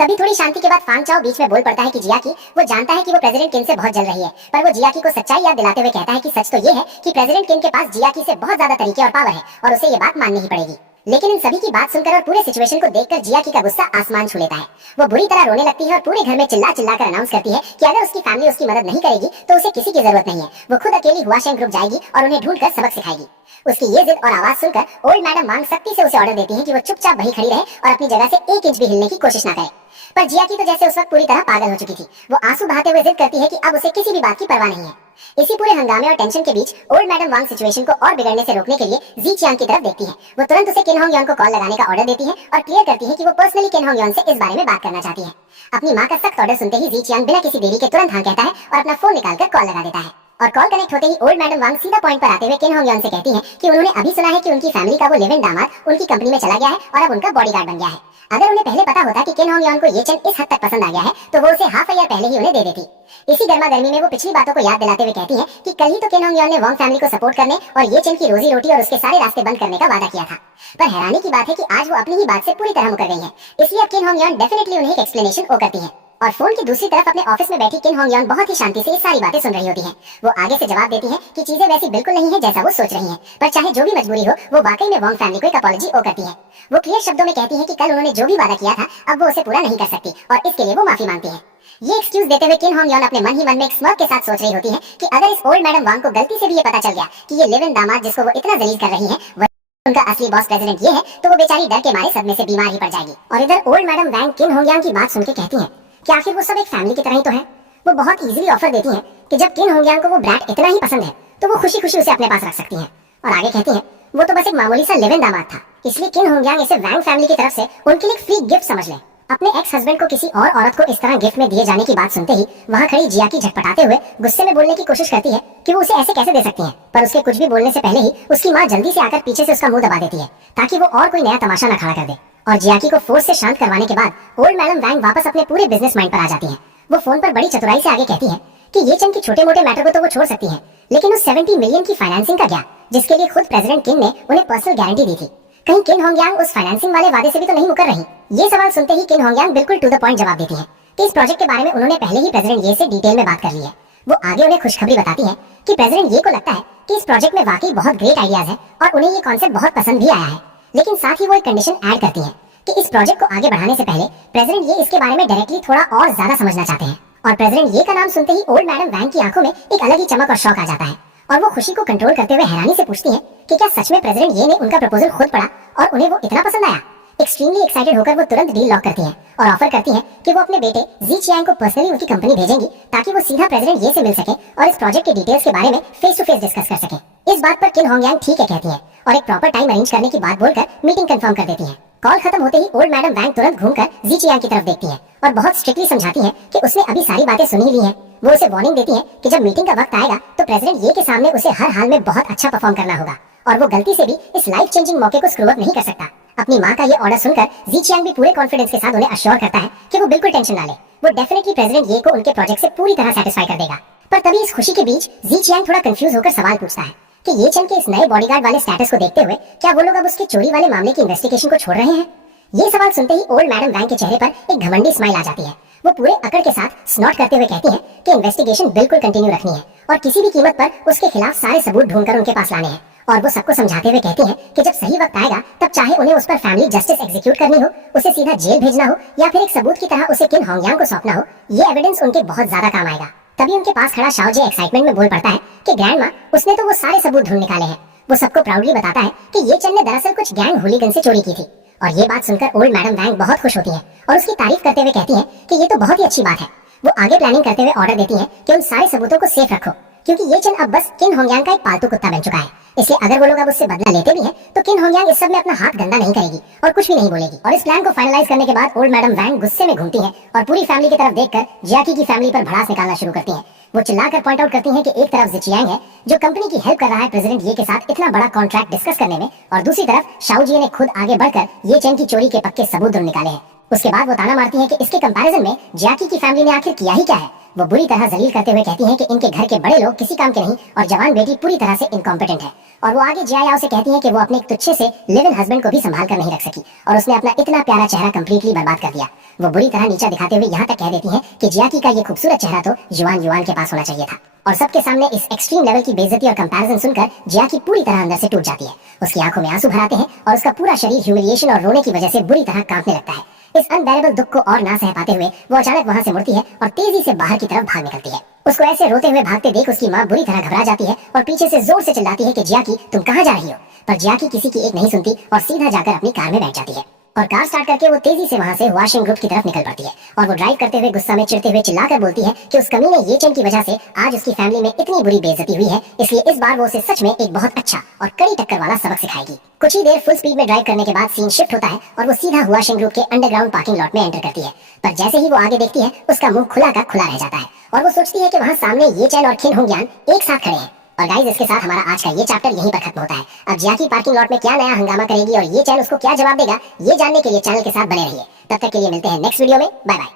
तभी थोड़ी शांति के बाद फांग चाओ बीच में बोल पड़ता है कि जियाकी, वो जानता है कि वो प्रेसिडेंट किन से बहुत जल रही है, पर वो जियाकी को सच्चाई याद दिलाते हुए कहता है कि सच तो ये है कि प्रेसिडेंट किन के पास जियाकी से बहुत ज्यादा तरीके और पावर है और उसे ये बात माननी ही पड़ेगी। लेकिन इन सभी की बात सुनकर और पूरे सिचुएशन को देखकर जियाकी का गुस्सा आसमान छू लेता है। वो बुरी तरह रोने लगती है और पूरे घर में चिल्ला चिल्ला कर अनाउंस करती है कि अगर उसकी फैमिली उसकी मदद नहीं करेगी तो उसे किसी की जरूरत नहीं है। वो खुद अकेली हुआशेंग ग्रुप जाएगी और उन्हें ढूंढकर सबक सिखाएगी। उसकी ये जिद और आवाज सुनकर ओल्ड मैडम वांग सख्ती से उसे ऑर्डर देती है कि वो चुपचाप वहीं खड़ी रहे और अपनी जगह से 1 इंच भी हिलने की कोशिश ना करे। पर जियाकी तो जैसे उस वक्त पूरी तरह पागल हो चुकी थी। वो आंसू बहाते हुए जिद करती है कि अब उसे किसी भी बात की परवाह नहीं है। इसी पूरे हंगामे और टेंशन के बीच ओल्ड मैडम वांग सिचुएशन को और बिगड़ने से रोकने के लिए जी चियांग की तरफ देखती है। वो तुरंत उसे किन होंग यॉन को कॉल लगाने का ऑर्डर देती है और क्लियर करती है कि वो पर्सनली किन होंग यॉन से इस बारे में बात करना चाहती है। अपनी मां का सख्त ऑर्डर सुनते ही जी चियांग बिना किसी देरी के तुरंत हाँ कहता है और अपना फोन निकालकर कॉल लगा देता है। और कॉल कनेक्ट होते ही ओल्ड मैडम वांग सीधा पॉइंट पर आते हुए किन होंग यॉन से कहती हैं कि उन्होंने अभी सुना है कि उनकी फैमिली का वो लिव इन दामाद उनकी कंपनी में चला गया है और अब उनका बॉडीगार्ड बन गया है। अगर उन्हें पहले पता होता कि किन होंग यॉन को ये चैन इस हद तक पसंद आ गया है तो वो उसे हाफ ईयर पहले ही उन्हें दे देती। इसी गर्मा गर्मी में वो पिछली बातों को याद दिलाते हुए कहती है कि कल ही तो किन होंग यॉन ने वॉन्ग फैमिली को सपोर्ट करने और ये चैन की रोजी रोटी और उसके सारे रास्ते बंद करने का वादा किया था। पर हैरानी की बात है कि आज वो अपनी ही बात से पूरी तरह मुकर गई है। इसलिए अब किन होंग यॉन डेफिनेटली उन्हें एक एक्सप्लेनेशन ओ करती है। और फोन की दूसरी तरफ अपने ऑफिस में बैठी किन होंग यॉन बहुत ही शांति से ये सारी बातें सुन रही होती हैं। वो आगे से जवाब देती है कि चीजें वैसी बिल्कुल नहीं है जैसा वो सोच रही हैं, पर चाहे जो भी मजबूरी हो वो वाकई में वॉन्ग फैमिली को एक अपॉलॉजी ओ करती है। वो क्लियर शब्दों में कहती है कि कल उन्होंने जो भी वादा किया था अब वो उसे पूरा नहीं कर सकती और इसके लिए वो माफी मांगती है। ये एक्सक्यूज देते हुए किन होंग यॉन अपने मन ही मन में एक स्मर्क के साथ सोच रही होती है कि अगर इस ओल्ड मैडम वांग को गलती से भी ये पता चल गया कि ये लिव इन दामाद जिसको वो इतना जलील कर रही है उनका असली बॉस प्रेसिडेंट ये है तो वो बेचारी डर के मारे सदमे से बीमार ही पड़ जाएगी। और इधर ओल्ड मैडम वैंग किन होंग यांग की बात सुन के कहती हैं कि आखिर वो सब एक फैमिली की तरह ही तो है। वो बहुत इजीली ऑफर देती हैं कि जब किन होंग यांग को वो ब्रैट इतना ही पसंद है तो वो खुशी खुशी उसे अपने पास रख सकती हैं। और आगे कहती हैं वो तो बस एक मामूली सा लिव इन दामाद था, इसलिए किन होंग यांग इसे वैंग फैमिली की तरफ से उनके लिए फ्री गिफ्ट समझ लें। अपने एक्स हस्बैंड को किसी और औरत को इस तरह गिफ्ट में दिए जाने की बात सुनते ही वहां खड़ी जिया की झटपटाते हुए गुस्से में बोलने की कोशिश करती है कि वो उसे ऐसे कैसे दे सकती है, पर उसके कुछ भी बोलने से पहले ही उसकी माँ जल्दी से आकर पीछे से उसका मुंह दबा देती है ताकि वो और कोई नया तमाशा न खड़ा कर दे। और जियाकी को फोर्स से शांत करवाने के बाद ओल्ड मैडम वैंग वापस अपने पूरे बिजनेस माइंड पर आ जाती है। वो फोन पर बड़ी चतुराई से आगे कहती है कि ये चंद की छोटे मोटे मैटर को तो वो छोड़ सकती है, लेकिन उस 70 मिलियन की फाइनेंसिंग का क्या, जिसके लिए खुद प्रेसिडेंट किन ने उन्हें पर्सनल गारंटी दी थी। कहीं किन होंग यांग उस फाइनेंसिंग वाले वादे से भी तो नहीं मुकर रही। ये सवाल सुनते ही किन होंग यांग बिल्कुल टू द पॉइंट जवाब देती है कि इस प्रोजेक्ट के बारे में उन्होंने पहले ही प्रेसिडेंट ये से डिटेल में बात कर ली है। वो आगे उन्हें खुशखबरी बताती है कि प्रेसिडेंट ये को लगता है कि इस प्रोजेक्ट में वाकई बहुत ग्रेट आइडियाज है और उन्हें ये कॉन्सेप्ट बहुत पसंद भी आया है, लेकिन साथ ही वो एक कंडीशन ऐड करती है कि इस प्रोजेक्ट को आगे बढ़ाने से पहले प्रेसिडेंट ये इसके बारे में डायरेक्टली थोड़ा और ज्यादा समझना चाहते हैं। और प्रेसिडेंट ये का नाम सुनते ही ओल्ड मैडम वैंग की आंखों में एक अलग ही चमक और शौक आ जाता है और वो खुशी को कंट्रोल करते हुए हैरानी से पूछती है कि क्या सच में प्रेसिडेंट ये ने उनका प्रपोजल खुद पढ़ा और उन्हें वो इतना पसंद आया। एक्सट्रीमली एक्साइटेड होकर वो तुरंत डील लॉक करती है और ऑफर करती है कि वो अपने बेटे जी चियांग को पर्सनली उनकी कंपनी भेजेंगी ताकि वो सीधा प्रेसिडेंट ये से मिल सके और इस प्रोजेक्ट के डिटेल्स के बारे में फेस टू फेस डिस्कस कर सके। इस बात पर किन होंग यांग ठीक है कहती है और एक प्रॉपर टाइम अरेंज करने की बात बोलकर मीटिंग कंफर्म कर देती है। कॉल खत्म होते ही ओल्ड मैडम वैंग तुरंत घूमकर जी चियांग की तरफ देखती है और बहुत स्ट्रिक्टली समझाती है कि उसने अभी सारी बातें सुन ही ली हैं। वो उसे वार्निंग देती है कि जब मीटिंग का वक्त आएगा तो प्रेसिडेंट ये के सामने उसे हर हाल में बहुत अच्छा परफॉर्म करना होगा और वो गलती से भी इस लाइफ चेंजिंग मौके को स्क्रू अप नहीं कर सकता। अपनी माँ का ये ऑर्डर सुनकर जी चियांग भी पूरे कॉन्फिडेंस के साथ उन्हें अश्योर करता है कि वो बिल्कुल टेंशन ना ले, वो डेफिनेटली प्रेसिडेंट ये को उनके प्रोजेक्ट से पूरी तरह सेटिस्फाई कर देगा। पर तभी इस खुशी के बीच जी चियांग थोड़ा कंफ्यूज होकर सवाल पूछता है कि ये चंद के इस नए बॉडीगार्ड वाले स्टेटस को देखते हुए क्या वो लोग अब उसके चोरी वाले मामले की इन्वेस्टिगेशन को छोड़ रहे हैं। ये सवाल सुनते ही ओल्ड मैडम वैंग के चेहरे पर एक घमंडी स्माइल आ जाती है। वो पूरे अकड़ के साथ स्नॉट करते हुए कहती है कि इन्वेस्टिगेशन बिल्कुल कंटिन्यू रखनी है और किसी भी कीमत पर उसके खिलाफ सारे सबूत ढूंढकर उनके पास लाने हैं। और वो सबको समझाते हुए कहती है कि जब सही वक्त आएगा तब चाहे उन्हें उस पर फैमिली जस्टिस एग्जीक्यूट करनी हो, उसे सीधा जेल भेजना हो या फिर एक सबूत की तरह उसे किन होंग यांग को सौंपना हो, ये एविडेंस उनके बहुत ज्यादा काम आएगा। तभी उनके पास खड़ा शाओ जे एक्साइटमेंट में बोल पड़ता है कि ग्रैंड माँ उसने तो वो सारे सबूत ढूंढ निकाले हैं। वो सबको प्राउडली बताता है कि ये चंद ने दरअसल कुछ गैंग होलीगन से चोरी की थी। और ये बात सुनकर ओल्ड मैडम वैंग बहुत खुश होती है और उसकी तारीफ करते हुए कहती है कि ये तो बहुत ही अच्छी बात है। वो आगे प्लानिंग करते हुए ऑर्डर देती है कि उन सारे सबूतों को सेफ रखो क्योंकि ये चंद अब बस किन होंग यांग का एक पालतू कुत्ता बन चुका है। इसलिए अगर वो लोग अब उससे बदला लेते भी हैं तो किन होंग यांग इस सब में अपना हाथ गंदा नहीं करेगी और कुछ भी नहीं बोलेगी। और इस प्लान को फाइनलाइज करने के बाद ओल्ड मैडम वैंग गुस्से में घूमती है और पूरी फैमिली की तरफ देखकर जियाकी की फैमिली पर भड़ास निकालना शुरू करती है। वो चिल्लाकर पॉइंट आउट करती हैं कि एक तरफ जिचियांग है जो कंपनी की हेल्प कर रहा है प्रेसिडेंट ये के साथ इतना बड़ा कॉन्ट्रैक्ट डिस्कस करने में, और दूसरी तरफ शाओ जी ने खुद आगे बढ़कर ये चेन की चोरी के पक्के सबूत ढूंढ निकाले हैं। उसके बाद वो ताना मारती है कि इसके कंपैरिजन में जियाकी की फैमिली ने आखिर किया ही क्या है। वो बुरी तरह जलील करते हुए कहती हैं कि इनके घर के बड़े लोग किसी काम के नहीं और जवान बेटी पूरी तरह से इनकॉम्पिटेंट है। और वो आगे जियायाओ से कहती है कि वो अपने एक तुच्छे से लिव इन हस्बैंड को भी संभाल कर नहीं रख सकी और उसने अपना इतना प्यारा चेहरा कंप्लीटली बर्बाद कर दिया। वो बुरी तरह नीचा दिखाते हुए यहाँ तक कह देती है कि जियाकी का ये खूबसूरत चेहरा तो युआन युआन के पास होना चाहिए था। और सबके सामने इस एक्सट्रीम लेवल की बेइज्जती और कंपैरिजन सुनकर जियाकी पूरी तरह अंदर से टूट जाती है। उसकी आंखों में आंसू भर आते हैं और उसका पूरा शरीर ह्यूमिलिएशन और रोने की वजह से बुरी तरह कांपने लगता है। इस अनबेरेबल दुख को और ना सह पाते हुए वो अचानक वहां से मुड़ती है और तेजी से बाहर की तरफ भाग निकलती है। उसको ऐसे रोते हुए भागते देख उसकी माँ बुरी तरह घबरा जाती है और पीछे से जोर से चिल्लाती है कि जियाकी तुम कहाँ जा रही हो। पर जियाकी किसी की एक नहीं सुनती और सीधा जाकर अपनी कार में बैठ जाती है। और कार स्टार्ट करके वो तेजी से वहां से वॉशिंग ग्रुप की तरफ निकल पड़ती है और वो ड्राइव करते हुए गुस्सा में चिढ़ते हुए चिल्लाकर बोलती है कि उस कमीने ये चेन की वजह से आज उसकी फैमिली में इतनी बुरी बेइज्जती हुई है, इसलिए इस बार वो उसे सच में एक बहुत अच्छा और कड़ी टक्कर वाला सबक सिखाएगी। कुछ ही देर फुल स्पीड में ड्राइव करने के बाद सीन शिफ्ट होता है और वो सीधा वॉशिंग ग्रुप के अंडरग्राउंड पार्किंग लॉट में एंटर करती है। पर जैसे ही वो आगे देखती है उसका मुंह खुला का खुला रह जाता है और वो सोचती है कि वहाँ सामने ये चैन और खिन होंग्यान एक साथ खड़े हैं। और गाइस, इसके साथ हमारा आज का ये चैप्टर यहीं पर खत्म होता है। अब जियाकी पार्किंग लॉट में क्या नया हंगामा करेगी और ये चैन उसको क्या जवाब देगा, ये जानने के लिए चैनल के साथ बने रहिए। तब तक के लिए मिलते हैं नेक्स्ट वीडियो में। Bye bye.